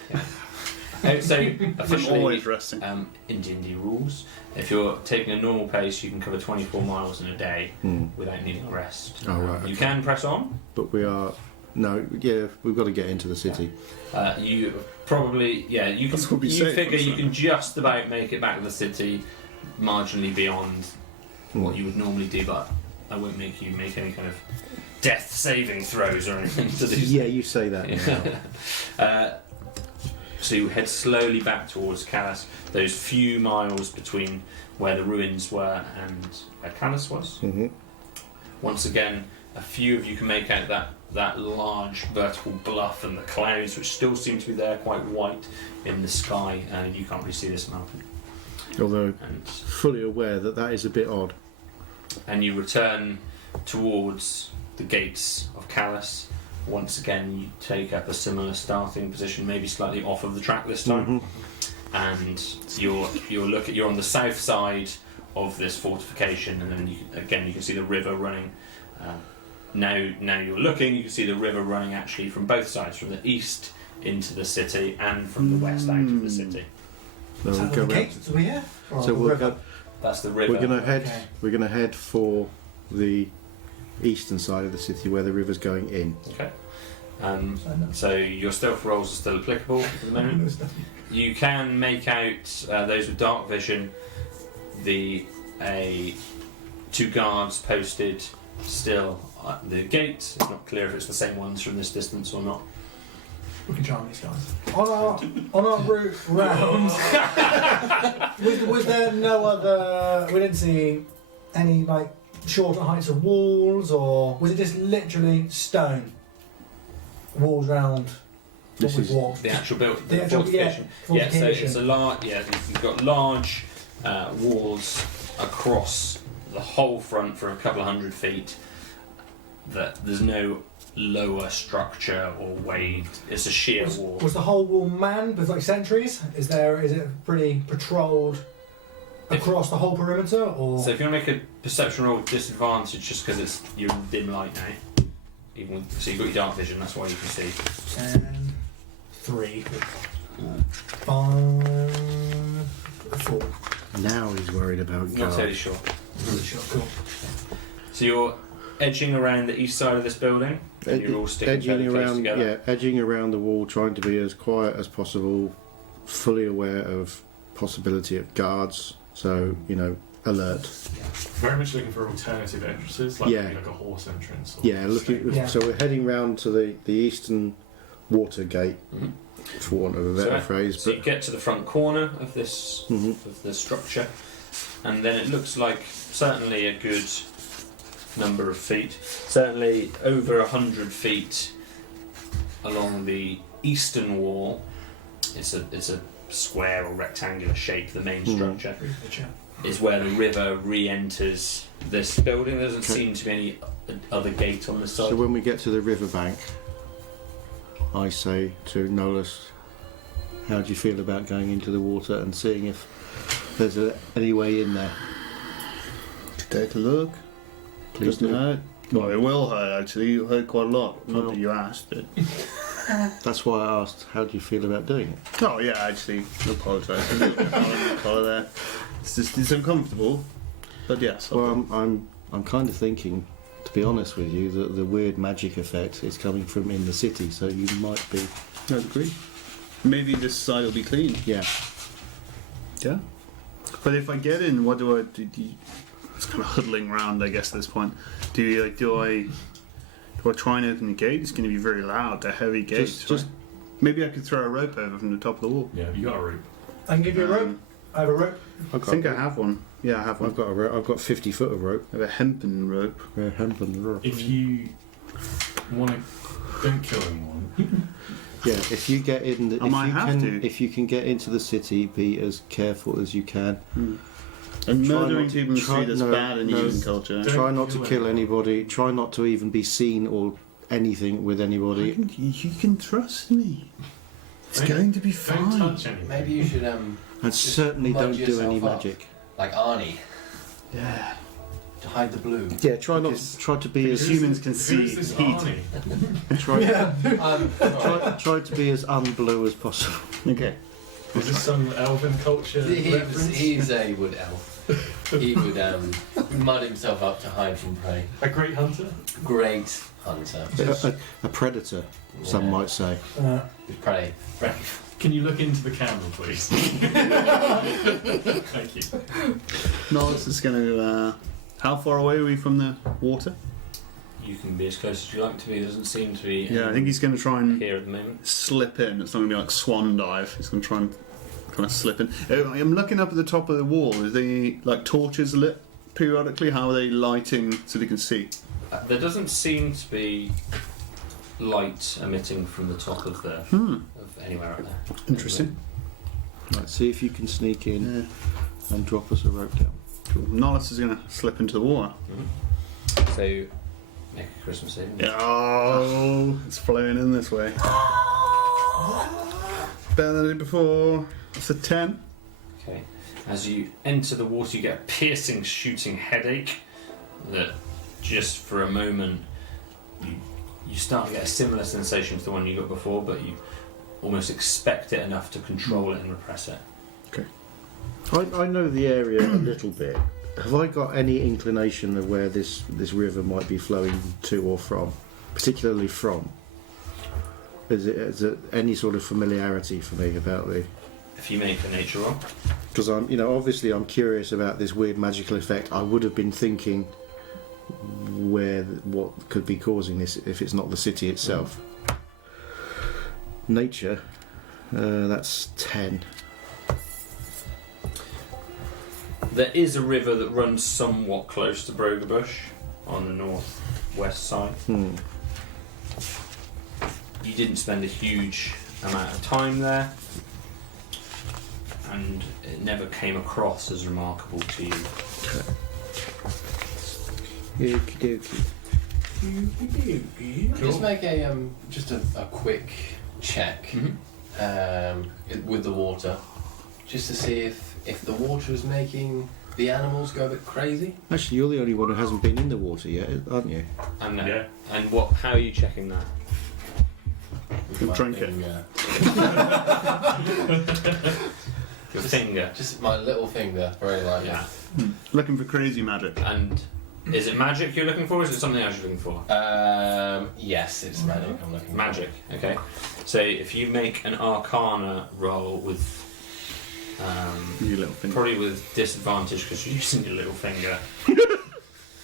So I'm officially, always resting. in D&D rules, if you're taking a normal pace, you can cover 24 miles in a day without needing a rest. Oh, right, You okay. can press on. But we are. No, yeah, we've got to get into the city. You probably, yeah, you can. This will be You safe, figure you also. can just about make it back to the city, marginally beyond what you would normally do, but I won't make you make any kind of death saving throws or anything to do. Yeah, you say that now. So you head slowly back towards Calais. Those few miles between where the ruins were and where Calais was. Mhm. Once again, a few of you can make out that large vertical bluff and the clouds, which still seem to be there, quite white in the sky. You can't really see this mountain. Although And fully aware that that is a bit odd. and you return towards the gates of Calais. Once again, you take up a similar starting position, maybe slightly off of the track this time, and you're on the south side of this fortification, and then you can see the river running. Now you're looking, you can see the river running actually from both sides, from the east into the city and from the west out of the city. So is we'll that go the round. gates we here? Or So the we'll river? go. That's the river. We're gonna head. Okay. We're gonna head for the eastern side of the city where the river's going in. Okay. So your stealth rolls are still applicable at the moment. You can make out those with dark vision. Two guards posted still at the gate. It's not clear if it's the same ones from this distance or not. We can charm these guys. On our route round, was there no other? We didn't see any like shorter heights of walls, or was it just literally stone walls round what This we've is- walked? The actual build, The the actual- fortification. yeah, Yeah, so fortification. it's a large. Yeah, you've got large walls across the whole front for a couple of 100 feet. That there's no lower structure or wade. It's a sheer wall. Was the whole wall manned with like sentries? Is it pretty patrolled across the whole perimeter, or? So if you want to make a perception roll with disadvantage, just because you're in dim light now, even with, so you've got your dark vision, that's why you can see. 10, 3, 5, 4. Now he's worried about Not guards. totally sure. Really sure, cool. So you're edging around the east side of this building, and you're all sticking fairly close together. Yeah, edging around the wall, trying to be as quiet as possible, fully aware of possibility of guards. So alert. Very much looking for alternative entrances, like maybe like a horse entrance. Or Looking. Yeah. So we're heading round to the eastern water gate, for want of a better phrase. So you get to the front corner of this Mhm. of the structure, and then it looks like certainly a good number of feet, certainly over 100 feet along the eastern wall. It's a square or rectangular shape. The main structure is where the river re-enters this building. There doesn't seem to be any other gate on the side. So when we get to the riverbank, I say to Nolus, how do you feel about going into the water and seeing if there's any way in there? Take a look. Please Doesn't do. hurt. Well, it will hurt actually. You hurt quite a lot. Not Well. that you asked it. That's why I asked, how do you feel about doing it? Oh yeah, actually, I apologise. There's a little bit on the collar there. It's uncomfortable, but yes. Well, I'm kind of thinking, to be honest with you, that the weird magic effect is coming from in the city, so you might be. I agree. Maybe this side will be clean. Yeah. Yeah. But if I get in, what do I do? It's kind of huddling around, I guess, at this point. Do I try and open the gate? It's going to be very loud. A heavy gate. Just maybe I could throw a rope over from the top of the wall. Yeah, you got a rope. I can give you a rope. I have a rope. I think I have one. Yeah, I have one. I've got 50 foot of rope. I have a hempen rope. Hempen rope. If you want to, don't kill anyone. Yeah, if you get in, if you can get into the city, be as careful as you can. And Try murdering not to- people in the try- street is no, bad in no. human culture. Don't Try not to kill kill anyone. anybody. Try not to even be seen or anything with anybody. You can trust me. It's going to be Don't fine. touch anything. Maybe you should And Just certainly mud don't do any yourself up. magic. like Arnie Yeah. to hide the blue. Yeah, try Because- to be as humans can Who's see this heat. Arnie? try to be as unblue as possible. Okay. Is this some elven culture reference? He's a wood elf. He would mud himself up to hide from prey. A great hunter? Great hunter. A predator, some Yeah. might say. With prey. Brave. Can you look into the camera, please? Thank you. No, this is going to. How far away are we from the water? You can be as close as you like to be. There doesn't seem to be Yeah, I think he's going to try and here at the moment. slip in. It's not going to be like swan dive. He's going to try and kind of slip in. I'm looking up at the top of the wall. Are they like torches lit periodically? How are they lighting so they can see? There doesn't seem to be light emitting from the top of the of anywhere up there. Interesting. Right, see if you can sneak in Yeah. and drop us a rope down. Cool. Nollis is going to slip into the water. So make a Christmas saving. Yeah. Oh, it's flowing in this way. Better than it before. It's a 10. Okay. As you enter the water, you get a piercing, shooting headache that just for a moment you start to get a similar sensation to the one you got before, but you almost expect it enough to control it and repress it. I know the area a little bit. Have I got any inclination of where this river might be flowing to or from? Particularly from? Is it any sort of familiarity for me about the... If you make a nature roll, Because obviously I'm curious about this weird magical effect. I would have been thinking what could be causing this if it's not the city itself. Nature, that's 10. there is a river that runs somewhat close to Brogerbush on the northwest side. You didn't spend a huge amount of time there, and it never came across as remarkable to you. Okie dokie. Just make a a quick check with the water, just to see if the water is making the animals go a bit crazy. Actually, you're the only one who hasn't been in the water yet, aren't you? And Yeah. and what? How are you checking that? With Can my drink it. finger. Your finger. Just my little finger, very lightly. Yeah. Looking for crazy magic. And Is it magic you're looking for, or is it something else you're looking for? Yes, it's magic. I'm looking. Magic, okay. So if you make an Arcana roll with, Your little finger. probably with disadvantage because you're using your little finger.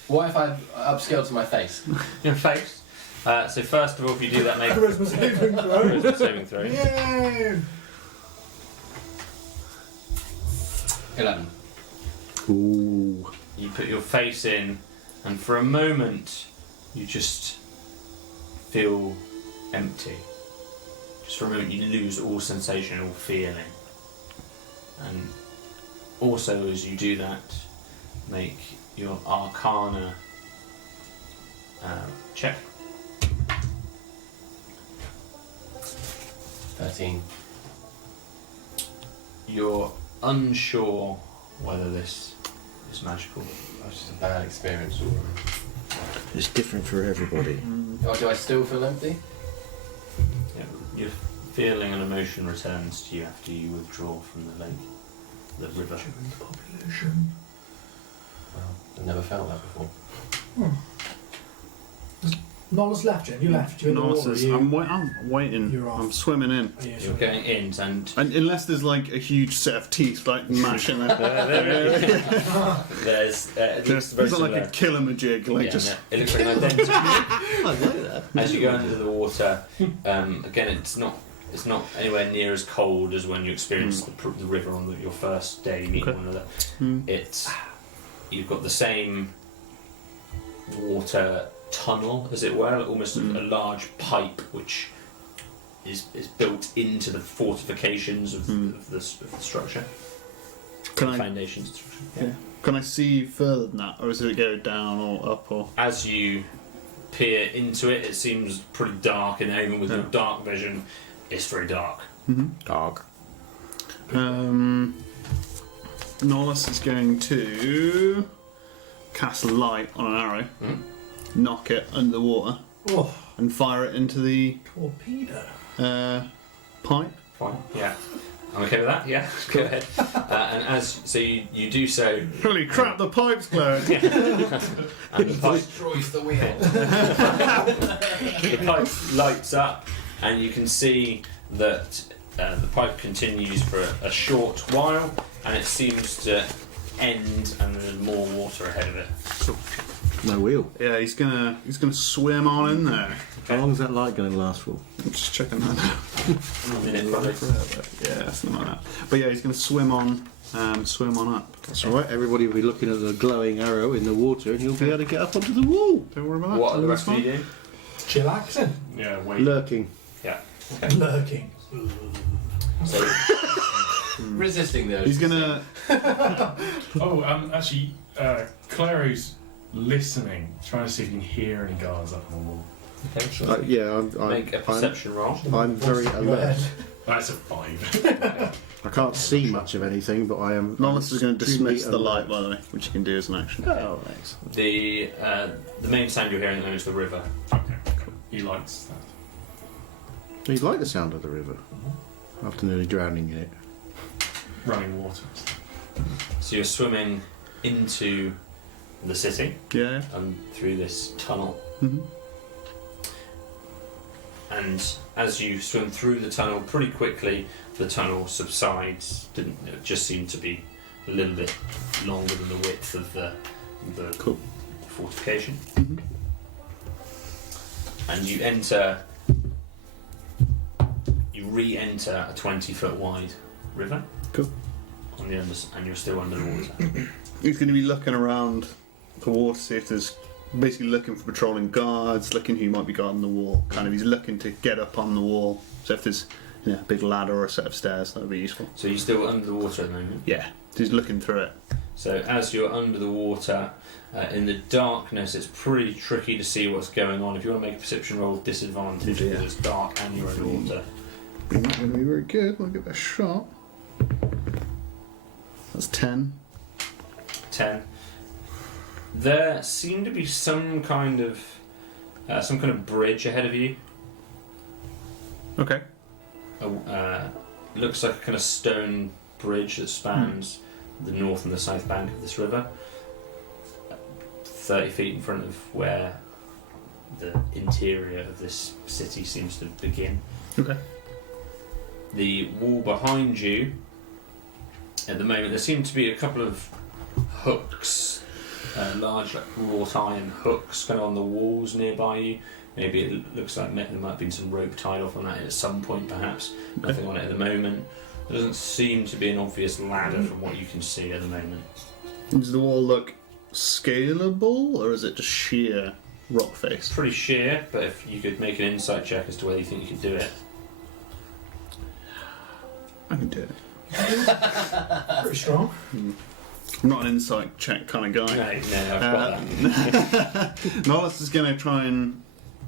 What if I upscale to my face? Your face. So first of all, if you do that, make Charisma saving throw. charisma saving throw. Yay! 11. Ooh. You put your face in, and for a moment, you just feel empty. Just for a moment, you lose all sensation, all feeling. And also, as you do that, make your Arcana check. 13. You're unsure whether this is magical. That's just a bad experience. It's different for everybody. Oh, do I still feel empty? Yeah, your feeling and emotion returns to you after you withdraw from the lake, the river. Well, I've never felt that before. Nolus left, Jen. You left. You're in the Nolus water. is- You, I'm waiting. You're off. I'm swimming in. oh, yeah, You're sure. going in, and And unless there's like a huge set of teeth like mashing there. there's it looks very It's not like similar. a killamajig, like Yeah, just. no, it looks like an identical. I like that. As you go under the water, again, it's not anywhere near as cold as when you experience the river on your first day meeting Okay. one another. Mm. You've got the same water tunnel, as it were, almost a large pipe which is built into the fortifications of the structure. Can the I foundations of the structure. can I see further than that, or does it go down or up or? As you peer into it, it seems pretty dark, and even with your dark vision, it's very dark. Dark. Nolus is going to cast light on an arrow, knock it under the water, Oh, and fire it into the torpedo. pipe. Fine. Yeah. I'm okay with that. Yeah. Go ahead. And as so you do so, Holy crap! The pipe's glowing. and the pipe Destroys the wheel. the pipe lights up, and you can see that the pipe continues for a short while, and it seems to end, and there's more water ahead of it. No wheel. Yeah, he's gonna swim on in there. How long is that light going to last for? I'm just checking that out. A minute, probably. Yeah, something like that. But yeah, he's gonna swim on up. That's all right. Everybody will be looking at the glowing arrow in the water, and you'll be able to get up onto the wall. Don't worry about that. What are the rest of you doing? Chillaxing. Yeah, wait. Lurking. Yeah. Lurking. So Resisting the He's urge. gonna. Oh, actually, Claro's listening, trying to see if he can hear any guards up on the wall. okay, sure. Yeah, Make a perception roll. I'm very Go alert. ahead. That's a 5. I can't see much of anything, but I am. Nolus is going to extremely dismiss the light, alert. by the way, which you can do as an action. Oh, thanks. The main sound you're hearing at the moment is the river. Okay, cool. He likes that. You like the sound of the river after nearly drowning in it. Running water. So you're swimming into the city Yeah. and through this tunnel. Mm-hmm. And as you swim through the tunnel, pretty quickly the tunnel subsides. It just seemed to be a little bit longer than the width of the Cool. fortification. Mhm. And you re-enter a 20-foot wide river. Cool. On the and you're still under the water. He's going to be looking around the water, see if there's basically looking for patrolling guards, looking who might be guarding the wall. Kind of, he's looking to get up on the wall. So if there's a big ladder or a set of stairs, that would be useful. So you're still under the water at the moment. Yeah, he's looking through it. So as you're under the water, in the darkness, it's pretty tricky to see what's going on. If you want to make a perception roll, disadvantage Yeah. because it's dark and you're underwater. Not going to be very good. I'll give it a shot. That's 10. 10. There seemed to be some kind of bridge ahead of you. Okay. Looks like a kind of stone bridge that spans the north and the south bank of this river. 30 feet in front of where the interior of this city seems to begin. Okay. The wall behind you, at the moment, there seem to be a couple of hooks, large like wrought iron hooks kind of on the walls nearby you. Maybe it looks like there might have been some rope tied off on that at some point, perhaps. Nothing on it at the moment. There doesn't seem to be an obvious ladder from what you can see at the moment. Does the wall look scalable, or is it just sheer rock face? Pretty sheer, but if you could make an insight check as to whether you think you could do it. I can do it. Pretty strong. I'm not an insight check kind of guy. No, I've got that. Nollis is going to try and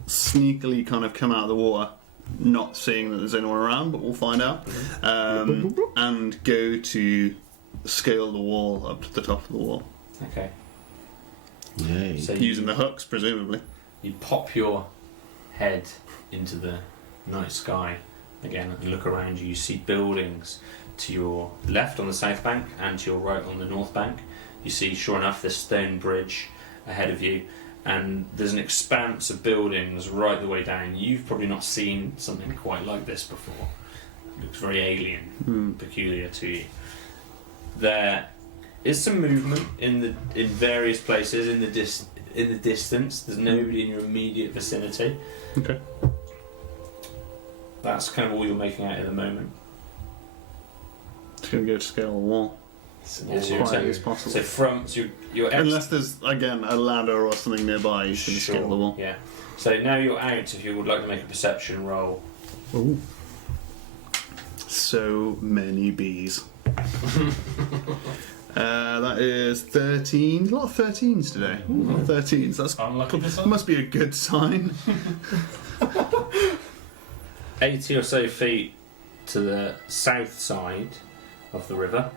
sneakily kind of come out of the water, not seeing that there's anyone around, but we'll find out. And go to scale the wall up to the top of the wall. Okay. Yay. So Using the hooks, presumably. you pop your head into the night sky again and look around you. You see buildings to your left on the south bank and to your right on the north bank. You see, sure enough, this stone bridge ahead of you, and there's an expanse of buildings right the way down. You've probably not seen something quite like this before. It looks very alien, peculiar to you. There is some movement in various places in the distance. There's nobody in your immediate vicinity. Okay. That's kind of all you're making out at the moment. Just going to go to scale the wall. Yes, As you're quietly saying- as possible. So you're Unless there's, again, a ladder or something nearby, you can scale the wall. Yeah. So now you're out. If you would like to make a perception roll, Ooh. So many bees. That is 13. A lot of 13s today. A lot of 13s. That's Unlucky this that one. must be a good sign. 80 or so feet to the south side of the river,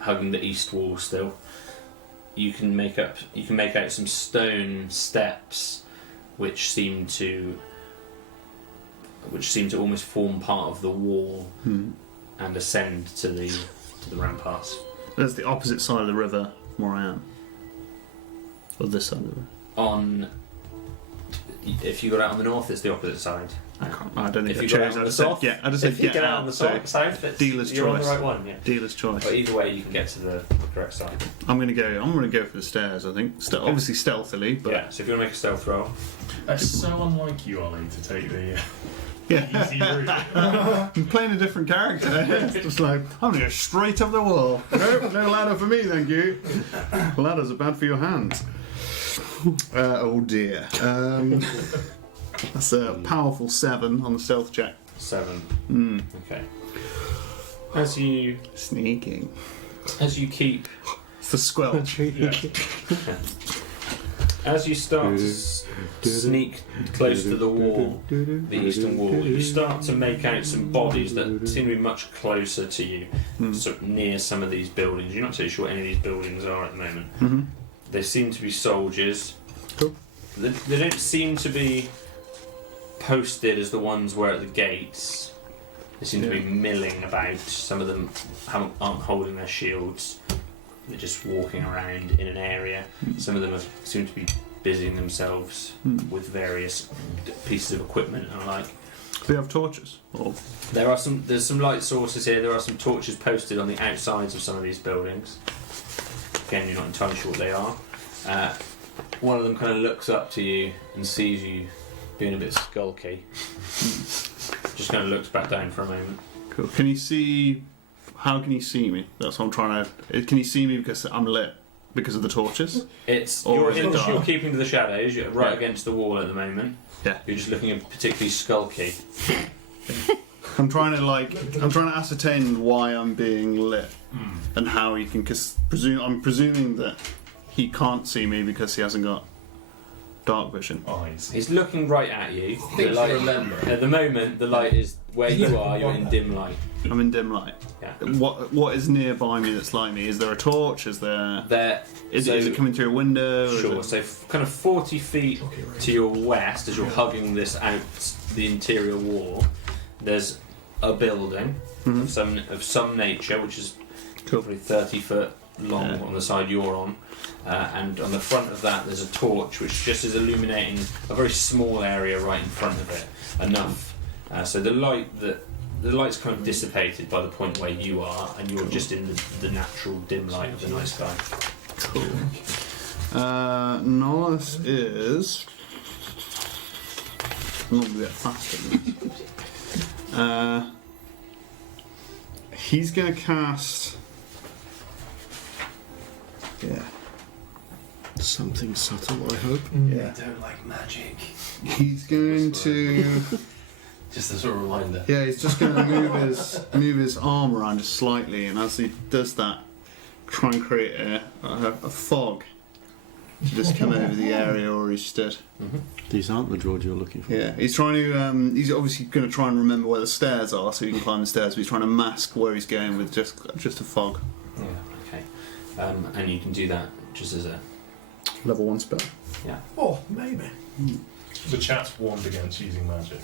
hugging the east wall still. You can make out some stone steps, which seem to almost form part of the wall and ascend to the ramparts. That's the opposite side of the river from where I am. Or this side of the river. If you got out on the north, it's the opposite side. I don't think If I you got out chose. on I the just said, south, yeah, I just said if you get get out on the so south, it's, dealer's you're choice. on the right one. Yeah. Dealer's choice. But either way, you can get to the correct side. I'm gonna go for the stairs. I think obviously stealthily, but Yeah. So if you want to make a stealth roll, That's so unlike you, Ollie, to take the yeah. easy route. I'm playing a different character. It's just like I'm gonna go straight up the wall. Nope, no ladder for me, thank you. Ladders are bad for your hands. Oh dear. That's a powerful 7 on the stealth check. 7. Okay. As you Sneaking. keep, It's the squelch. as you start to sneak close to the wall, the eastern wall, you start to make out some bodies that seem to be much closer to you, sort of near some of these buildings. You're not too sure what any of these buildings are at the moment. They seem to be soldiers. Cool. They don't seem to be posted as the ones were at the gates. They seem to be milling about. Some of them aren't holding their shields. They're just walking around in an area. Some of them seem to be busying themselves with various pieces of equipment and the like. Do they have torches? Or There's some light sources here. There are some torches posted on the outsides of some of these buildings. Again, you're not entirely sure what they are. One of them kind of looks up to you and sees you being a bit skulky. Just kind of looks back down for a moment. cool. Can you see? How can you see me? That's what I'm trying to. Can you see me because I'm lit because of the torches? Or is it dark? You're keeping to the shadows. You're right Yeah. against the wall at the moment. Yeah. You're just looking particularly skulky. I'm trying to ascertain why I'm being lit and how he can. Because I'm presuming that he can't see me because he hasn't got dark vision. Eyes. He's looking right at you. Think you remember. At the moment, the light is where you are. You're in dim light. I'm in dim light. Yeah. What is nearby me that's like me? Is there a torch? Is there? There. Is it coming through a window? or Sure. is So kind of 40 feet to your west, as you're hugging this out the interior wall, there's a building of some nature, which is Cool. probably 30 foot long on the side you're on, and on the front of that there's a torch which just is illuminating a very small area right in front of it, enough so the light's kind of dissipated by the point where you are, and you're just in the natural dim light of the night sky. Cool. Norris is not a bit faster than this. He's going to cast. Yeah. Something subtle, I hope. Yeah. I don't like magic. He's going to. Just as a reminder. Yeah, he's just going to move his arm around just slightly, and as he does that, try and create a fog to just come over the area where he stood. Mm-hmm. These aren't the drawers you're looking for. Yeah, he's trying to. He's obviously going to try and remember where the stairs are, so he can climb the stairs. But he's trying to mask where he's going with just a fog. Yeah, okay. And you can do that just as a Level 1 spell. yeah. Oh, maybe. The chat's warned against using magic.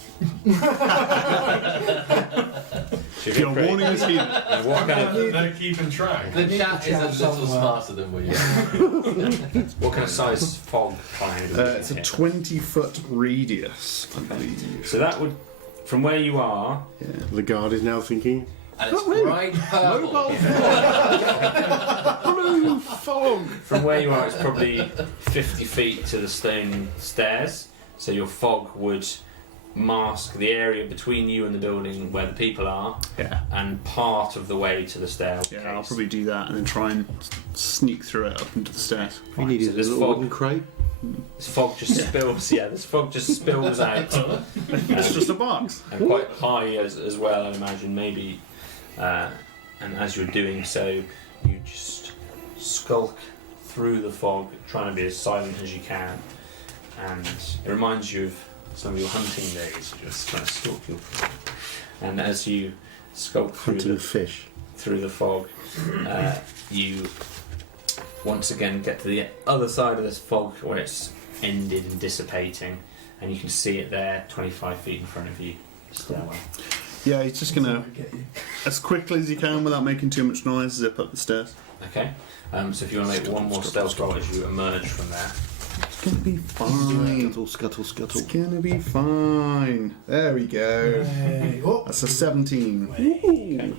Your warning is here. And what kind of They're keeping track. The need chat to is a chat little somewhere. smarter than we are. what kind of size fog cloud? Are we It's a looking at? 20-foot radius, I believe. So that would, from where you are, Yeah. The guard is now thinking, And it's bright purple. blue fog! from where you are, it's probably 50 feet to the stone stairs. So your fog would mask the area between you and the building where the people are, Yeah. and part of the way to the staircase. Yeah, I'll probably do that and then try and sneak through it up into the stairs. We needed So a this little fog- wooden crate. This fog just spills. Yeah, this fog just spills out, It's just a box. and quite high as well. I imagine maybe. And as you're doing so, you just skulk through the fog, trying to be as silent as you can. And it reminds you of some of your hunting days. You're just trying to stalk your prey. And as you skulk Hunting fish. through the fog, you once again get to the other side of this fog where it's ended and dissipating, and you can see it there 25 feet in front of you. Stairwell. Yeah, he's just gonna, as quickly as he can without making too much noise, zip up the stairs. Okay, so if you want to make one more stealth roll as you emerge from there. It's gonna be fine. Scuttle, scuttle, scuttle. It's gonna be fine. There we go. Hey. Oh, That's a 17. Okay.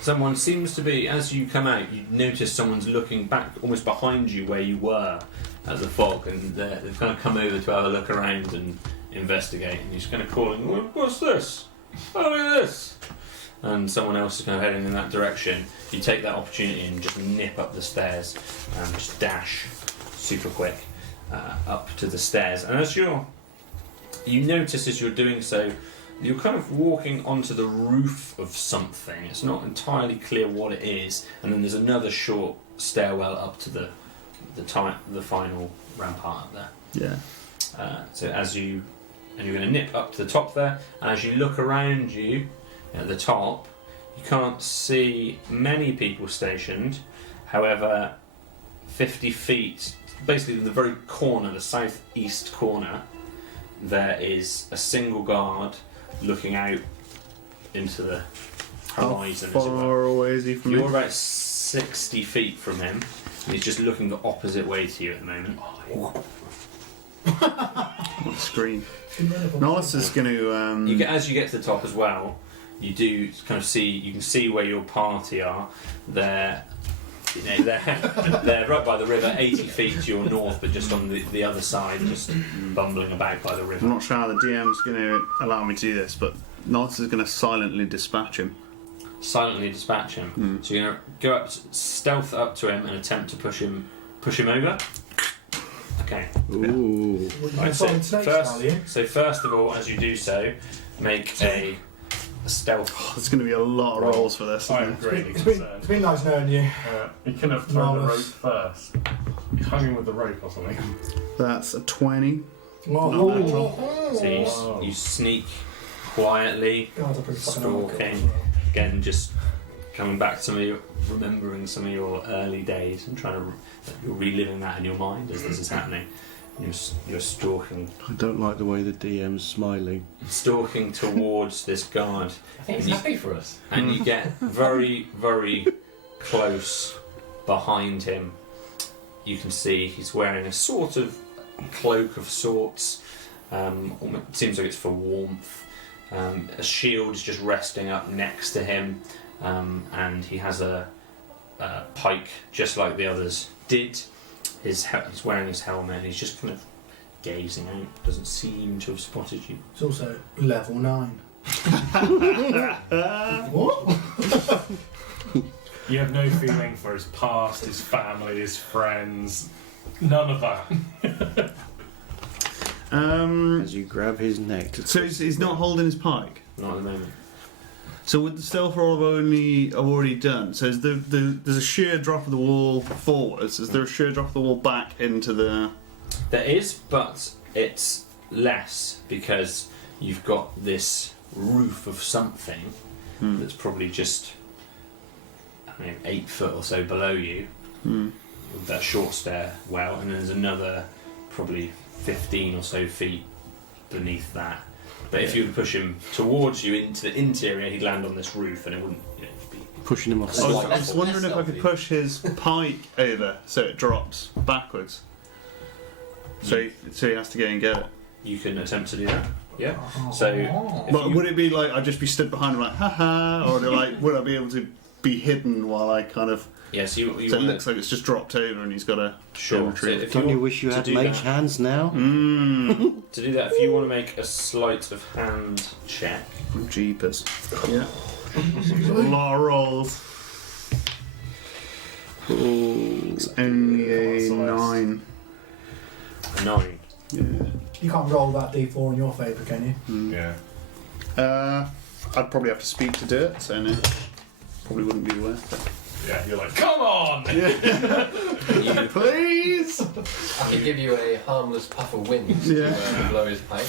Someone seems to be, as you come out, you notice someone's looking back, almost behind you where you were at the fog, and they've kind of come over to have a look around and investigate, and you're just kind of calling, "What's this? Oh, look at this!" And someone else is kind of heading in that direction. You take that opportunity and just nip up the stairs, and just dash super quick up to the stairs. And as you notice as you're doing so, you're kind of walking onto the roof of something. It's not entirely clear what it is, and then there's another short stairwell up to the final rampart up there. Yeah. So you're going to nip up to the top there, and as you look around you at the top, you can't see many people stationed. However, 50 feet, basically in the very corner, the southeast corner, there is a single guard looking out into the horizon. How as it were. far away is he from You're me? about 60 feet from him, and he's just looking the opposite way to you at the moment. On the screen. Nollis is going to. As you get to the top as well, you do kind of see. You can see where your party are. They're right by the river, 80 feet to your north, but just on the other side, just bumbling about by the river. I'm not sure how the DM's going to allow me to do this, but Nollis is going to silently dispatch him. Silently dispatch him. So you're going to go up, stealth up to him, and attempt to push him over. Okay. Ooh. Right, so first of all, as you do so, make a stealth. There's going to be a lot of rolls for this. I'm Isn't there? greatly It's concerned. been nice knowing you. You couldn't have thrown the rope Marvellous. first. You hung him with the rope or something. That's a 20. Oh, natural. So you sneak quietly, God, I'm pretty fucking stalking. Again, just coming back to some of your, remembering some of your early days and trying to, you're reliving that in your mind as this is happening. You're stalking I don't like the way the DM's smiling. towards this guard, I think he's happy for us. and you get very, very close behind him, you can see he's wearing a sort of cloak of sorts. It seems like it's for warmth. A shield is just resting up next to him, and he has a pike just like the others did. He's wearing his helmet and he's just kind of gazing out. Doesn't seem to have spotted you. It's also level 9. What? You have no feeling for his past, his family, his friends. None of that. As you grab his neck. So he's not holding his pike. Not at the moment. So with the stealth roll I've already done. So there's a sheer drop of the wall forwards. Is there a sheer drop of the wall back into the? There is, but it's less because you've got this roof of something that's probably just 8 foot or so below you with that short stairwell, and then there's another probably 15 or so feet beneath that. But if you were to push him towards you into the interior, he'd land on this roof, and it wouldn't be pushing him off. I was wondering if I could push his pike over so it drops backwards. So he has to go and get it. You can attempt to do that. Yeah. So, But would it be like I'd just be stood behind him like haha, or would I be able to be hidden while I kind of? yes, you So it looks like it's just dropped over and he's got a sure. retreat. So if Don't you want wish you to had do mage that- hands now? To do that, if you want to make a sleight of hand check, Jeepers. Yeah. A lot of rolls. It's only a 9. 9. Yeah. You can't roll that d4 in your favour, can you? Yeah. I'd probably have to speak to do it, so no. Probably wouldn't be worth it. Yeah, you're like, come on! Please! I could give you a harmless puff of wind to blow his pipe.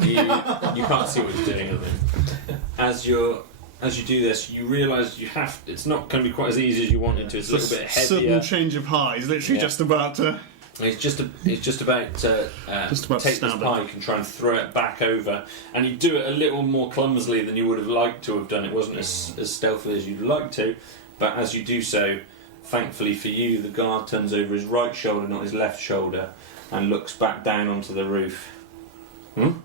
You can't see what he's doing at the moment. As you do this, you realise it's not going to be quite as easy as you wanted to. It's a little bit heavier. Sudden change of height. He's literally just about to. He's just about to take this stab it. pike and try and throw it back over, and you do it a little more clumsily than you would have liked to have done. It wasn't as stealthily as you'd like to, but as you do so, thankfully for you, the guard turns over his right shoulder, not his left shoulder, and looks back down onto the roof. Ugh.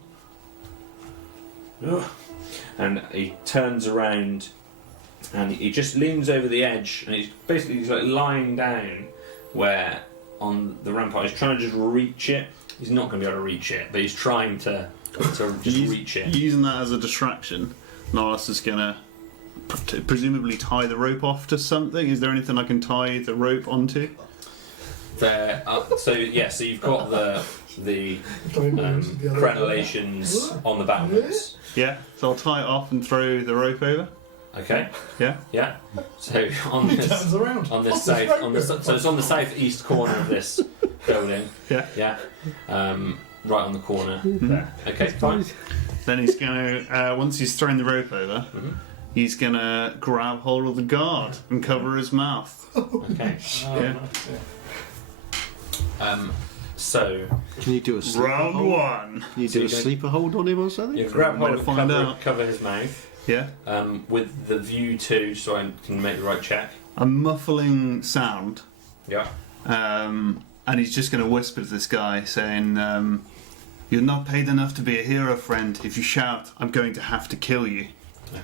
And he turns around, and he just leans over the edge, and he's like lying down where. On the rampart, he's trying to just reach it. He's not going to be able to reach it, but he's trying to just reach it. Using that as a distraction, Norris is going to presumably tie the rope off to something. Is there anything I can tie the rope onto? So you've got the crenellations on the battlements. Yeah, so I'll tie it off and throw the rope over. Okay. Yeah. Yeah. So on this so it's on the southeast corner of this building. Yeah. Yeah. Right on the corner there. Okay, fine. Then he's going to once he's thrown the rope over, he's going to grab hold of the guard and cover his mouth. Okay. Yeah. So Can you do a sleeper Round hold? 1. Can you do a sleeper hold on him or something? you grab hold of Find out. cover his mouth. Yeah. With the view to, so I can make the right check. A muffling sound. Yeah. And he's just going to whisper to this guy, saying, "You're not paid enough to be a hero, friend. If you shout, I'm going to have to kill you."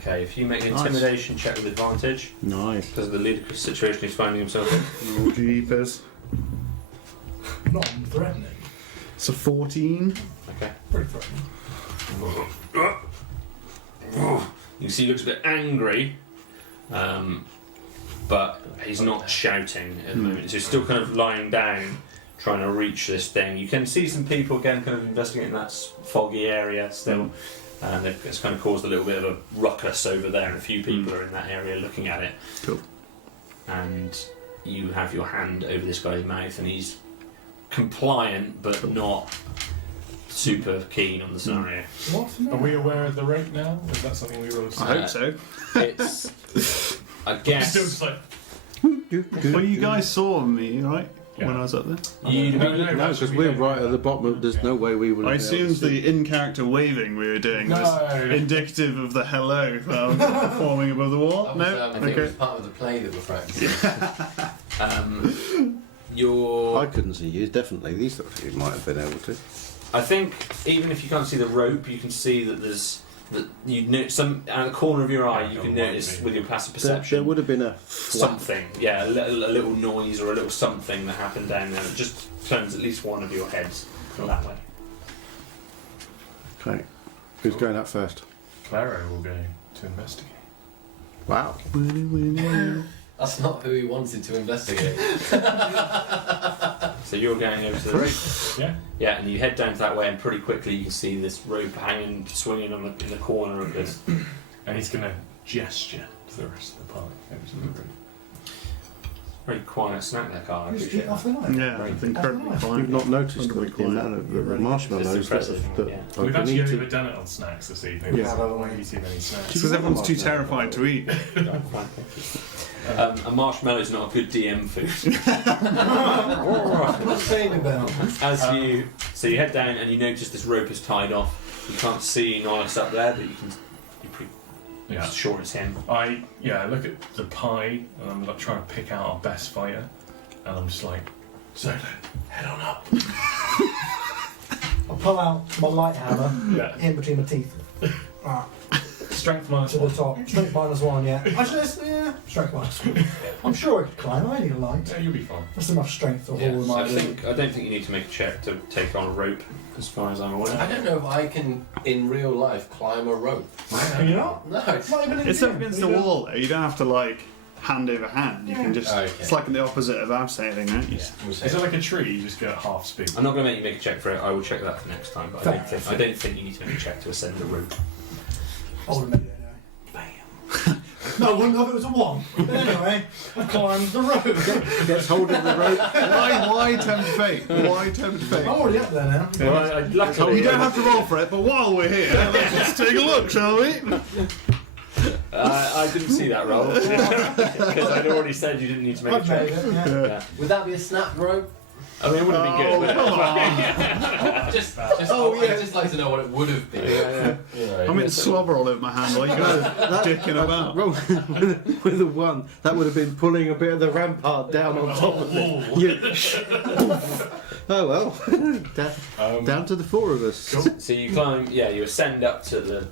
Okay, if you make an intimidation check with advantage, Nice. because of the ludicrous situation he's finding himself in. Oh, jeepers. Not threatening. It's a 14. Okay. Pretty threatening. You can see he looks a bit angry, but he's not shouting at the moment. So he's still kind of lying down, trying to reach this thing. You can see some people again kind of investigating that foggy area still. And it's kind of caused a little bit of a ruckus over there, and a few people are in that area looking at it. Cool. And you have your hand over this guy's mouth, and he's compliant but not super keen on the scenario. What? Are we aware of the rope now? Is that something we will I hope so. It's, I guess, Still just like, Well, you guys saw me, right? when I was up there? No, because we're right at the bottom. There's no way we would. I assumed the in-character waving we were doing was indicative of the hello forming above the wall. I No, think it was okay. part of the play that we're practicing. I couldn't see you. Definitely, these sort of things might have been able to. I think even if you can't see the rope, you can see that there's that you know some out of the corner of your eye. You can notice with your passive perception There would have been a flap. something. Yeah, a little noise or a little something that happened down there. It just turns at least one of your heads that way. Okay, who's going up first? Claro will go to investigate. Wow. That's not who he wanted to investigate. So you're going over to the rope. Yeah. Yeah, and you head down that way, and pretty quickly you can see this rope hanging, swinging in the corner of this. And he's going to gesture to the rest of the party over to the room. Very quiet snack there, Carl. I Just appreciate eat off that. the line. Yeah, it's incredibly You've quiet. not noticed the Incredibly amount of the It's marshmallows impressive, that yeah. are We've actually beneath only it. done it on snacks this evening. Yeah. I don't want to eat too many snacks. Because everyone's too terrified to eat. A marshmallow is not a good DM food. What's saying about? So you head down and you notice this rope is tied off. You can't see Nihilus up there, but you're pretty sure it's him. I look at the pie and I'm like trying to pick out our best fighter, and I'm just like, Solo, head on up. I'll pull out my light hammer Yeah. in between my teeth. Strength minus To the one. top. Strength -1, yeah. Actually, strength -1. I'm sure I could climb. I need a light. Yeah, you'll be fine. That's enough strength to Yeah, hold my. I don't think you need to make a check to take on a rope, as far as I'm I aware. don't know if I can, in real life, climb a rope. Can you not? No, it's Not even in It's the up against the wall though. You don't have to like hand over hand. You can just. Okay. It's like the opposite of abseiling, right? Yeah. Is it like a tree? You just go at half speed. I'm not going to make you make a check for it. I will check that for next time. But I Fair. don't think you need to make a check to ascend the rope. I would have made it anyway. Bam. No, I wouldn't have if it was a 1. But anyway, I climbed the road. Gets hold of the rope. Why tempt fate? Why tempt fate? I'm already up there now. Well, luckily, You don't have to roll for it, but while we're here, let's just take a look, shall we? I didn't see that roll because I'd already said you didn't need to make a I've made check. it, yeah. Yeah. Would that be a snap rope? I mean, it would have been good. Oh, But I'd just like to know what it would have been. You know. I'm getting slobber all over my hand while you guys are dicking about. Roll with a 1. That would have been pulling a bit of the rampart down on top of it. Oh well. Down to the 4 of us. So you climb, you ascend up to the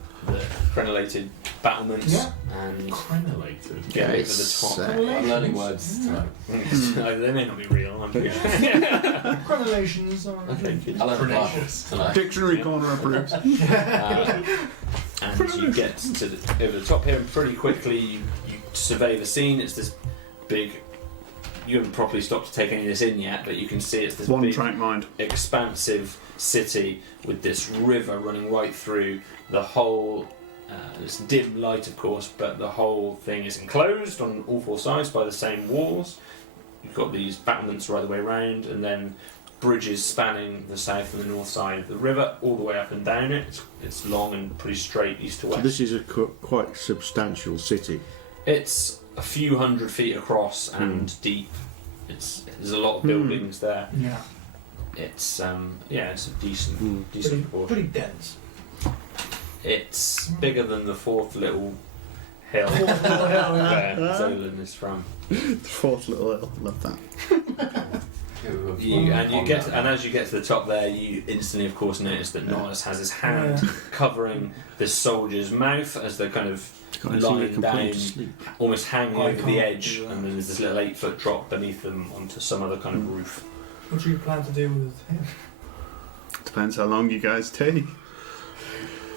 crenellated battlements and Crenellated. get over the top. I'm learning words tonight. They may not be real, I'm pretty sure. Crenellations. I learned Bibles tonight. Dictionary corner approves. And you get to over the top here, and pretty quickly you survey the scene. It's this big. You haven't properly stopped to take any of this in yet, but you can see it's this One big, track mind. expansive city with this river running right through the whole. It's dim light, of course, but the whole thing is enclosed on all 4 sides by the same walls. You've got these battlements right the way around, and then bridges spanning the south and the north side of the river, all the way up and down it. It's long and pretty straight east to So west. this is a quite substantial city. It's a few hundred feet across and deep. There's a lot of buildings there. Yeah. It's it's a decent proportion. Pretty dense. It's bigger than the 4th little hill Yeah. where Zolan is from. Fourth little L. Love that. And as you get to the top there, you instantly, of course, notice that Nihilus has his hand covering this soldier's mouth as they're kind of lying down, almost hanging over the edge, and then there's this little 8-foot drop beneath them onto some other kind of roof. What do you plan to do with him? Depends how long you guys take.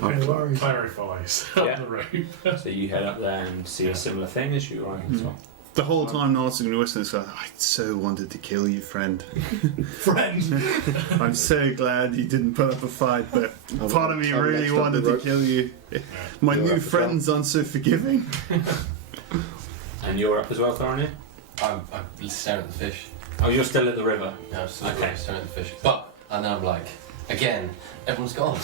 No worries. Clarifies Yeah. up the rope. So you head up there and see a similar thing as you arrive at the top. The whole time Norris has been whistling, so I so wanted to kill you, friend. Friend. I'm so glad you didn't put up a fight, but part of me I'm really next up wanted the to rope. kill you. My You're new up as friends aren't so forgiving. And you're up as well, Thorny? I'm staring at the fish. Oh, you're still at the river. No, I'm still Okay. staring at the fish. And then I'm like, again, everyone's gone.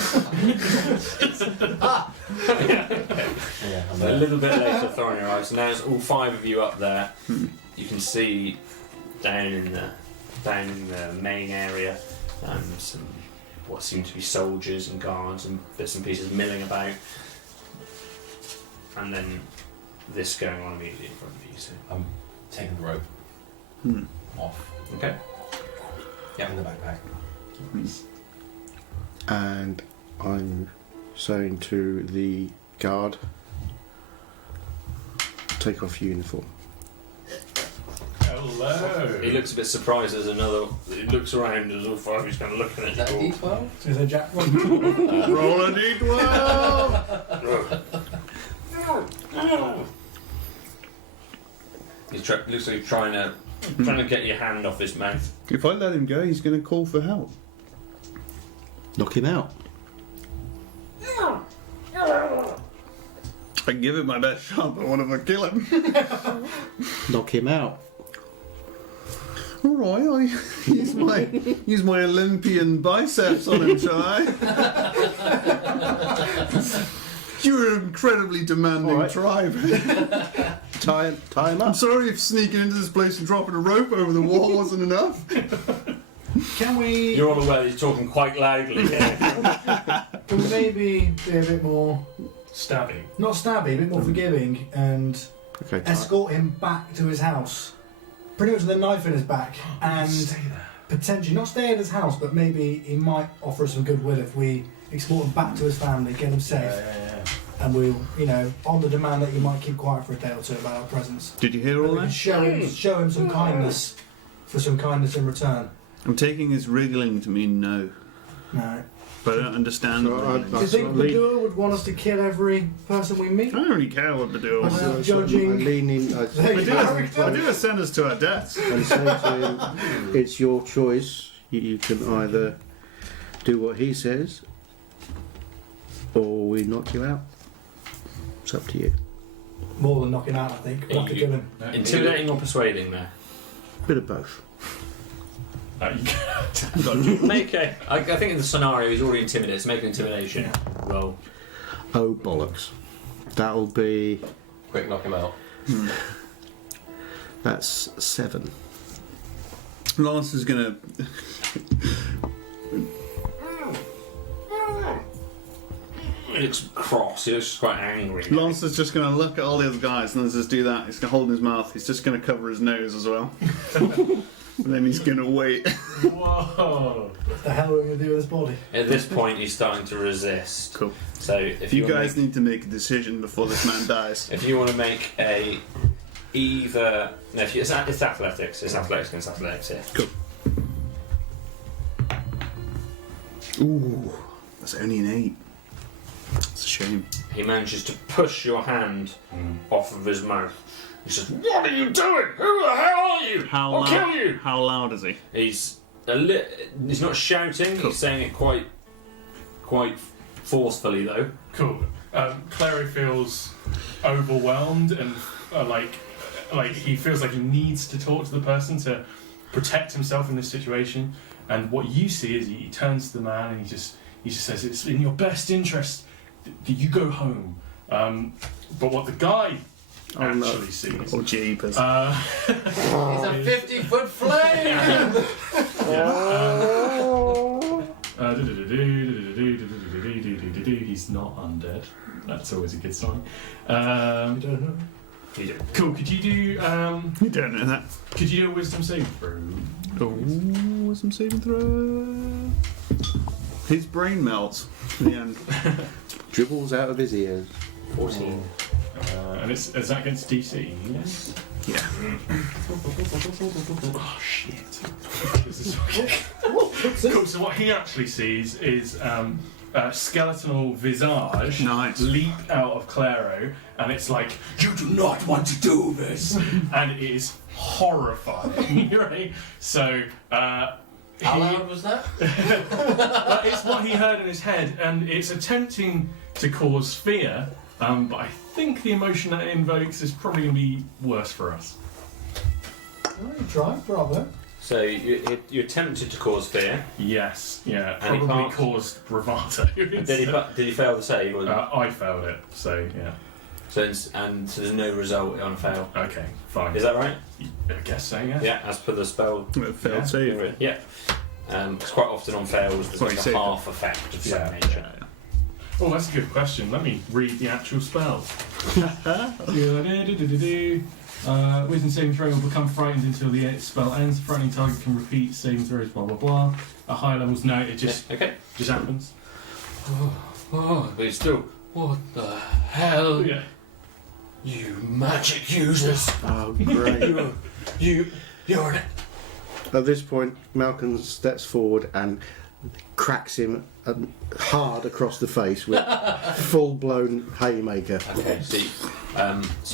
Yeah, I'm A there. little bit later, Thorny arrives. So now there's all 5 of you up there. You can see down in the down the main area. Some what seem to be soldiers and guards and bits and pieces milling about. And then this going on immediately in front of you. So. I'm taking the rope off. Okay. Yeah, in the backpack. And I'm saying to the guard, take off your uniform. Hello. He looks a bit surprised as another. He looks around as if he's kind of looking at Is that a you. D12? Is there Jack? Roll a d12! Looks like he's trying to get your hand off his mouth. If I let him go, he's going to call for help. Knock him out. I can give him my best shot, but what if I kill him? Knock him out. All right, I use my Olympian biceps on him, shall I? You're an incredibly demanding All right. tribe. Tie him I'm up. sorry if sneaking into this place and dropping a rope over the wall wasn't enough. Can we? You're all aware he's talking quite loudly here. Can we maybe be a bit more, Stabby. not stabby, a bit more forgiving and Okay. escort him back to his house? Pretty much with a knife in his back, and Stay there. potentially not stay at his house, but maybe he might offer us some goodwill if we export him back to his family, get him safe, Yeah. and we'll, on the demand that you might keep quiet for a day or two about our presence. Did you hear all We can that? show him some kindness for some kindness in return. I'm taking his wriggling to mean no, No. but I don't understand. So wriggling. Do you think Badua would want us to kill every person we meet? I don't really care what Badua Well, wants. judging- I'm leaning. Badua send us to our deaths. And say to him, it's your choice. You can either do what he says, or we knock you out. It's up to you. More than knocking out, I think. Knock it to him. Intimidating or persuading there? Bit of both. Make a. I think in the scenario he's already intimidated. So make an intimidation roll. Oh bollocks! That'll be. Quick, knock him out. That's 7. Lance is gonna. He looks cross. He looks quite angry. Lance is just gonna look at all the other guys and then just do that. He's gonna hold his mouth. He's just gonna cover his nose as well. And then he's gonna wait. Whoa. What the hell are we going to do with his body? At this point, he's starting to resist. Cool. So if You wanna guys need to make a decision before this man dies. if you want to make a either no, if you, it's athletics. It's athletics against athletics here. Ooh, that's only an 8. It's a shame. He manages to push your hand off of his mouth. He says, "What are you doing? Who the hell are you? I'll kill you!" How loud is he? He's he's not shouting. Cool. He's saying it quite forcefully though. Cool. Clary feels overwhelmed and like he feels like he needs to talk to the person to protect himself in this situation. And what you see is he turns to the man and he just says, "It's in your best interest that you go home." But what the guy actually sees. Oh, jeepers. It's a 50-foot flame! He's not undead. That's always a good sign. I don't know. Cool. Could you do? You don't know that. Could you do a wisdom saving throw? Oh, wisdom saving throw. His brain melts in the end. Dribbles out of his ears. 14. And is that against DC? Yes. Yeah. Oh shit. This is cool. So what he actually sees is a skeletal visage Nice. leap out of Claro, and it's like, "You do not want to do this," and it is horrifying. Right? So. How loud was that? It's what he heard in his head, and it's attempting to cause fear. But I think the emotion that it invokes is probably going to be worse for us. Oh, you tried, bravo. So you're tempted to cause fear. Yes, yeah, And he probably passed. caused bravado. Did he fail the save? Or I failed it, so yeah. so there's no result on a fail. Okay, fine. Is that right? I guess so, yeah. Yeah, as per the spell. Failed save. Yeah. It's quite often on fails, there's Sorry, like save a it. half effect of some Yeah. nature. Oh, that's a good question. Let me read the actual spell. Wisdom saving throw will become frightened until the spell ends. The frightening target can repeat saving throws, blah blah blah. At high levels, no, it just Okay. happens. Oh, but it's still. What the hell? Yeah. You magic users! Oh, great. You're an. At this point, Malcolm steps forward and cracks him hard across the face with full-blown haymaker. Okay, so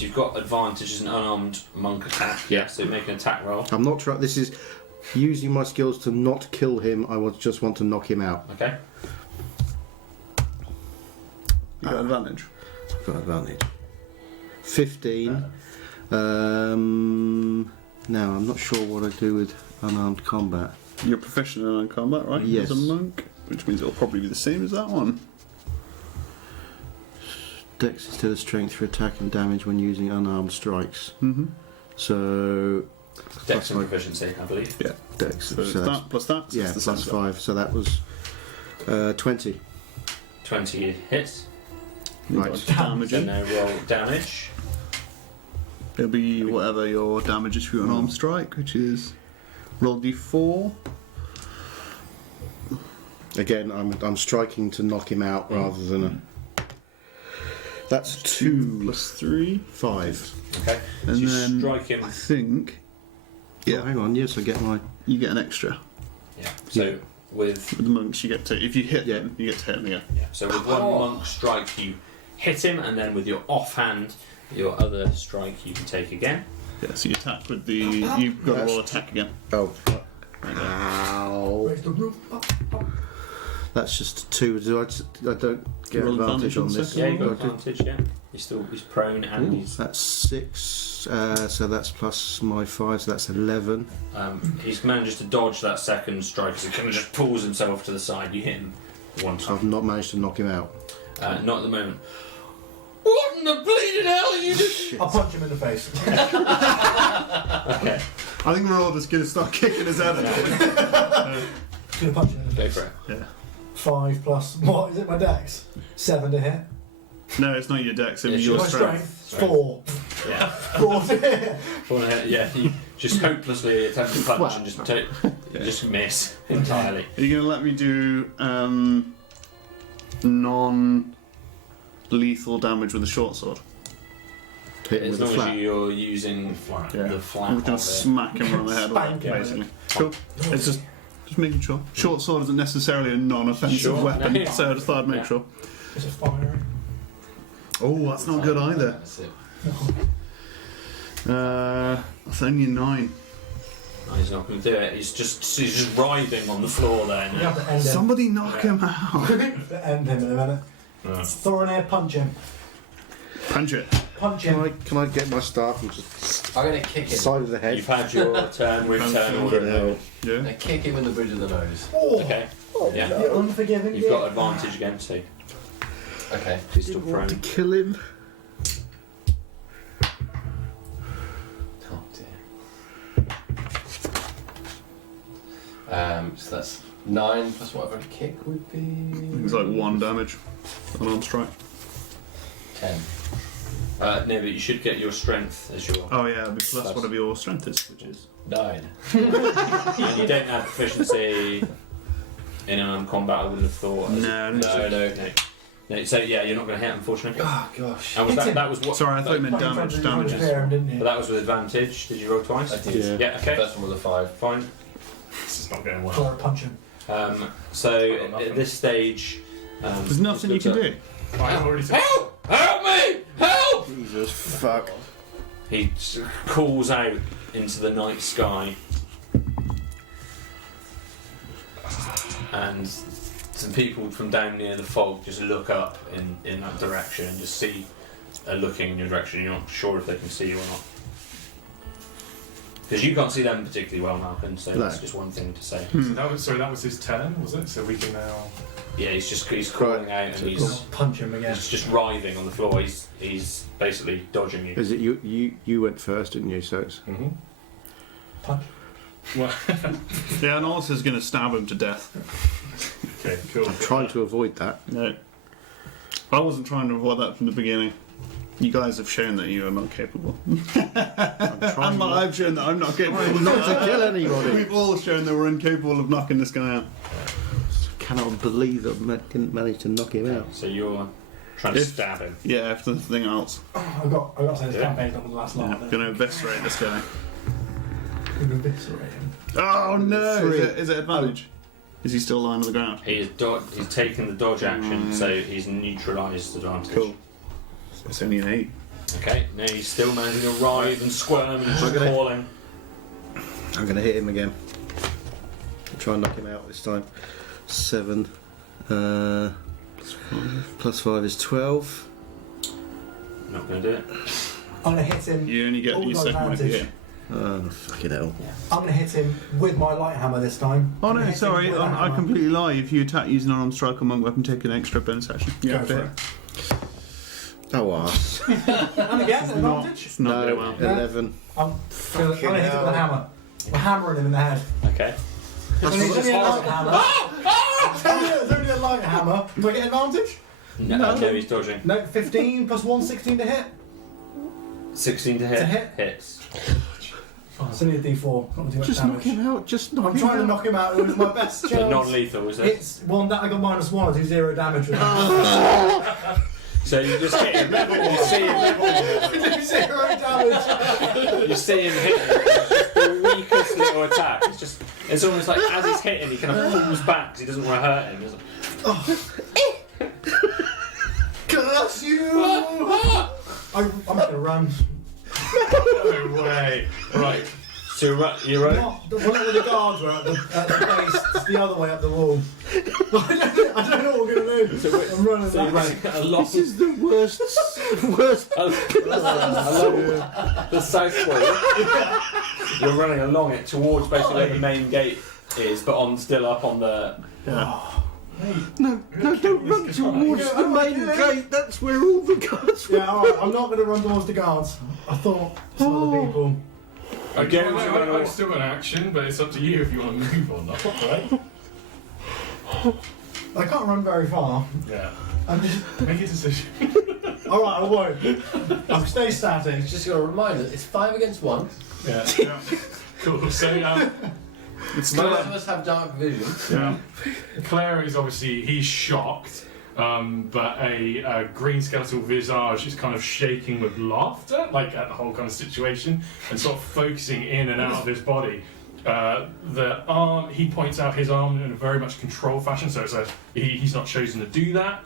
you've got advantage as an unarmed monk attack. Yeah. So you make an attack roll. I'm not trying. This is using my skills to not kill him. Just want to knock him out. Okay. You got advantage. I've got advantage. 15. Now I'm not sure what I do with unarmed combat. You're proficient in combat, right? Yes. As a monk, which means it'll probably be the same as that one. Dex instead of strength for attack and damage when using unarmed strikes. Mm-hmm. So Dex and proficiency, I believe. Yeah. Dex. So it's that plus that. So yeah, it's the plus same 5. So that was 20. 20 hits. Right. Damage. Then they roll damage. It'll be whatever your damage is for an armed strike, which is roll d4. Again, I'm striking to knock him out rather than a. That's 2 plus 3. 5. Okay. And so you then strike him. I think Oh, hang on. Yes, I get my. you get an extra. Yeah. So Yeah. with With the monks, you get to if you hit Yeah. them, you get to hit them again. yeah. So with one monk strike, you hit him, and then with your offhand, your other strike, you can take again. Yeah. So you attack with the. You've got to roll attack again. Oh. Ow. Raise the roof up, up. That's just 2. I don't get Roll advantage advantage on on the this. second Yeah, you got Okay. advantage. Yeah. He's prone and Ooh, he's that's 6. So that's plus my 5. So that's 11. he's manages to dodge that second strike. So he kind of just pulls himself to the side. You hit him one time. I've not managed to knock him out. Not at the moment. What in the bleeding hell are you doing? I'll punch him in the face. Okay, I think we're all just going to start kicking his head. Just gonna punch him in the go face. for it. Yeah. 5 plus what is it? My dex 7 to hit. No, it's not your dex. It'll be It's your My strength. strength 4. Yeah. 4 to hit. Yeah, you just hopelessly attempt to punch Well, and just miss entirely. Are you going to let me do non-lethal damage with a short sword? Hit him As with a long flat. as you're using the flat I'm of going it. to smack him around the head with Spank it, him. basically. Cool. It's just making sure. Short sword isn't necessarily a non-offensive Sure. weapon, No. so I just thought I'd make Yeah. sure. Is it firing? Oh, that's not good either. That's it. That's only a 9. No, he's not going to do it. He's just writhing on the floor there You now. have to end him. Somebody knock him out. End him in a minute. Thorinir, punch him. Punch it. Punch him. Can I get my staff and just I'm going to kick him. side of the head? You've had your turn, return Punch order. him. now. I'm Yeah. going to kick him in the bridge of the nose. Oh, Okay, yeah. you're unforgiving. You've got advantage again, so Okay. he's still Didn't want to prone. kill him. Oh dear. So that's 9 plus whatever a kick would be. It's like 1 damage. Unarmed strike. 10. No, but you should get your strength as your. Oh yeah, it'll be plus Plus. whatever your strength is, which is 9. And you don't have proficiency in combat, I wouldn't have thought. No, No. So yeah, you're not going to hit, unfortunately. Oh gosh. And was Hit him. that was what? Sorry, I thought you meant damage. Damages. Didn't you? But that was with advantage. Did you roll twice? I did. Yeah. Okay. First one was a 5. Fine. This is not going well. Thor, punch him. So at this stage, There's nothing you can do. I've already said. Help! Help me! Help! Jesus fuck. He calls out into the night sky, and some people from down near the fog just look up in that direction and just see looking in your direction. You're not sure if they can see you or not. Because you can't see them particularly well, Malcolm, so No. that's just one thing to say. So that was his turn, was it? So we can now. Yeah, he's calling out and he's Punch him again. just writhing on the floor. He's basically dodging you. Is it you went first, didn't you? So it's Mm-hmm. Punch. Well, Yeah, and also is going to stab him to death. okay, cool. I'm trying to avoid that. No. I wasn't trying to avoid that from the beginning. You guys have shown that you are not capable. I've shown that I'm not capable. Not to kill anybody. We've all shown that we're incapable of knocking this guy out. Cannot believe that I didn't manage to knock him out. So you're trying to stab him. Yeah, if there's nothing else. I've got to say this Yeah. campaign's not the last Yeah, lot. going to eviscerate this guy. Gonna eviscerate him. Oh no! Three. Is it advantage? Is he still lying on the ground? He's taken the dodge action, so he's neutralised advantage. Cool. It's only an 8. Okay, now he's still managing to writhe and squirm and calling. I'm going to hit him again. Try and knock him out this time. 7. Plus 5 is 12. Not going to do it. I'm gonna hit him. You only get all your by second one if you advantage. hit. Oh, fucking hell. I'm gonna hit him with my light hammer this time. Oh I'm no, gonna hit sorry, him with that I hammer. completely lie. If you attack using an unarmed strike or monk weapon, take an extra bonus action. Go Yeah, for fair. it. Oh, arse. And again, advantage. It's not No, going well. 11. I'm gonna hit him with a hammer. I'm hammering him in the head. Okay. It's only a light hammer. It's only a light hammer. Do I get advantage? No, he's dodging. No, 15 plus 1, 16 to hit. 16 to hit. To hit. Hits. It's only a D4. Not gonna do much Just damage. knock him out. Just knock I'm him trying to out. knock him out. It was my best So chance. non-lethal, is it? It's one that I got -1. I do 0 damage with it. So you just hit him. You see him. I do 0 damage. You see him hit him. It's just the weakest little attack. It's almost like as he's hitting, he kind of pulls back because he doesn't want to hurt him. He's like, Curse you! I'm gonna run. No way. Right. so you're right. Not the one where the guards were at the base. It's the other way up the wall. I don't know what we're gonna do. I'm running So that you're way. running along, This is the worst. along the south wall. You're running along it towards basically where the main gate is, but still up on the. No, don't run towards the main gate. That's where all the guards were. Yeah, alright, I'm not gonna run towards the guards. I thought some other people. Again, I've still got an action, but it's up to you if you want to move or not. Right? I can't run very far. Yeah. I'm just. Make a decision. Alright, I won't. I'll stay static. It's just got a reminder. It's 5 against 1. Yeah. Cool. So It's Most still of us have dark vision. yeah. Claire is obviously he's shocked, but a green skeletal visage is kind of shaking with laughter, like at the whole kind of situation, and sort of focusing in and out of his body. The arm, he points out his arm in a very much controlled fashion, so it's he's not chosen to do that.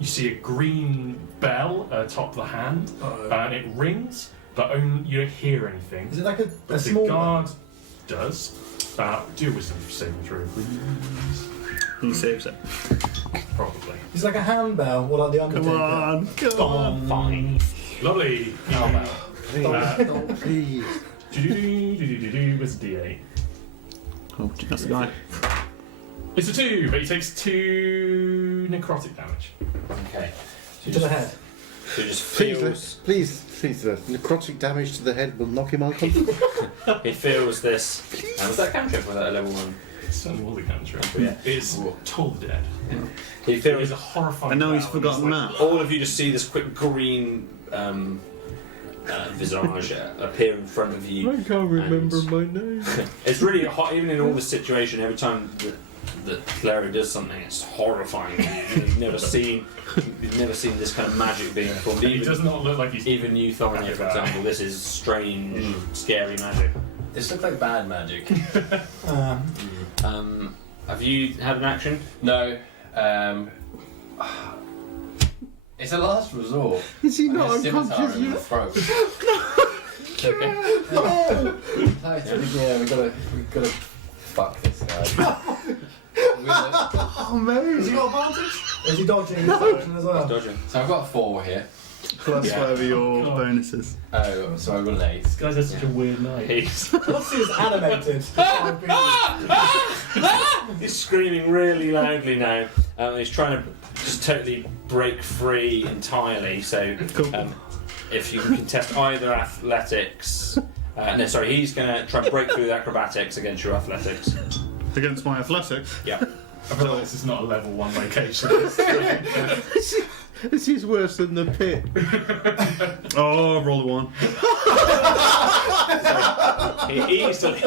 You see a green bell atop the hand, and it rings, but only, you don't hear anything. Is it like a But the small. guard does. Do a wisdom saving throw, please. he saves it. Probably. It's like a handbell, or like the Undertaker. Come on. Fine. Lovely. Please. Where's the D8? Oh, that's the guy. It's a 2, but he takes 2 necrotic damage. Okay. To the head. So he just feels. Please, the necrotic damage to the head will knock him unconscious. He feels this. Was that a cantrip? Was that a level 1? It certainly was a cantrip. Yeah. It's Toll the Dead. He It feels. is a horrifying. I know he's battle, forgotten and it's that. All of you just see this quick green visage appear in front of you. I can't remember my name. It's really hot, even in all this situation. Every time that Clara does something, it's horrifying. You've never seen this kind of magic being performed. He does not look like he's. Even you, Thorny, for example, this is strange, scary magic. This looks like bad magic. Have you had an action? No. It's a last resort. Is he I'm not gonna scimitar unconscious him in the yet? throat. Okay. Yeah, we gotta fuck this guy. Oh, man. Has he got advantage? Is he dodging this action as well? Dodging. So I've got a 4 here. Plus Yeah. whatever your God. bonuses. Oh, so I've got an 8. This guy's had such a weird night. What's his animated? He's screaming really loudly now. He's trying to just totally break free entirely. So, Cool. if you can contest either athletics No, sorry, he's going to try and break through the acrobatics against your athletics. Against my athletics. Yeah. I feel like this is not a level 1 location. This is worse than the pit. Oh, I've rolled a 1. He easily.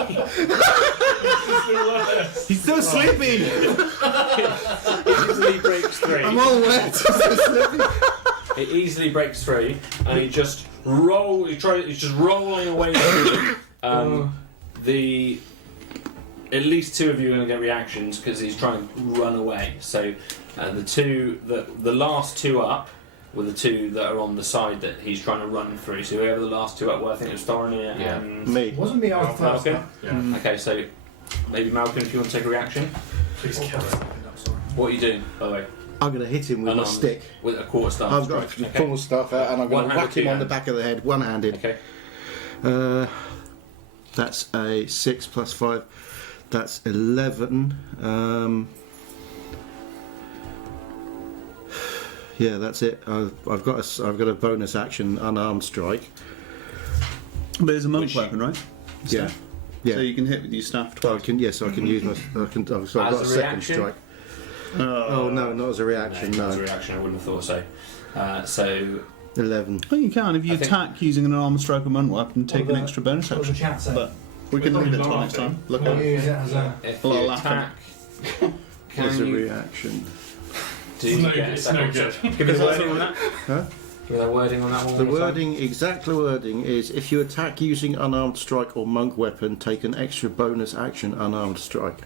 He's so sleepy! easily breaks through. I'm all wet. It easily breaks through, and he just he's just rolling away through. At least 2 of you are going to get reactions because he's trying to run away. So the last 2 up were the 2 that are on the side that he's trying to run through. So whoever the last 2 up were, I think it was Thorinir and Me. It wasn't me, I was first. Malcolm. Yeah. Okay, so maybe Malcolm, if you want to take a reaction. Please kill it. What are you doing, by the way? I'm going to hit him with my Unarmed. stick. With a quarterstaff I've got strike. full stuff out and I'm going to One-handed, whack him on the two-handed? back of the head, one-handed. Okay. That's a 6 plus 5. That's 11. Yeah, that's it. I've got a bonus action, unarmed strike. But it's a monk Which- weapon, right? Yeah, yeah. So you can hit with your staff I twice. can use my. So I've got As a a second reaction? strike. Oh no, not as a reaction. No, No, as a reaction, I wouldn't have thought so. So 11. Well, you can. If you I think- attack using an armor stroke or monk weapon, take an extra bonus What does the action. chat say? But we can leave it till next time. Look We'll at it. use it as a... if Well, you I'll laugh at attack, As can a you reaction. do you get a It's second no good. option? Give me the wording on that. Huh? Give me the wording on that one. The more time. wording, exact wording is: if you attack using unarmed strike or monk weapon, take an extra bonus action unarmed strike.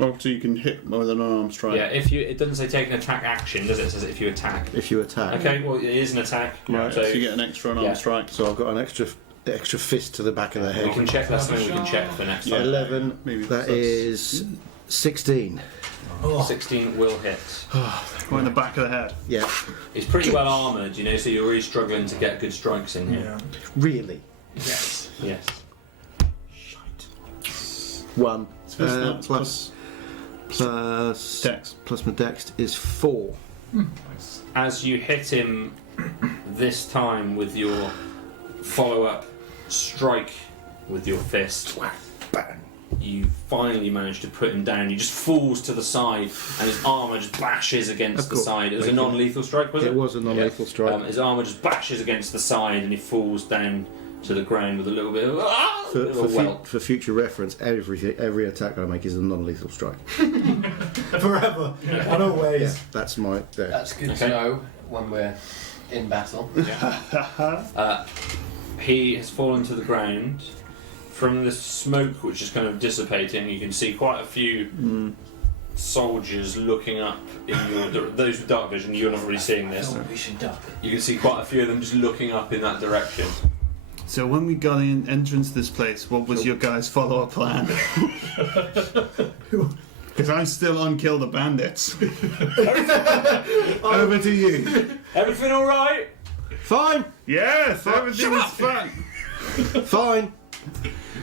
Oh, so you can hit with an unarmed strike. Yeah, if you, it doesn't say take an attack action, does it? It says if you attack. If you attack. Okay, well it is an attack. Right, So So you get an extra unarmed Yeah. strike. So I've got an extra fist to the back of the we head. can check. That's something we can check for next Yeah. time. 11. Maybe That that's- is 16. Oh, 16 will hit. Right in the back of the head. Yeah. He's pretty well armoured, you know, so you're really struggling to get good strikes in here. Really. Yes. Yes. 1 So it's not- plus Dex. plus my dex is 4. As you hit him this time with your follow-up strike with your fist, Bang. you finally manage to put him down. He just falls to the side, and his armour just bashes against Of the course. side. It was a Thank you. non-lethal strike, was it? It was a non-lethal strike. His armour just bashes against the side, and he falls down to the ground with a little bit of For welt. future reference, every attack I make is a non-lethal strike. forever and always. That's my. There. That's good Okay. to know when we're in battle. He has fallen to the ground. From the smoke, which is kind of dissipating, you can see quite a few soldiers looking up in your. Those with dark vision, you're not really seeing this. We should duck. You can see quite a few of them just looking up in that direction. So when we got in entrance to this place, what was your guys' follow-up plan? Because I'm still on kill the bandits. Over to you. Everything all right? Fine, Yes, everything is fun. fine,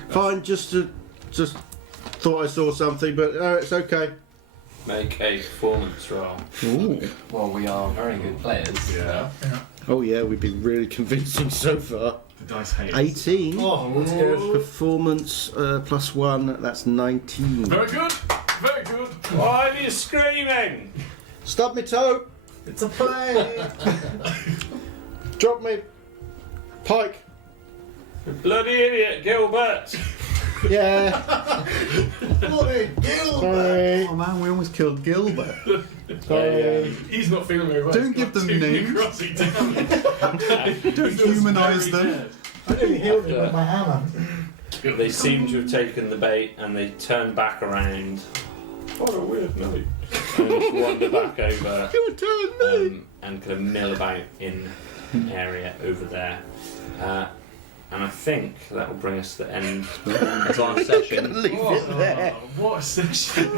fine. Just thought I saw something, but it's okay. Make a performance roll. Ooh. Well, we are very good players. Yeah. Oh yeah, we've been really convincing so far. The dice hate. 18. Oh, that's good. Performance plus 1. That's 19. Very good. Very good. Why are you screaming? Stub me toe. It's a play. Drop me. Pike. Bloody idiot, Gilbert! Yeah. Bloody Gilbert. Sorry. Oh man, we almost killed Gilbert. Sorry. He's not feeling very well. Don't He's give got them too names. necrotic damage. Don't humanize Very them. dead. I nearly healed him with my hammer. They seem to have taken the bait and they turn back around. What a weird night. And wander back over You were telling me. and kind of mill about in an area over there. And I think that will bring us to the end of our session. Leave it there. What a session.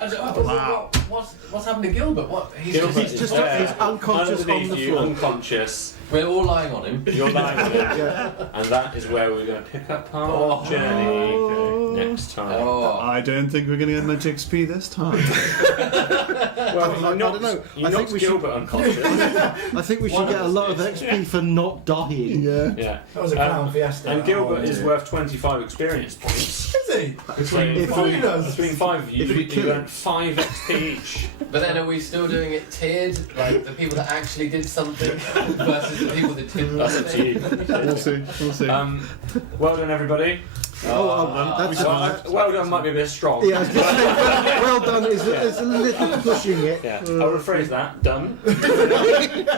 Wow. What's happened to Gilbert? What? Gilbert He's is just- there, he's unconscious on underneath the you, floor. unconscious. We're all lying on him. You're lying on it. Yeah. And that is where we're going to pick up our journey next time. Oh. I don't think we're going to get much XP this time. Well, I don't know. You I think knocked we should. Gilbert unconscious. I think we should get a lot of XP for not dying. Yeah. Yeah. That was a clown fiesta. And Gilbert Oh, is worth 25 experience points. Is he? Between five of you, If we you kill earn 5 XP each. But then are we still doing it tiered? Like the people that actually did something versus the people that didn't? That's up to you. We'll see. We'll see. Well done, everybody. That's Well done might be a bit strong. yeah, I was gonna say, well done is a little pushing it. Yeah. I'll rephrase that. Done.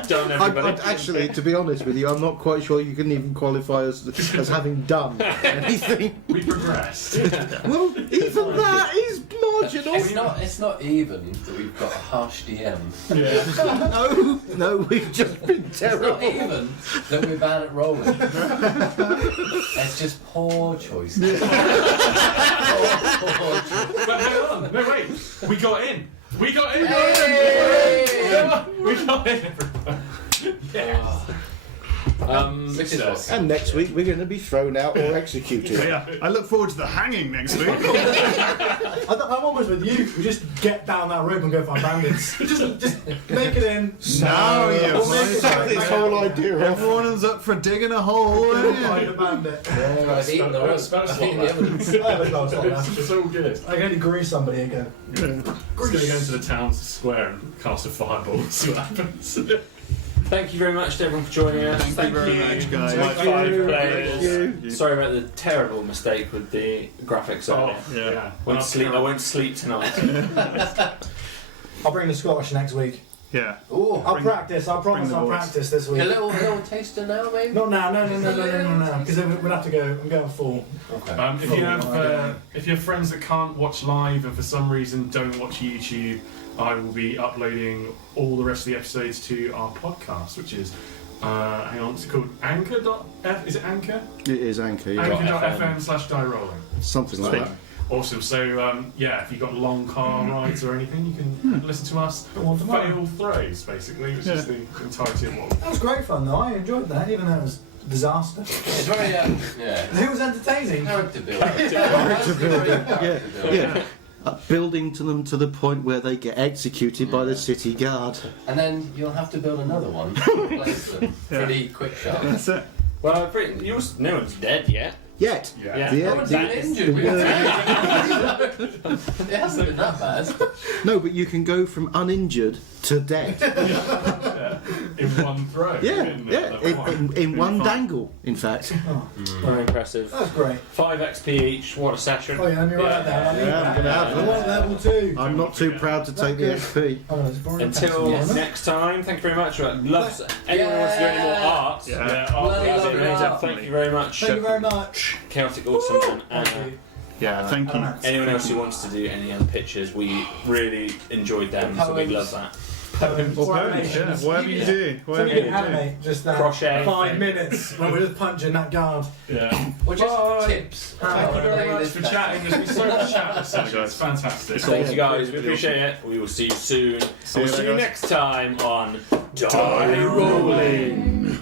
Done, everybody. Actually, to be honest with you, I'm not quite sure you can even qualify as having done anything. We progressed. Well, even that is marginal. It's not even that we've got a harsh DM. Yeah. No, we've just been It's not terrible. even that we're bad at rolling. It's just poor choice. Poor choice. But hang on. No, wait. We got in. We got in. Hey! We got in. Yes. Which is awesome. And next week we're going to be thrown out or executed. Yeah, I look forward to the hanging next week. I'm almost with you. We just get down that rope and go find bandits. just make it in. Now you We'll make it right. This whole idea of Everyone's up for digging a hole. We'll Aren't find you? a bandit. I've eaten the roast. Spell I've slot eaten the that. evidence. I have a spell slot now. It's all good. I can only grease somebody again. Just going to go into the town square and cast a fireball and see what happens. Thank you very much to everyone for joining us. Thank you very much, guys. to my Thank 5 you. players. Thank you. Sorry about the terrible mistake with the graphics earlier. Yeah. I won't sleep tonight. I'll bring the Scottish next week. Yeah. Ooh. I'll practice. I promise bring the I'll voice. practice this week. A little taster now, maybe? Not now. No. Because we'll have to go. I'm going full. Okay. If you have friends that can't watch live and for some reason don't watch YouTube, I will be uploading all the rest of the episodes to our podcast, which is hang on, it's called Anchor.f. Is it Anchor? it is Anchor, yeah. Anchor.fm/die rolling. Something like that. Awesome. So if you've got long car rides or anything, you can listen to us fail throws, basically, which is the entirety of what. That was great fun though. I enjoyed that, even though it was a disaster. It's very, It was entertaining. character building. Character building, Character building. Yeah. Building to them to the point where they get executed by the city guard. And then you'll have to build another one to replace them. Pretty quick shot. That's it. Well, no one's dead yet. Yet. Yeah. No one's been injured. It hasn't been that bad. No, but you can go from uninjured to dead. In one throw. In one dangle, in fact. Very impressive. That was great. 5 XP each. What a session. Oh yeah, let me write that down. Yeah, I'm gonna have I them. want level 2. I'm not too proud to take the XP. Oh, no, it's boring. Until Yes. next time, thank you very much. Love anyone wants to do any more art. Yeah. Bloody That'd be lovely amazing. art. Thank you very much. Thank you very much. Chaotic Awesome and Thank Anna. you. Yeah, thank you. Anyone else who wants to do any other pictures, we really enjoyed them, so we love that. Poems. Or Or both, animation. yeah. Whatever you do. So Whatever we you can do. animate just that Crochet. 5 minutes when we're just punching that guard. Yeah. Or just Bye. tips. Thank you very much for chatting. There's been so much chat this session. It's fantastic. Thank you guys, we appreciate it. We will see you soon. See And you we'll see later, you guys. next time on Die Rolling.